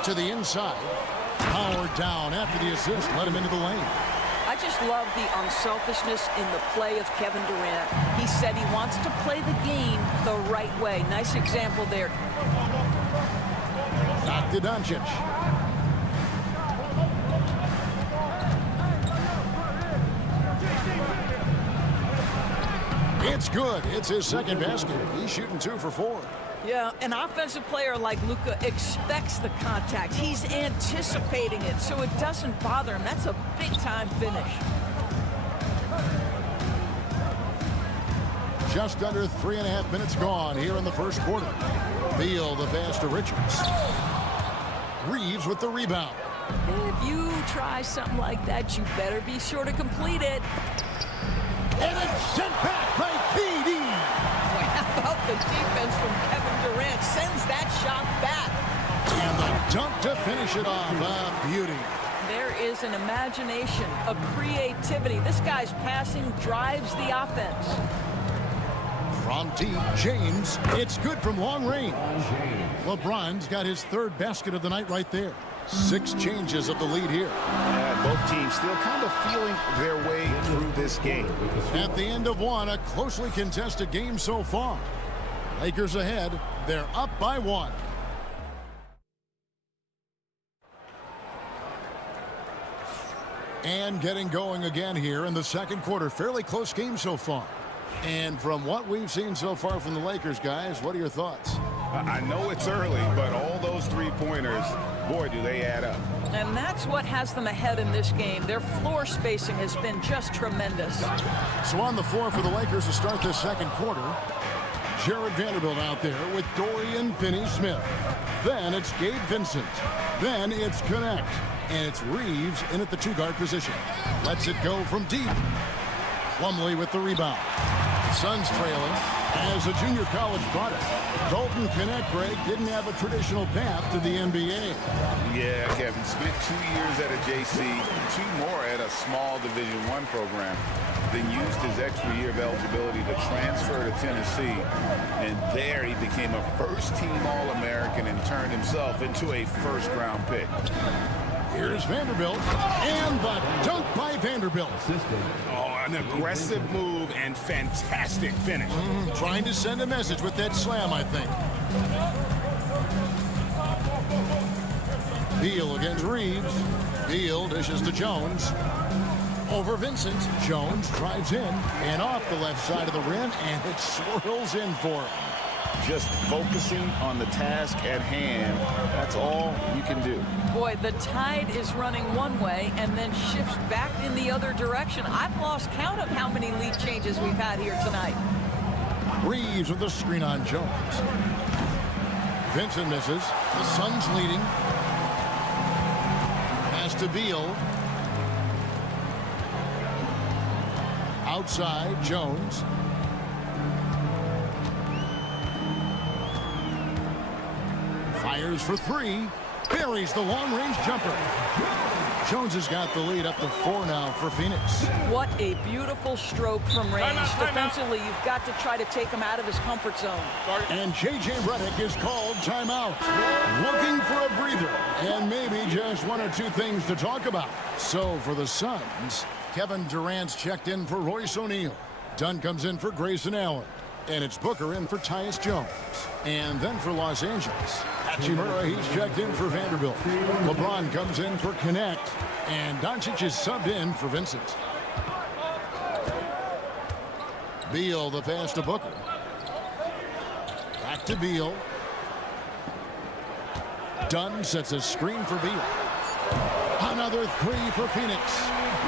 To the inside. Powered down after the assist. Let him into the lane. I just love the unselfishness in the play of Kevin Durant. He said he wants to play the game the right way. Nice example there. Back to Doncic. It's good. It's his second basket. He's shooting 2 for 4. Yeah, an offensive player like Luka expects the contact. He's anticipating it, so it doesn't bother him. That's a big-time finish. Just under 3.5 minutes gone here in the first quarter. Beal the pass to Richards. Reeves with the rebound. If you try something like that, you better be sure to complete it. And it's sent back by KD. Boy, how about The defense from Kevin Durant sends that shot back. And the dunk to finish it off. A beauty. There is an imagination, a creativity. This guy's passing drives the offense. From deep, James. It's good from long range. LeBron's got his third basket of the night right there. 6 changes of the lead here. Yeah, both teams still kind of feeling their way through this game. At the end of one, a closely contested game so far. Lakers ahead. They're up by 1. And getting going again here in the second quarter. Fairly close game so far. And from what we've seen so far from the Lakers, guys, what are your thoughts? I know it's early, but all those three-pointers, boy, do they add up. And that's what has them ahead in this game. Their floor spacing has been just tremendous. So on the floor for the Lakers to start this second quarter, Jared Vanderbilt out there with Dorian Finney-Smith. Then it's Gabe Vincent. Then it's Connect. And it's Reeves in at the 2-guard position. Lets it go from deep. Plumlee with the rebound. Suns trailing as a junior college product. Dalton Connect, Greg, didn't have a traditional path to the NBA. Yeah, Kevin spent 2 years at a JC, 2 more at a small Division I program, then used his extra year of eligibility to transfer to Tennessee. And there he became a first-team All-American and turned himself into a first-round pick. Here's Vanderbilt, and the dunk by Vanderbilt. Oh, an aggressive move and fantastic finish. Trying to send a message with that slam, I think. Beal against Reeves. Beal dishes to Jones. Over Vincent. Jones drives in and off the left side of the rim, and it swirls in for him. Just focusing on the task at hand, that's all you can do. Boy, the tide is running one way and then shifts back in the other direction. I've lost count of how many lead changes we've had here tonight. Reeves with the screen on Jones. Vincent misses. The Suns leading. Pass to Beal. Outside, Jones. Fires for 3. Buries the long-range jumper. Jones has got the lead up to 4 now for Phoenix. What a beautiful stroke from range. Defensively, you've got to try to take him out of his comfort zone. And J.J. Redick is called timeout. Looking for a breather and maybe just 1 or 2 things to talk about. So for the Suns, Kevin Durant's checked in for Royce O'Neal. Dunn comes in for Grayson Allen. And it's Booker in for Tyus Jones. And then for Los Angeles, Hachimura, he's checked in for Vanderbilt. LeBron comes in for Connect. And Doncic is subbed in for Vincent. Beal, the pass to Booker. Back to Beal. Dunn sets a screen for Beal. Another 3 for Phoenix.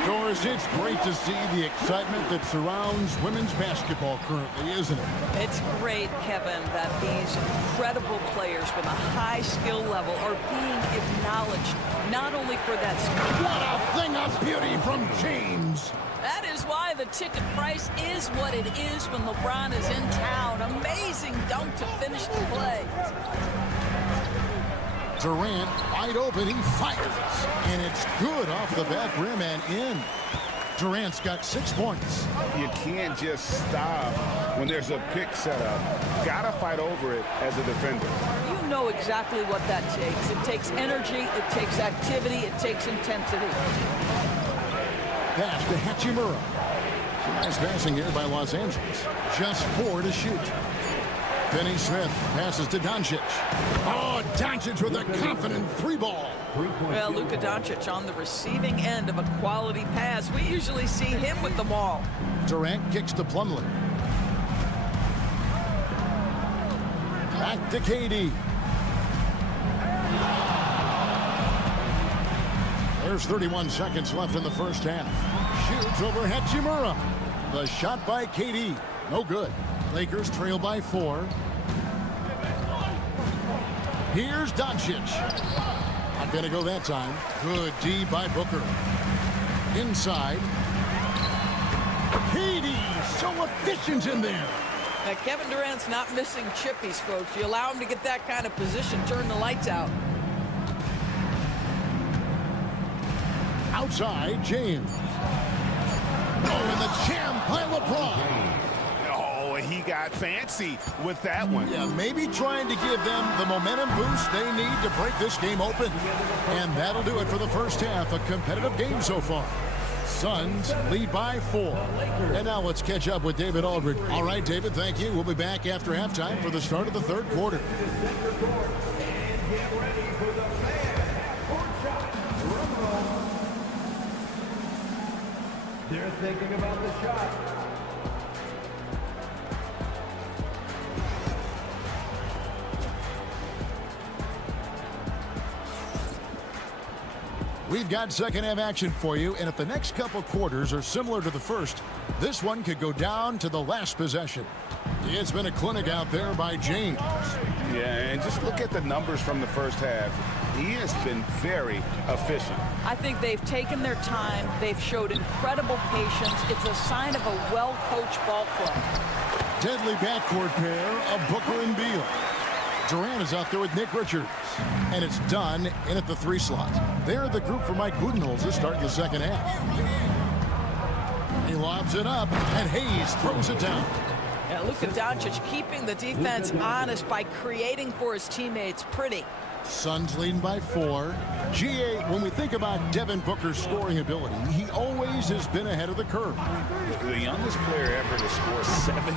Doris, it's great to see the excitement that surrounds women's basketball currently, isn't it? It's great, Kevin, that these incredible players with a high skill level are being acknowledged, not only for that skill. What a thing of beauty from James. That is why the ticket price is what it is when LeBron is in town. Amazing dunk to finish the play. Durant wide open, he fires, and it's good off the back rim and in. Durant's got 6 points. You can't just stop when there's a pick set up. Gotta fight over it as a defender. You know exactly what that takes. It takes energy, it takes activity, it takes intensity. Pass to Hachimura. Some nice passing here by Los Angeles. Just 4 to shoot. Finney-Smith passes to Doncic. Oh, Doncic with a confident 3-ball. Well, Luka Doncic on the receiving end of a quality pass. We usually see him with the ball. Durant kicks to Plumlee. Back to KD. There's 31 seconds left in the first half. Shoots over Hachimura. The shot by KD. No good. Lakers trail by 4. Here's Doncic. Not going to go that time. Good D by Booker. Inside. KD so efficient in there. Now, Kevin Durant's not missing chippies, folks. You allow him to get that kind of position, turn the lights out. Outside, James. Oh, and the jam by LeBron. Oh, he got fancy with that one. Yeah, maybe trying to give them the momentum boost they need to break this game open. And that'll do it for the first half. A competitive game so far. Suns lead by 4. And now let's catch up with David Aldridge. All right, David, thank you. We'll be back after halftime for the start of the third quarter. They're thinking about the shot. We've got second half action for you, and if the next couple quarters are similar to the first, this one could go down to the last possession. It's been a clinic out there by James. Yeah, and just look at the numbers from the first half. He has been very efficient. I think they've taken their time. They've showed incredible patience. It's a sign of a well-coached ball club. Deadly backcourt pair of Booker and Beal. Durant is out there with Nick Richards. And it's done in at the 3 slot. They're the group for Mike Budenholzer starting the second half. He lobs it up, and Hayes throws it down. Yeah, Luka Doncic keeping the defense honest by creating for his teammates. Pretty. Suns leading by 4. GA, when we think about Devin Booker's scoring ability, he always has been ahead of the curve. The youngest player ever to score 70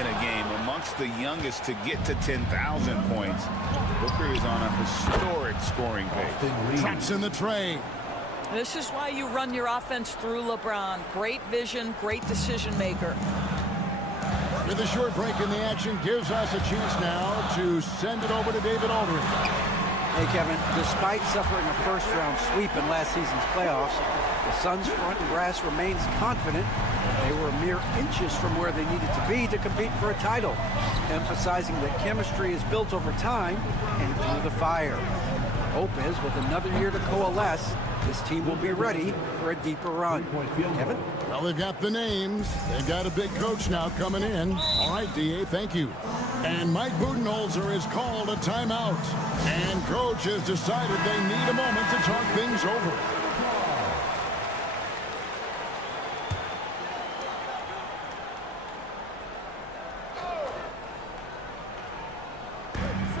in a game, amongst the youngest to get to 10,000 points. Booker is on a historic scoring pace. Traps in the tray. This is why you run your offense through LeBron. Great vision, great decision maker. With a short break in the action, gives us a chance now to send it over to David Aldridge. Hey, Kevin, despite suffering a first-round sweep in last season's playoffs, the Suns' front brass remains confident they were mere inches from where they needed to be to compete for a title, emphasizing that chemistry is built over time and through the fire. Hope is, with another year to coalesce, this team will be ready for a deeper run. Kevin? Well, they've got the names. They've got a big coach now coming in. All right, DA, thank you. And Mike Budenholzer has called a timeout. And coach has decided they need a moment to talk things over.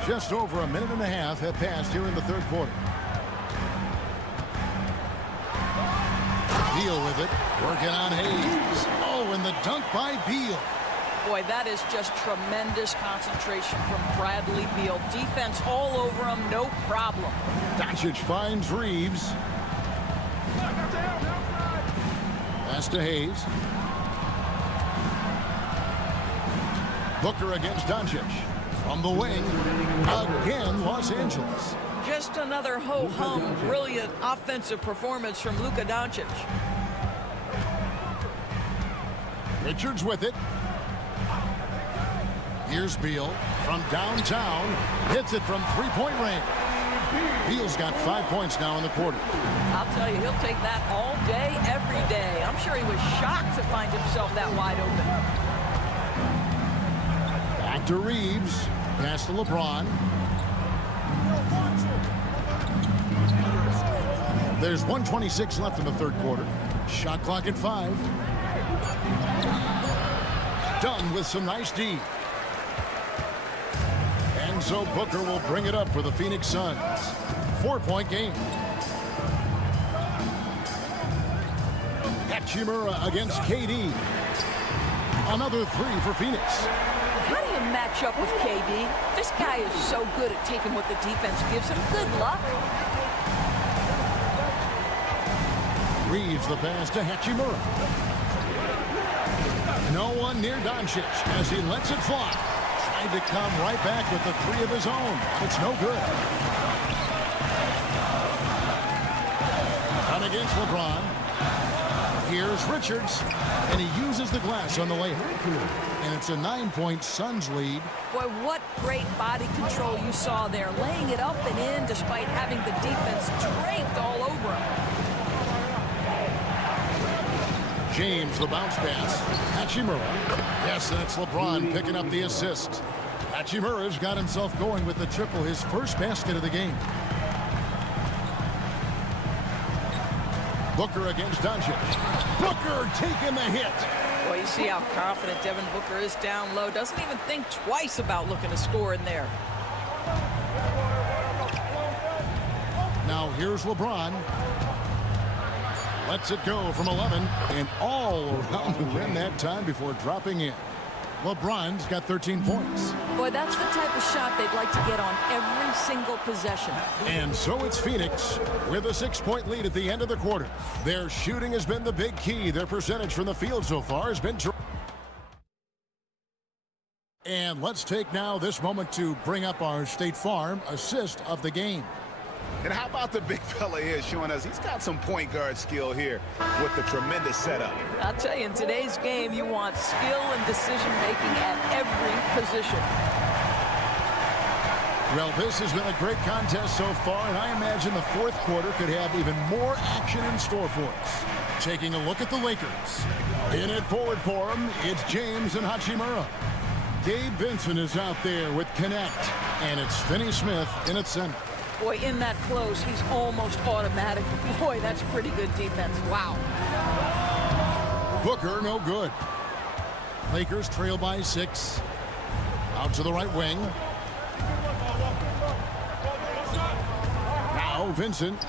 Just over a minute and a half have passed here in the third quarter. Beal with it, working on Hayes. Oh, and the dunk by Beal. Boy, that is just tremendous concentration from Bradley Beal. Defense all over him, no problem. Doncic finds Reeves. Pass to Hayes. Booker against Doncic. From the wing, again, Los Angeles. Just another ho-hum, brilliant offensive performance from Luka Doncic. Richards with it. Here's Beal from downtown. Hits it from three-point range. Beal's got 5 points now in the quarter. I'll tell you, he'll take that all day, every day. I'm sure he was shocked to find himself that wide open. Back to Reeves. Pass to LeBron. There's 1:26 left in the third quarter. Shot clock at 5. Done with some nice D. And so Booker will bring it up for the Phoenix Suns. 4-point game. Hachimura against KD. Another 3 for Phoenix. How do you match up with KD? This guy is so good at taking what the defense gives him. Good luck. Reeves the pass to Hachimura. No one near Doncic as he lets it fly. Trying to come right back with the 3 of his own. It's no good. And against LeBron. Here's Richards. And he uses the glass on the layup. And it's a 9-point Suns lead. Boy, what great body control you saw there. Laying it up and in despite having the defense draped all over him. James, the bounce pass. Hachimura. Yes, and it's LeBron picking up the assist. Hachimura's got himself going with the triple, his first basket of the game. Booker against Doncic. Booker taking the hit. Well, you see how confident Devin Booker is down low. Doesn't even think twice about looking to score in there. Now here's LeBron. Lets it go from 11 and all around the rim that time before dropping in. LeBron's got 13 points. Boy, that's the type of shot they'd like to get on every single possession. And so it's Phoenix with a 6-point lead at the end of the quarter. Their shooting has been the big key. Their percentage from the field so far has been terrific. And let's take now this moment to bring up our State Farm assist of the game. And how about the big fella here showing us he's got some point guard skill here with the tremendous setup. I'll tell you, in today's game, you want skill and decision-making at every position. Well, this has been a great contest so far, and I imagine the fourth quarter could have even more action in store for us. Taking a look at the Lakers. In it forward for them, it's James and Hachimura. Gabe Vincent is out there with Connect, and it's Finney-Smith in its center. Boy, in that close, he's almost automatic. Boy, that's pretty good defense. Wow. Booker, no good. Lakers trail by 6. Out to the right wing. Now Vincent.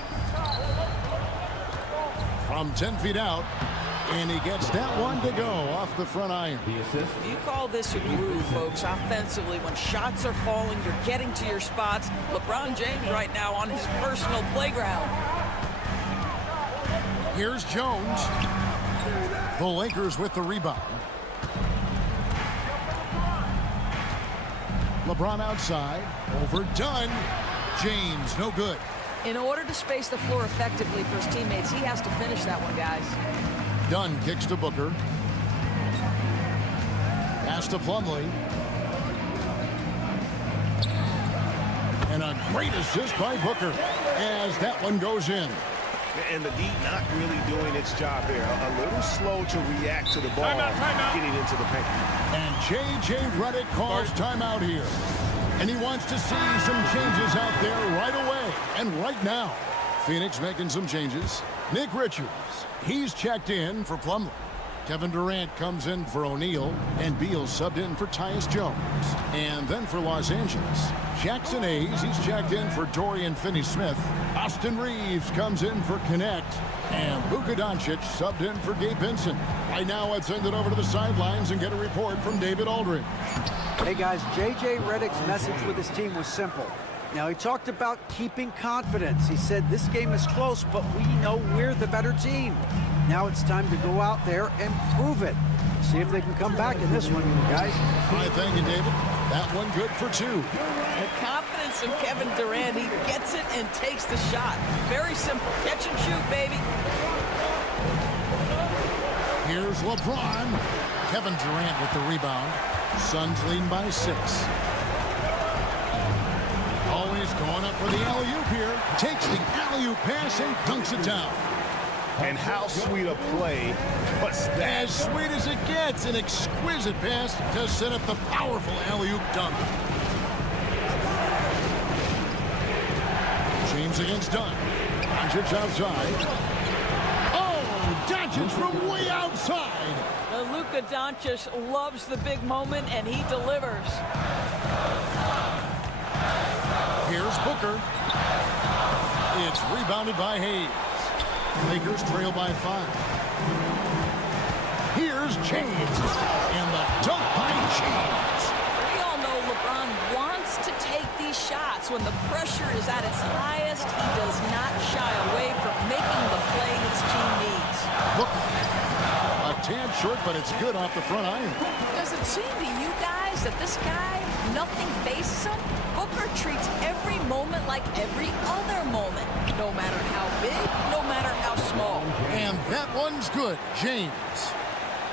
From 10 feet out. And he gets that one to go off the front iron. You call this a groove, folks, offensively. When shots are falling, you're getting to your spots. LeBron James right now on his personal playground. Here's Jones. The Lakers with the rebound. LeBron outside. Overdone. James, no good. In order to space the floor effectively for his teammates, he has to finish that one, guys. Dunn kicks to Booker. Pass to Plumlee. And a great assist by Booker as that one goes in. And the D not really doing its job here. A little slow to react to the ball getting into the paint. And J.J. Redick calls timeout here. And he wants to see some changes out there right away and right now. Phoenix making some changes. Nick Richards, he's checked in for Plumlee. Kevin Durant comes in for O'Neal, and Beal subbed in for Tyus Jones. And then for Los Angeles, Jackson Hayes, he's checked in for Dorian Finney-Smith. Austin Reeves comes in for Connect. And Luka Doncic subbed in for Gabe Vincent. Right now, let's send it over to the sidelines and get a report from David Aldridge. Hey, guys, J.J. Redick's message with his team was simple. Now, he talked about keeping confidence. He said this game is close, but we know we're the better team. Now it's time to go out there and prove it. See if they can come back in this one, guys. All right, thank you, David. That one good for 2. The confidence of Kevin Durant, he gets it and takes the shot. Very simple. Catch and shoot, baby. Here's LeBron. Kevin Durant with the rebound. Suns leading by 6. Always going up for the alley-oop here. Takes the alley-oop pass and dunks it down. And how sweet a play was that? As sweet as it gets. An exquisite pass to set up the powerful alley-oop dunk. James against Dunn. Doncic outside. Oh, Doncic from way outside. Luka Doncic loves the big moment, and he delivers. Here's Booker. It's rebounded by Hayes. Lakers trail by 5. Here's James. And the dunk by James. We all know LeBron wants to take these shots. When the pressure is at its highest, he does not shy away from making the play his team needs. Look, a tad short, but it's good off the front iron. Does it seem to you guys that this guy, nothing faces him? Booker treats every moment like every other moment, no matter how big, no matter how small. And that one's good, James.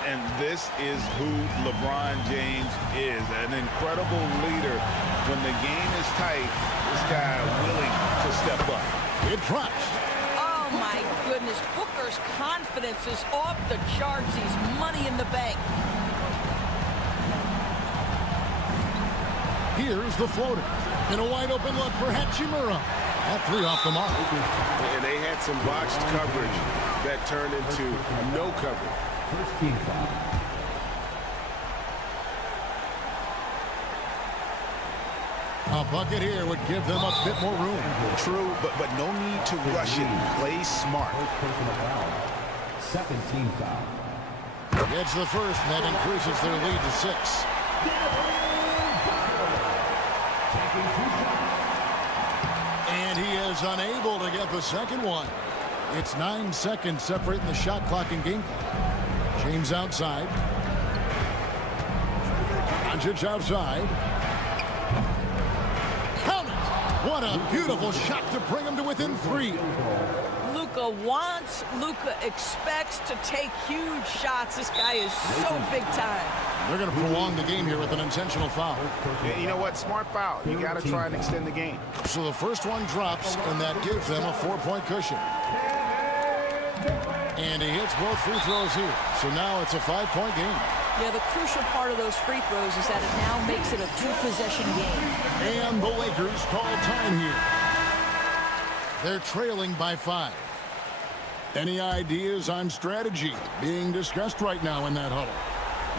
And this is who LeBron James is, an incredible leader. When the game is tight, this guy willing to step up. It drops. Oh, Oh, my goodness. Booker's confidence is off the charts. He's money in the bank. Here's the floater. In a wide open look for Hachimura. That three off the mark. And they had some botched coverage that turned into no coverage. First team foul. A bucket here would give them a bit more room. True, but no need to rush it. Play smart. First personal foul. Second team foul. Gets the first, and that increases their lead to 6. And he is unable to get the second one. It's 9 seconds separating the shot clock and game clock. James outside. Doncic outside. Count it! What a beautiful shot to bring him to within 3. Luka wants, Luka expects to take huge shots. This guy is so big time. They're going to prolong the game here with an intentional foul. Yeah, you know what? Smart foul. You got to try and extend the game. So the first one drops, and that gives them a 4-point cushion. And he hits both free throws here. So now it's a 5-point game. Yeah, the crucial part of those free throws is that it now makes it a 2-possession game. And the Lakers call time here. They're trailing by 5. Any ideas on strategy being discussed right now in that huddle?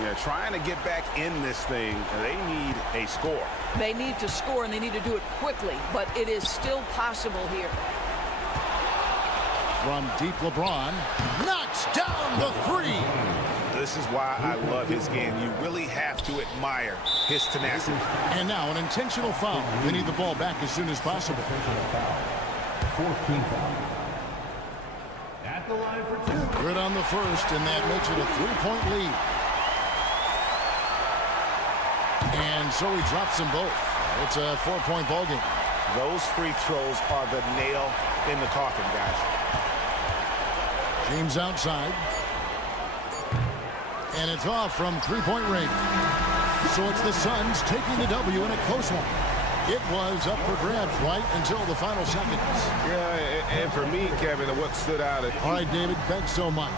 Yeah, trying to get back in this thing, they need a score. They need to score, and they need to do it quickly, but it is still possible here. From deep, LeBron knocks down the 3. This is why I love his game. You really have to admire his tenacity. And now an intentional foul. They need the ball back as soon as possible. Fourth team foul. At the line for 2. Good on the first, and that makes it a 3-point lead. And so he drops them both. It's a 4-point ball game. Those free throws are the nail in the coffin, guys. James outside. And it's off from 3-point range. So it's the Suns taking the W in a close one. It was up for grabs right until the final seconds. Yeah, and for me, Kevin, what stood out... All right, David, thanks so much.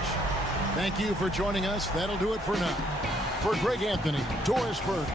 Thank you for joining us. That'll do it for now. For Greg Anthony, Doris Burke.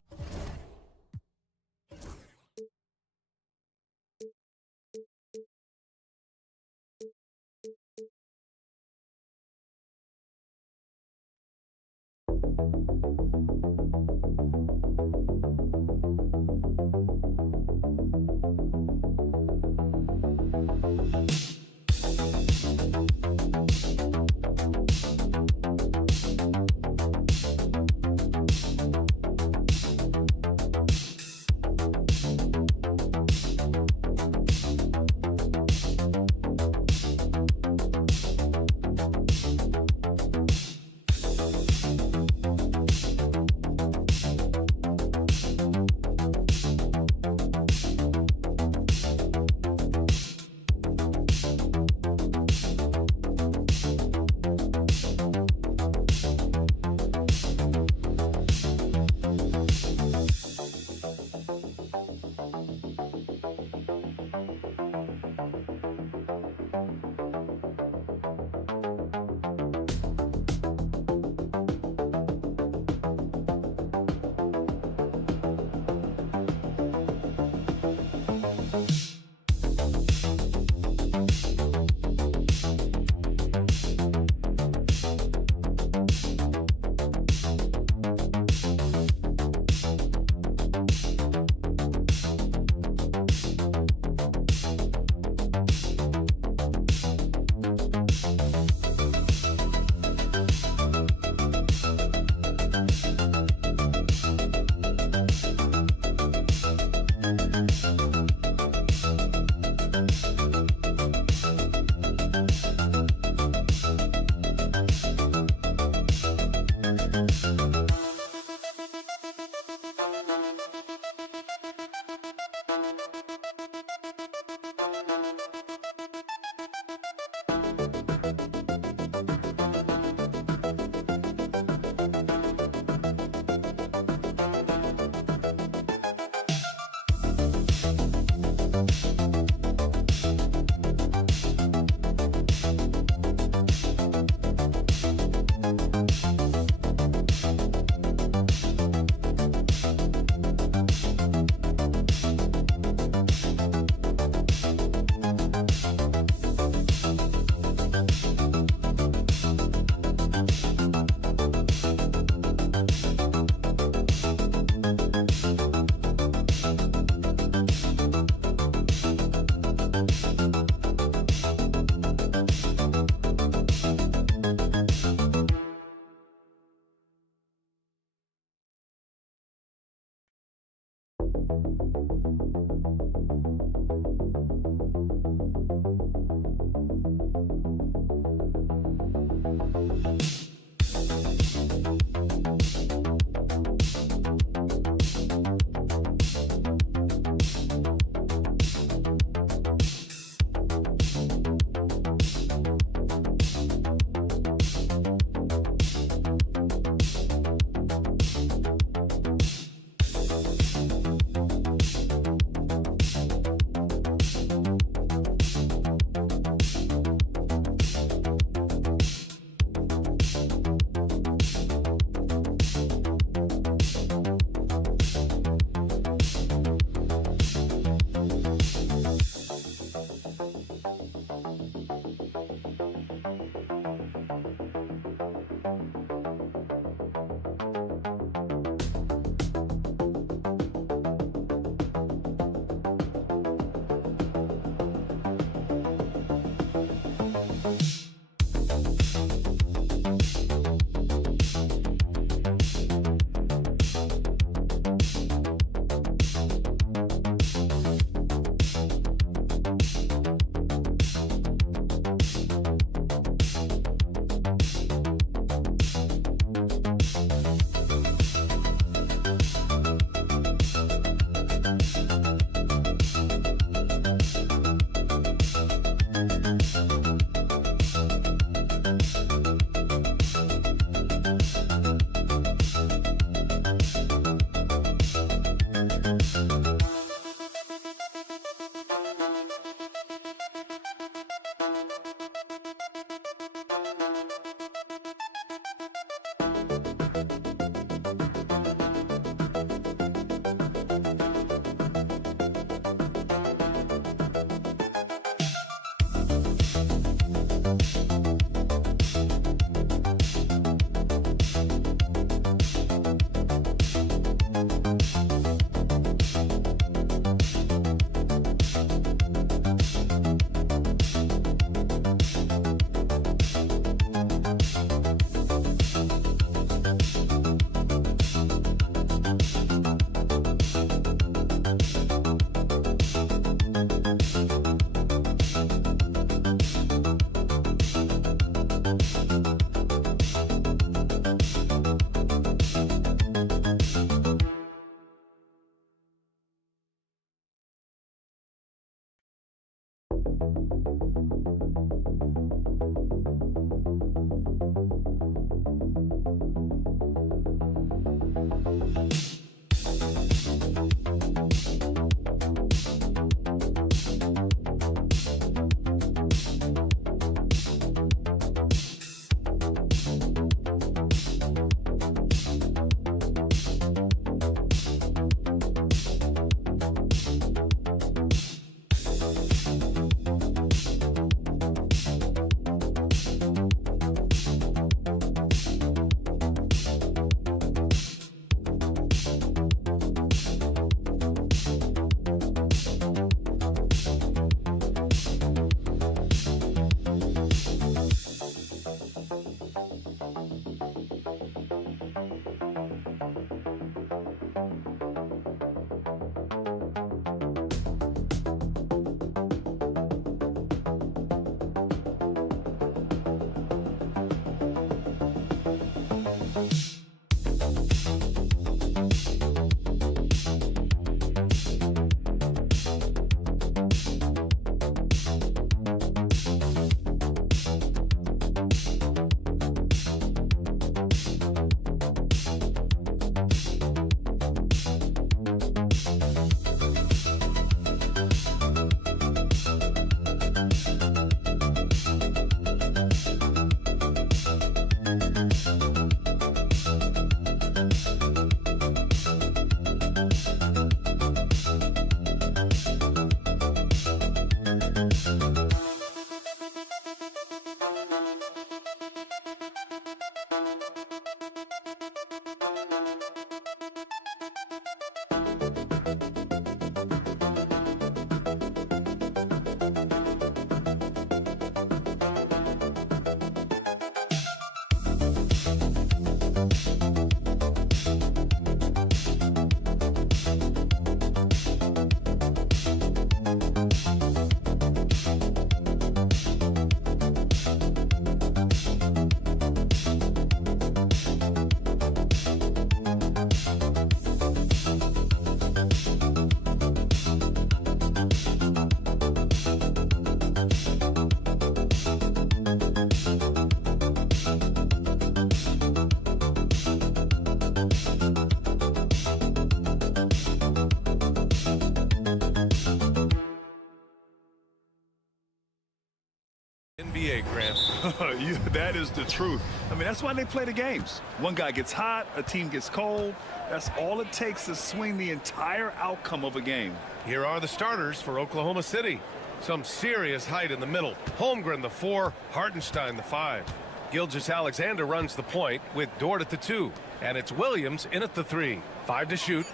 NBA, Grant. That is the truth. I mean, that's why they play the games. One guy gets hot, a team gets cold. That's all it takes to swing the entire outcome of a game. Here are the starters for Oklahoma City. Some serious height in the middle. Holmgren, the 4, Hartenstein, the 5. Gilgeous-Alexander runs the point with Dort at the 2. And it's Williams in at the 3. 5 to shoot.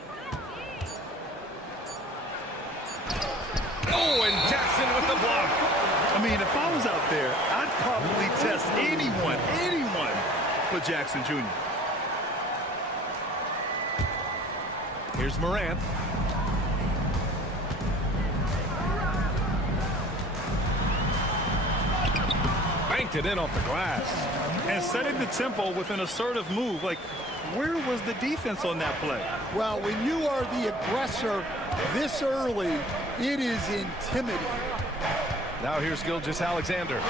Oh, and Jackson with the block. I mean, if I was out there, I'd probably test anyone but Jackson Jr. Here's Morant. Banked it in off the glass. And setting the tempo with an assertive move. Like, where was the defense on that play? Well, when you are the aggressor this early, it is intimidating. Now here's Gilgeous-Alexander.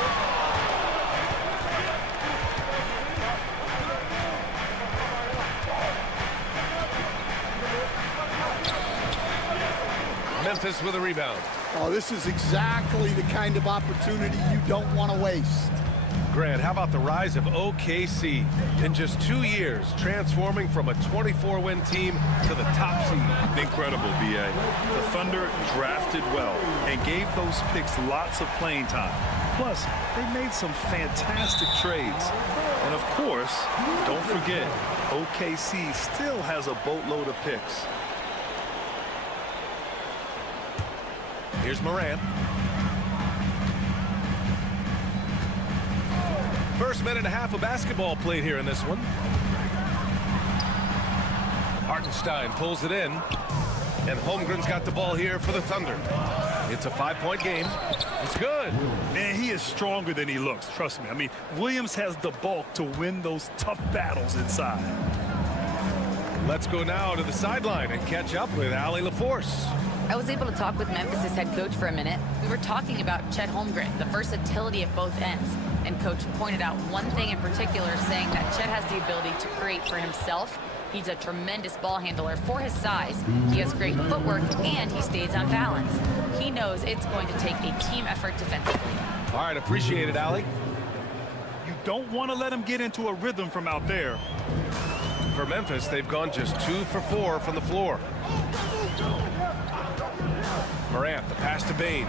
Memphis with a rebound. Oh, this is exactly the kind of opportunity you don't want to waste. Grant, how about the rise of OKC? In just 2 years, transforming from a 24-win team to the top seed. Incredible, B.A. The Thunder drafted well and gave those picks lots of playing time. Plus, they made some fantastic trades. And of course, don't forget, OKC still has a boatload of picks. Here's Morant. First minute and a half of basketball played here in this one. Hartenstein pulls it in. And Holmgren's got the ball here for the Thunder. It's a 5-point game. It's good. Man, he is stronger than he looks. Trust me. I mean, Williams has the bulk to win those tough battles inside. Let's go now to the sideline and catch up with Allie LaForce. I was able to talk with Memphis' head coach for a minute. We were talking about Chet Holmgren, the versatility at both ends. And coach pointed out one thing in particular, saying that Chet has the ability to create for himself. He's a tremendous ball handler for his size. He has great footwork, and he stays on balance. He knows it's going to take a team effort defensively. All right, appreciate it, Allie. You don't want to let him get into a rhythm from out there. For Memphis, they've gone just 2 for 4 from the floor. Morant, the pass to Bane.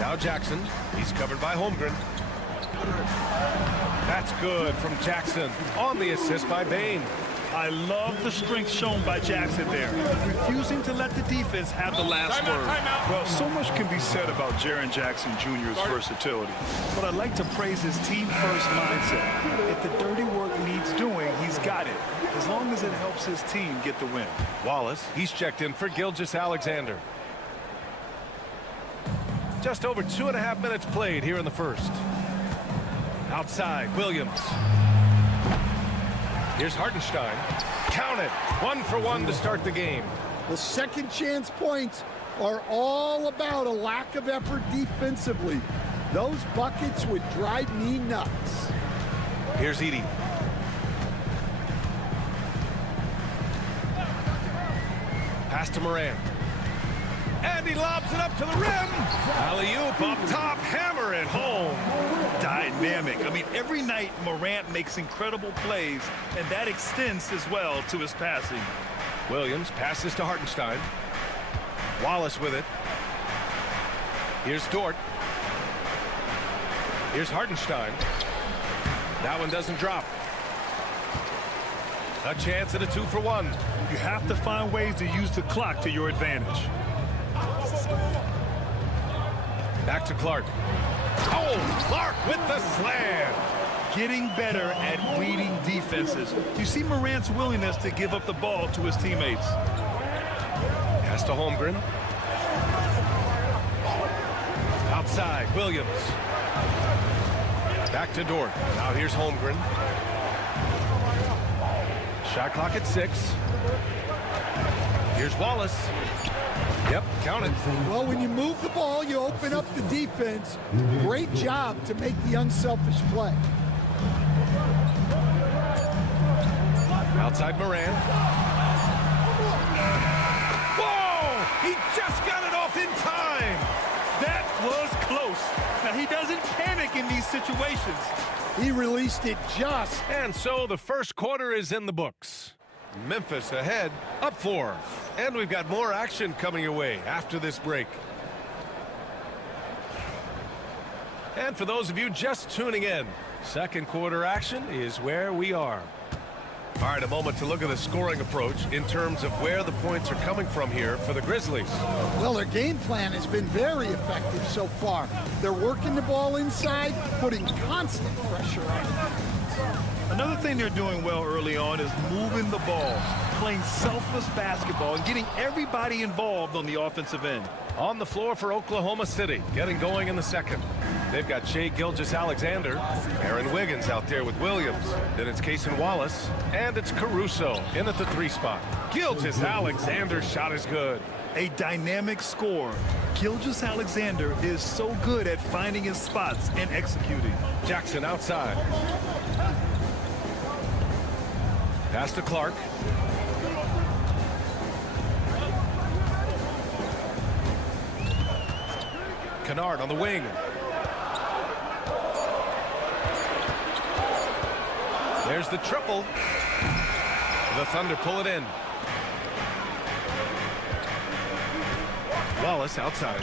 Now Jackson. He's covered by Holmgren. That's good from Jackson on the assist by Bane. I love the strength shown by Jackson there, refusing to let the defense have the last word. Well, so much can be said about Jaren Jackson Jr.'s versatility, but I'd like to praise his team-first mindset. If the dirty work needs doing, he's got it, as long as it helps his team get the win. Wallace, he's checked in for Gilgeous-Alexander. Just over 2.5 minutes played here in the first. Outside, Williams. Here's Hartenstein. Count it. 1 for 1 to start the game. The second chance points are all about a lack of effort defensively. Those buckets would drive me nuts. Here's Edey. Pass to Morant. And he lobs it up to the rim. Alley-oop up top, hammer it home. Dynamic. I mean, every night Morant makes incredible plays, and that extends as well to his passing. Williams passes to Hartenstein. Wallace with it. Here's Dort. Here's Hartenstein. That one doesn't drop. A chance at a 2 for 1. You have to find ways to use the clock to your advantage. Back to Clark. Oh, Clark with the slam. Getting better at reading defenses. You see Morant's willingness to give up the ball to his teammates. Pass to Holmgren. Outside, Williams. Back to Dort. Now here's Holmgren. Shot clock at 6. Here's Wallace. Yep, count it. Well, when you move the ball, you open up the defense. Great job to make the unselfish play. Outside Morant. Whoa! He just got it off in time. That was close. Now, he doesn't panic in these situations. He released it just. And so the first quarter is in the books. Memphis ahead, up 4. And we've got more action coming your way after this break. And for those of you just tuning in, second quarter action is where we are. All right, a moment to look at the scoring approach in terms of where the points are coming from here for the Grizzlies. Well, their game plan has been very effective so far. They're working the ball inside, putting constant pressure on it. Another thing they're doing well early on is moving the ball, playing selfless basketball, and getting everybody involved on the offensive end. On the floor for Oklahoma City, getting going in the second. They've got Shai Gilgeous-Alexander, Aaron Wiggins out there with Williams. Then it's Cason Wallace, and it's Caruso in at the 3 spot. Gilgeous-Alexander's shot is good. A dynamic scorer. Gilgeous-Alexander is so good at finding his spots and executing. Jackson outside. Pass to Clark. Kennard on the wing. There's the triple. The Thunder pull it in. Wallace outside.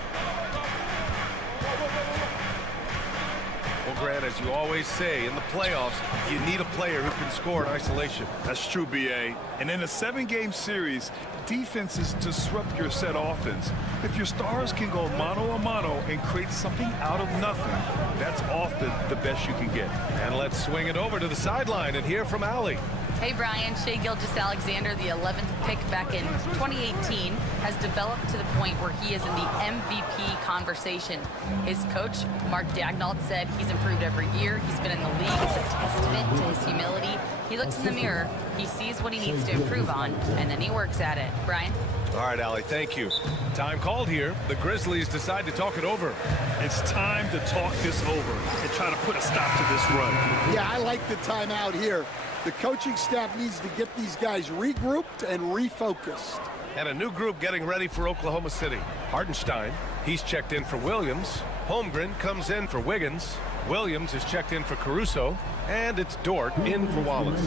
Well, Grant, as you always say, in the playoffs, you need a player who can score in isolation. That's true, B.A. And in a 7-game series, defenses disrupt your set offense. If your stars can go mano-a-mano and create something out of nothing, that's often the best you can get. And let's swing it over to the sideline and hear from Allie. Hey, Brian. Shai Gilgeous-Alexander, the 11th pick back in 2018, has developed to the point where he is in the MVP conversation. His coach, Mark Daignault, said he's improved every year. He's been in the league. It's a testament to his humility. He looks in the mirror, he sees what he needs to improve on, and then he works at it. Brian? All right, Allie, thank you. Time called here. The Grizzlies decide to talk it over. It's time to talk this over and try to put a stop to this run. Yeah, I like the timeout here. The coaching staff needs to get these guys regrouped and refocused. And a new group getting ready for Oklahoma City. Hartenstein, he's checked in for Williams. Holmgren comes in for Wiggins. Williams is checked in for Caruso. And it's Dort in for Wallace.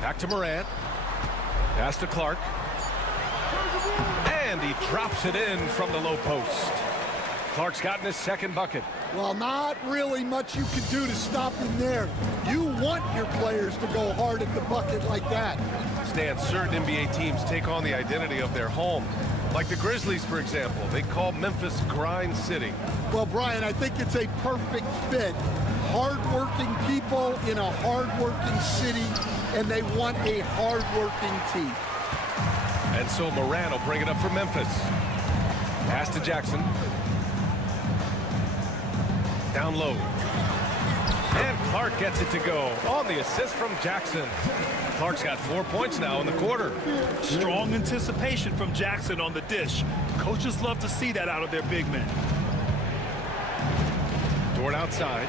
Back to Morant. Pass to Clark. And he drops it in from the low post. Clark's gotten his second bucket. Well, not really much you can do to stop him there. You want your players to go hard at the bucket like that. Stan, certain NBA teams take on the identity of their home. Like the Grizzlies, for example. They call Memphis Grind City. Well, Brian, I think it's a perfect fit. Hard-working people in a hard-working city, and they want a hard-working team. And so Moran will bring it up for Memphis. Pass to Jackson. Down low. And Clark gets it to go on the assist from Jackson. Clark's got 4 points now in the quarter. Strong anticipation from Jackson on the dish. Coaches love to see that out of their big men. Dort outside.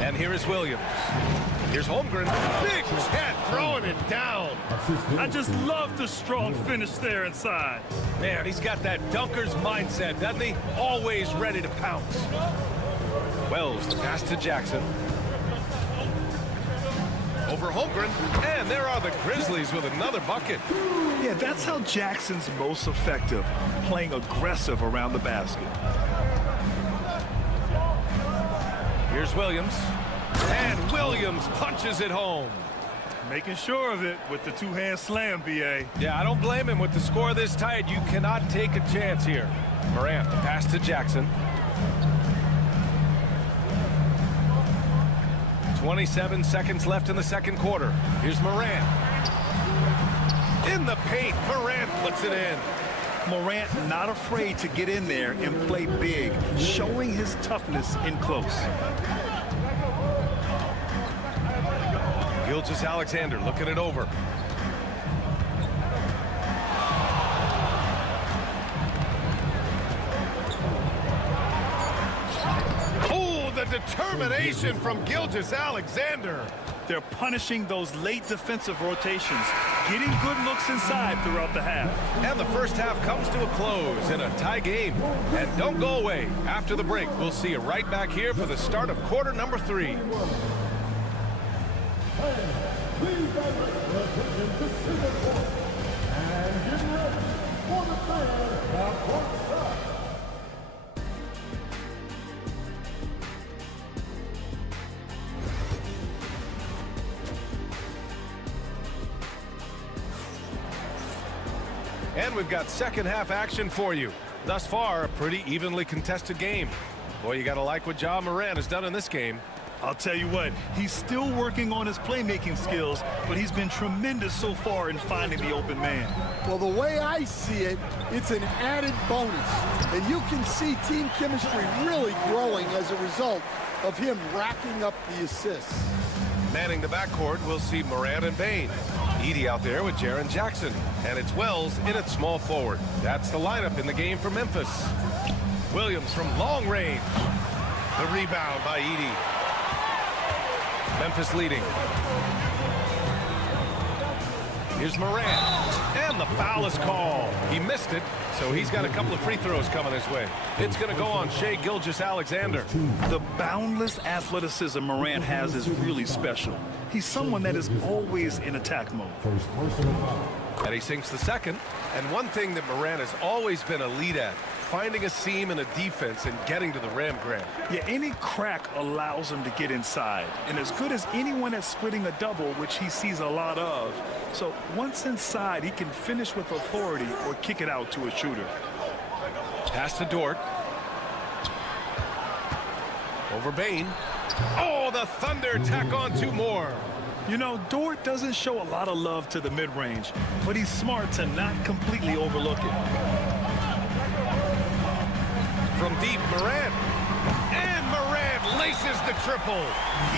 And here is Williams. Here's Holmgren. Big Chet throwing it down. I just love the strong finish there inside. Man, he's got that dunker's mindset, doesn't he? Always ready to pounce. Wells, the pass to Jackson. Over Holmgren, and there are the Grizzlies with another bucket. Yeah, that's how Jackson's most effective, playing aggressive around the basket. Here's Williams, and Williams punches it home. Making sure of it with the two-hand slam, B.A. Yeah, I don't blame him. With the score this tight, you cannot take a chance here. Morant, the pass to Jackson. 27 seconds left in the second quarter. Here's Morant. In the paint, Morant puts it in. Morant not afraid to get in there and play big, showing his toughness in close. Gilgeous-Alexander looking it over. The determination from Gilgeous-Alexander. They're punishing those late defensive rotations, getting good looks inside throughout the half. And the first half comes to a close in a tie game. And don't go away. After the break, we'll see you right back here for the start of quarter number 3. And we've got second half action for you. Thus far, a pretty evenly contested game. Boy, you got to like what Ja Morant has done in this game. I'll tell you what, he's still working on his playmaking skills, but he's been tremendous so far in finding the open man. Well, the way I see it, it's an added bonus. And you can see team chemistry really growing as a result of him racking up the assists. Manning the backcourt, we'll see Morant and Bane. Edey out there with Jaren Jackson. And it's Wells in at small forward. That's the lineup in the game for Memphis. Williams from long range. The rebound by Edey. Memphis leading. Here's Morant. And the foul is called. He missed it, so he's got a couple of free throws coming his way. It's going to go on Shai Gilgeous-Alexander. The boundless athleticism Morant has is really special. He's someone that is always in attack mode. And he sinks the second. And one thing that Morant has always been a lead at, finding a seam in a defense and getting to the rim, Grant. Yeah, any crack allows him to get inside. And as good as anyone at splitting a double, which he sees a lot of. So once inside, he can finish with authority or kick it out to a shooter. Pass to Dort. Over Bane. Oh, the Thunder tack on two more. You know, Dort doesn't show a lot of love to the mid-range, but he's smart to not completely overlook it. From deep, Morant. And Morant laces the triple.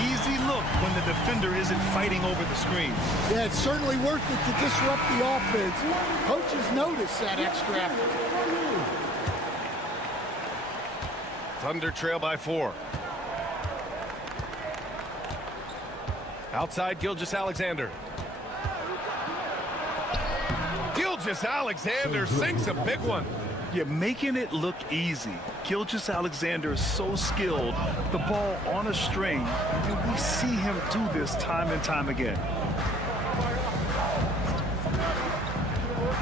Easy look when the defender isn't fighting over the screen. Yeah, it's certainly worth it to disrupt the offense. Coaches notice that extra effort. Thunder trail by 4. Outside, Gilgeous-Alexander. Gilgeous-Alexander sinks a big one. You're making it look easy. Gilgeous-Alexander is so skilled, the ball on a string, and we see him do this time and time again.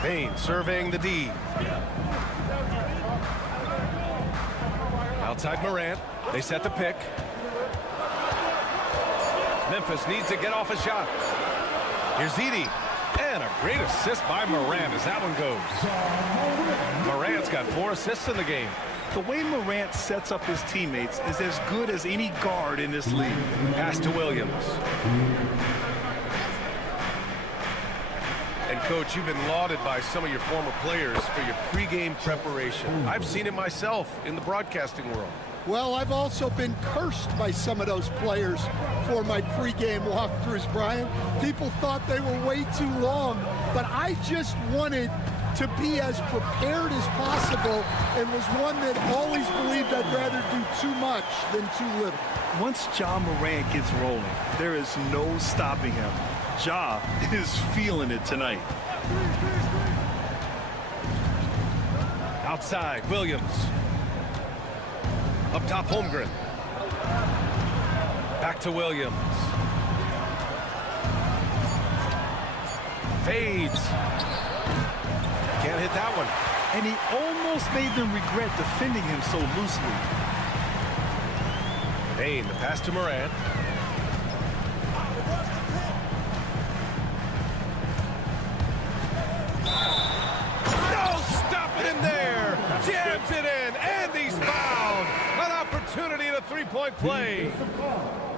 Bane surveying the D. Outside Morant. They set the pick. Memphis needs to get off a shot. Here's Edey. And a great assist by Morant as that one goes. Morant's got 4 assists in the game. The way Morant sets up his teammates is as good as any guard in this league. Pass to Williams. And, Coach, you've been lauded by some of your former players for your pregame preparation. I've seen it myself in the broadcasting world. Well, I've also been cursed by some of those players for my pregame walkthroughs, Brian. People thought they were way too long, but I just wanted to be as prepared as possible and was one that always believed I'd rather do too much than too little. Once Ja Morant gets rolling, there is no stopping him. Ja is feeling it tonight. Outside, Williams. Up top, Holmgren. Back to Williams. Fades. Can't hit that one. And he almost made them regret defending him so loosely. Bane, the pass to Morant. No, stop it in there. Jams it in, and he's fouled. An opportunity in a three-point play.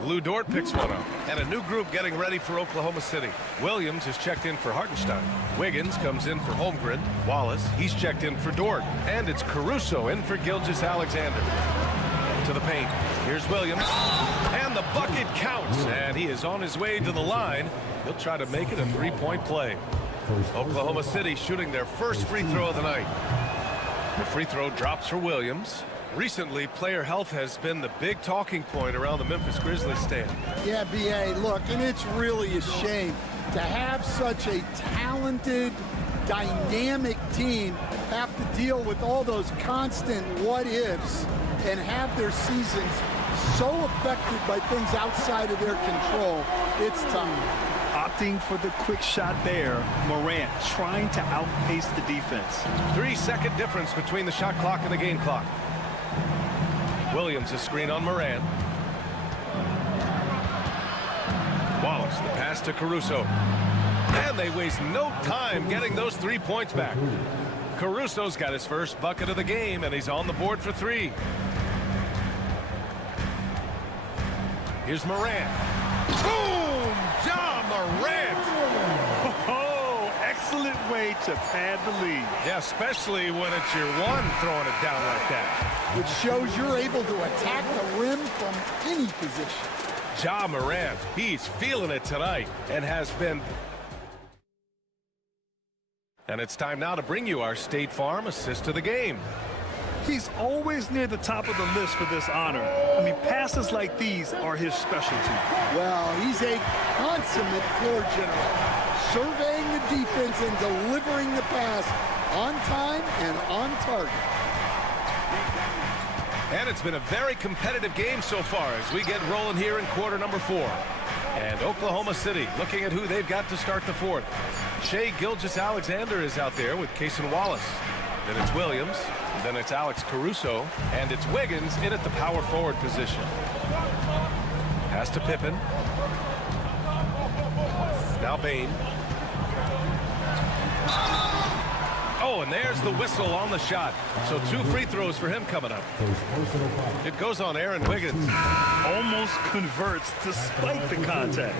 Lou Dort picks one up, and a new group getting ready for Oklahoma City. Williams is checked in for Hartenstein. Wiggins comes in for Holmgren. Wallace, he's checked in for Dort. And it's Caruso in for Gilgeous-Alexander. To the paint. Here's Williams. And the bucket counts. And he is on his way to the line. He'll try to make it a three-point play. Oklahoma City shooting their first free throw of the night. The free throw drops for Williams. Recently, player health has been the big talking point around the Memphis Grizzlies stand. Yeah, B.A., look, and it's really a shame to have such a talented, dynamic team have to deal with all those constant what-ifs and have their seasons so affected by things outside of their control. It's tough. Opting for the quick shot there, Morant trying to outpace the defense. 3-second difference between the shot clock and the game clock. Williams' screen on Morant. Wallace, the pass to Caruso. And they waste no time getting those 3 points back. Caruso's got his first bucket of the game, and he's on the board for 3. Here's Morant. Boom! Ja Morant! Oh, excellent way to pad the lead. Yeah, especially when it's your one throwing it down like that. Which shows you're able to attack the rim from any position. Ja Morant, he's feeling it tonight and has been. And it's time now to bring you our State Farm assist of the game. He's always near the top of the list for this honor. I mean, passes like these are his specialty. Well, he's a consummate floor general, surveying the defense and delivering the pass on time and on target. And it's been a very competitive game so far as we get rolling here in quarter number 4. And Oklahoma City looking at who they've got to start the 4th. Shai Gilgeous-Alexander is out there with Cason Wallace. Then it's Williams. Then it's Alex Caruso. And it's Wiggins in at the power forward position. Pass to Pippen. Now Bane. Oh, and there's the whistle on the shot. So 2 free throws for him coming up. It goes on Aaron Wiggins. Almost converts despite the contact.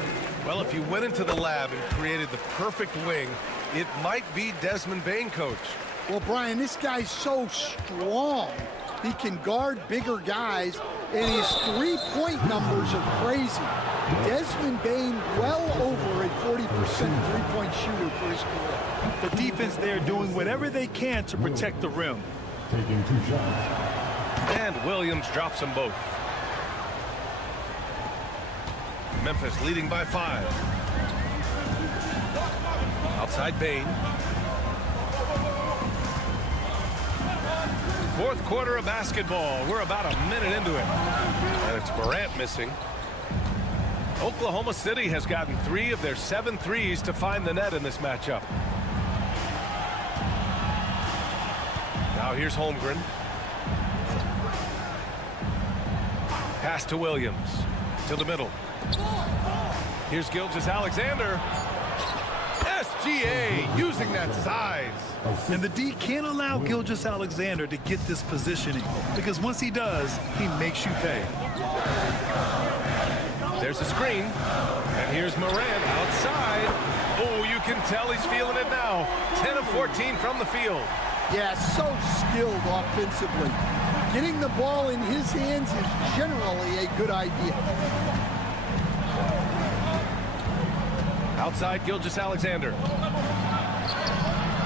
Well, if you went into the lab and created the perfect wing, it might be Desmond Bane, coach. Well, Brian, this guy's so strong. He can guard bigger guys, and his three-point numbers are crazy. Desmond Bane well over a 40% three-point shooter for his career. The defense there doing whatever they can to protect the rim. Taking 2 shots. And Williams drops them both. Memphis leading by 5. Outside Bane. 4th quarter of basketball. We're about a minute into it. And it's Morant missing. Oklahoma City has gotten 3 of their 7 threes to find the net in this matchup. Now here's Holmgren. Pass to Williams. To the middle. Here's Gilgeous-Alexander. SGA using that size. And the D can't allow Gilgeous-Alexander to get this positioning, because once he does, he makes you pay. There's a screen. And here's Morant outside. Oh, you can tell he's feeling it now. 10 of 14 from the field. Yeah, so skilled offensively. Getting the ball in his hands is generally a good idea. Outside Gilgeous-Alexander.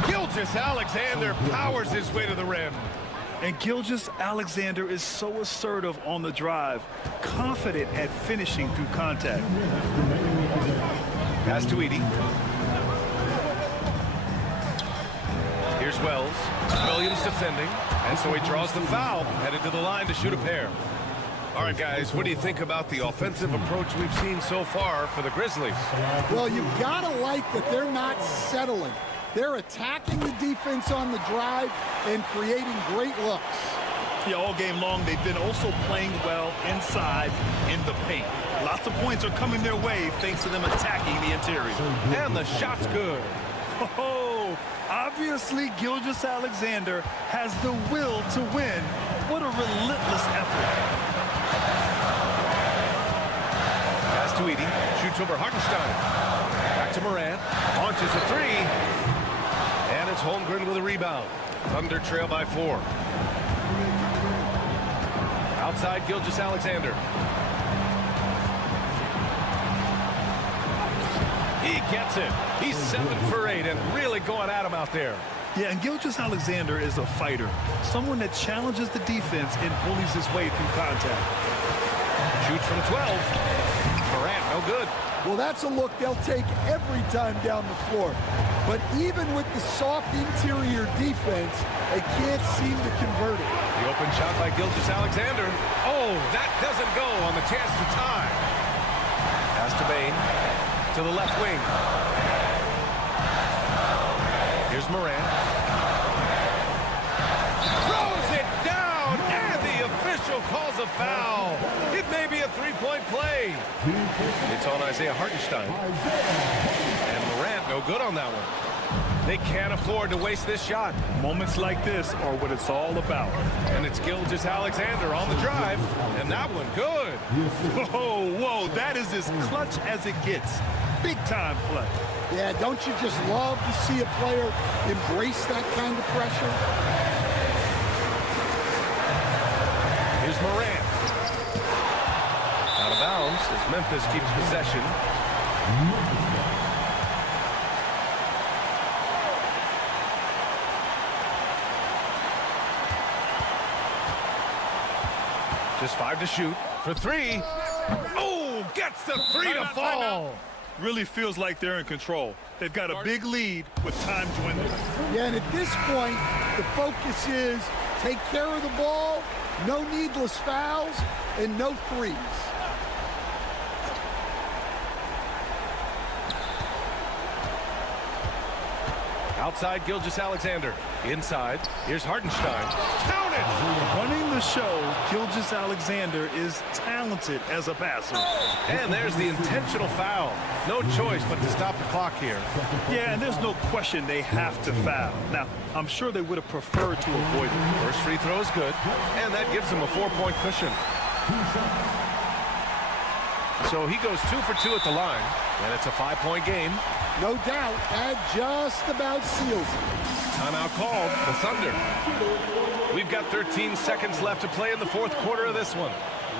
Gilgeous-Alexander powers his way to the rim. And Gilgeous-Alexander is so assertive on the drive, confident at finishing through contact. Pass to Edey. Here's Wells. Williams defending. And so he draws the foul, headed to the line to shoot a pair. All right, guys, what do you think about the offensive approach we've seen so far for the Grizzlies? Well, you've got to like that they're not settling. They're attacking the defense on the drive and creating great looks. Yeah, all game long, they've been also playing well inside in the paint. Lots of points are coming their way thanks to them attacking the interior. And the shot's good. Oh, obviously Gilgeous-Alexander has the will to win. What a relentless effort. Pass to Edey. Shoots over Hartenstein. Back to Morant. Launches a 3. And it's Holmgren with a rebound. Thunder trail by 4. Outside Gilgeous-Alexander. He gets it. He's 7 for 8 and really going at him out there. Yeah, and Gilgeous-Alexander is a fighter. Someone that challenges the defense and bullies his way through contact. Shoots from 12. Morant, no good. Well, that's a look they'll take every time down the floor. But even with the soft interior defense, they can't seem to convert it. The open shot by Gilgeous-Alexander. Oh, that doesn't go on the chance to tie. Pass to Bane. To the left wing. Here's Morant. Throws it down, and the official calls a foul. It may be a 3-point play. It's on Isaiah Hartenstein. And Morant no good on that one. They can't afford to waste this shot. Moments like this are what it's all about. And it's Gilgeous-Alexander on the drive. And that one good. Whoa, that is as clutch as it gets. Big time play. Yeah, don't you just love to see a player embrace that kind of pressure? Here's Morant. Out of bounds as Memphis keeps possession. Just 5 to shoot for 3. Oh, gets the 3 to fall. Really feels like they're in control. They've got a big lead with time dwindling. Yeah, and at this point, the focus is take care of the ball, no needless fouls, and no threes. Outside Gilgeous-Alexander. Inside, here's Hartenstein. Count it! Running the show, Gilgeous-Alexander is talented as a passer. And there's the intentional foul. No choice but to stop the clock here. Yeah, and there's no question they have to foul. Now, I'm sure they would have preferred to avoid it. First free throw is good, and that gives him a 4-point cushion. So he goes 2 for 2 at the line, and it's a 5-point game. No doubt, that just about seals it. Timeout called, the Thunder. We've got 13 seconds left to play in the fourth quarter of this one.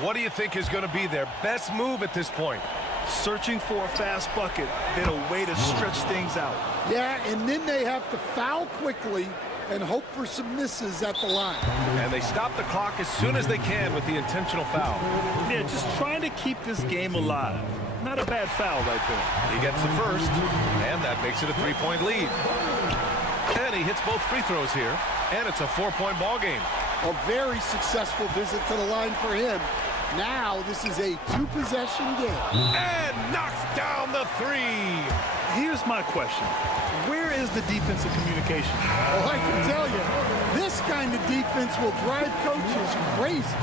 What do you think is going to be their best move at this point? Searching for a fast bucket, then a way to stretch things out. Yeah, and then they have to foul quickly and hope for some misses at the line. And they stop the clock as soon as they can with the intentional foul. Yeah, just trying to keep this game alive. Not a bad foul right there. He gets the first, and that makes it a 3-point lead. And he hits both free throws here, and it's a 4-point ball game. A very successful visit to the line for him. Now this is a 2-possession game. And knocks down the 3. Here's my question. Where is the defensive communication? Well, I can tell you, this kind of defense will drive coaches crazy.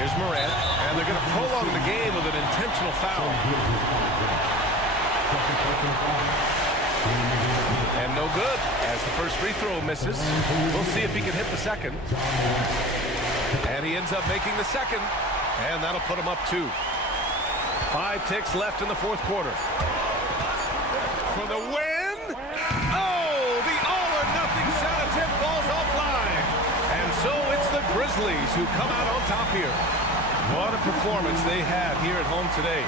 Here's Morant, and they're going to prolong the game with an intentional foul. And no good, as the first free throw misses. We'll see if he can hit the second. And he ends up making the second, and that'll put him up 2. 5 ticks left in the fourth quarter. For the win! Oh, the all-or-nothing shot attempt falls offline. And so it's the Grizzlies who come out on top here. What a performance they had here at home today.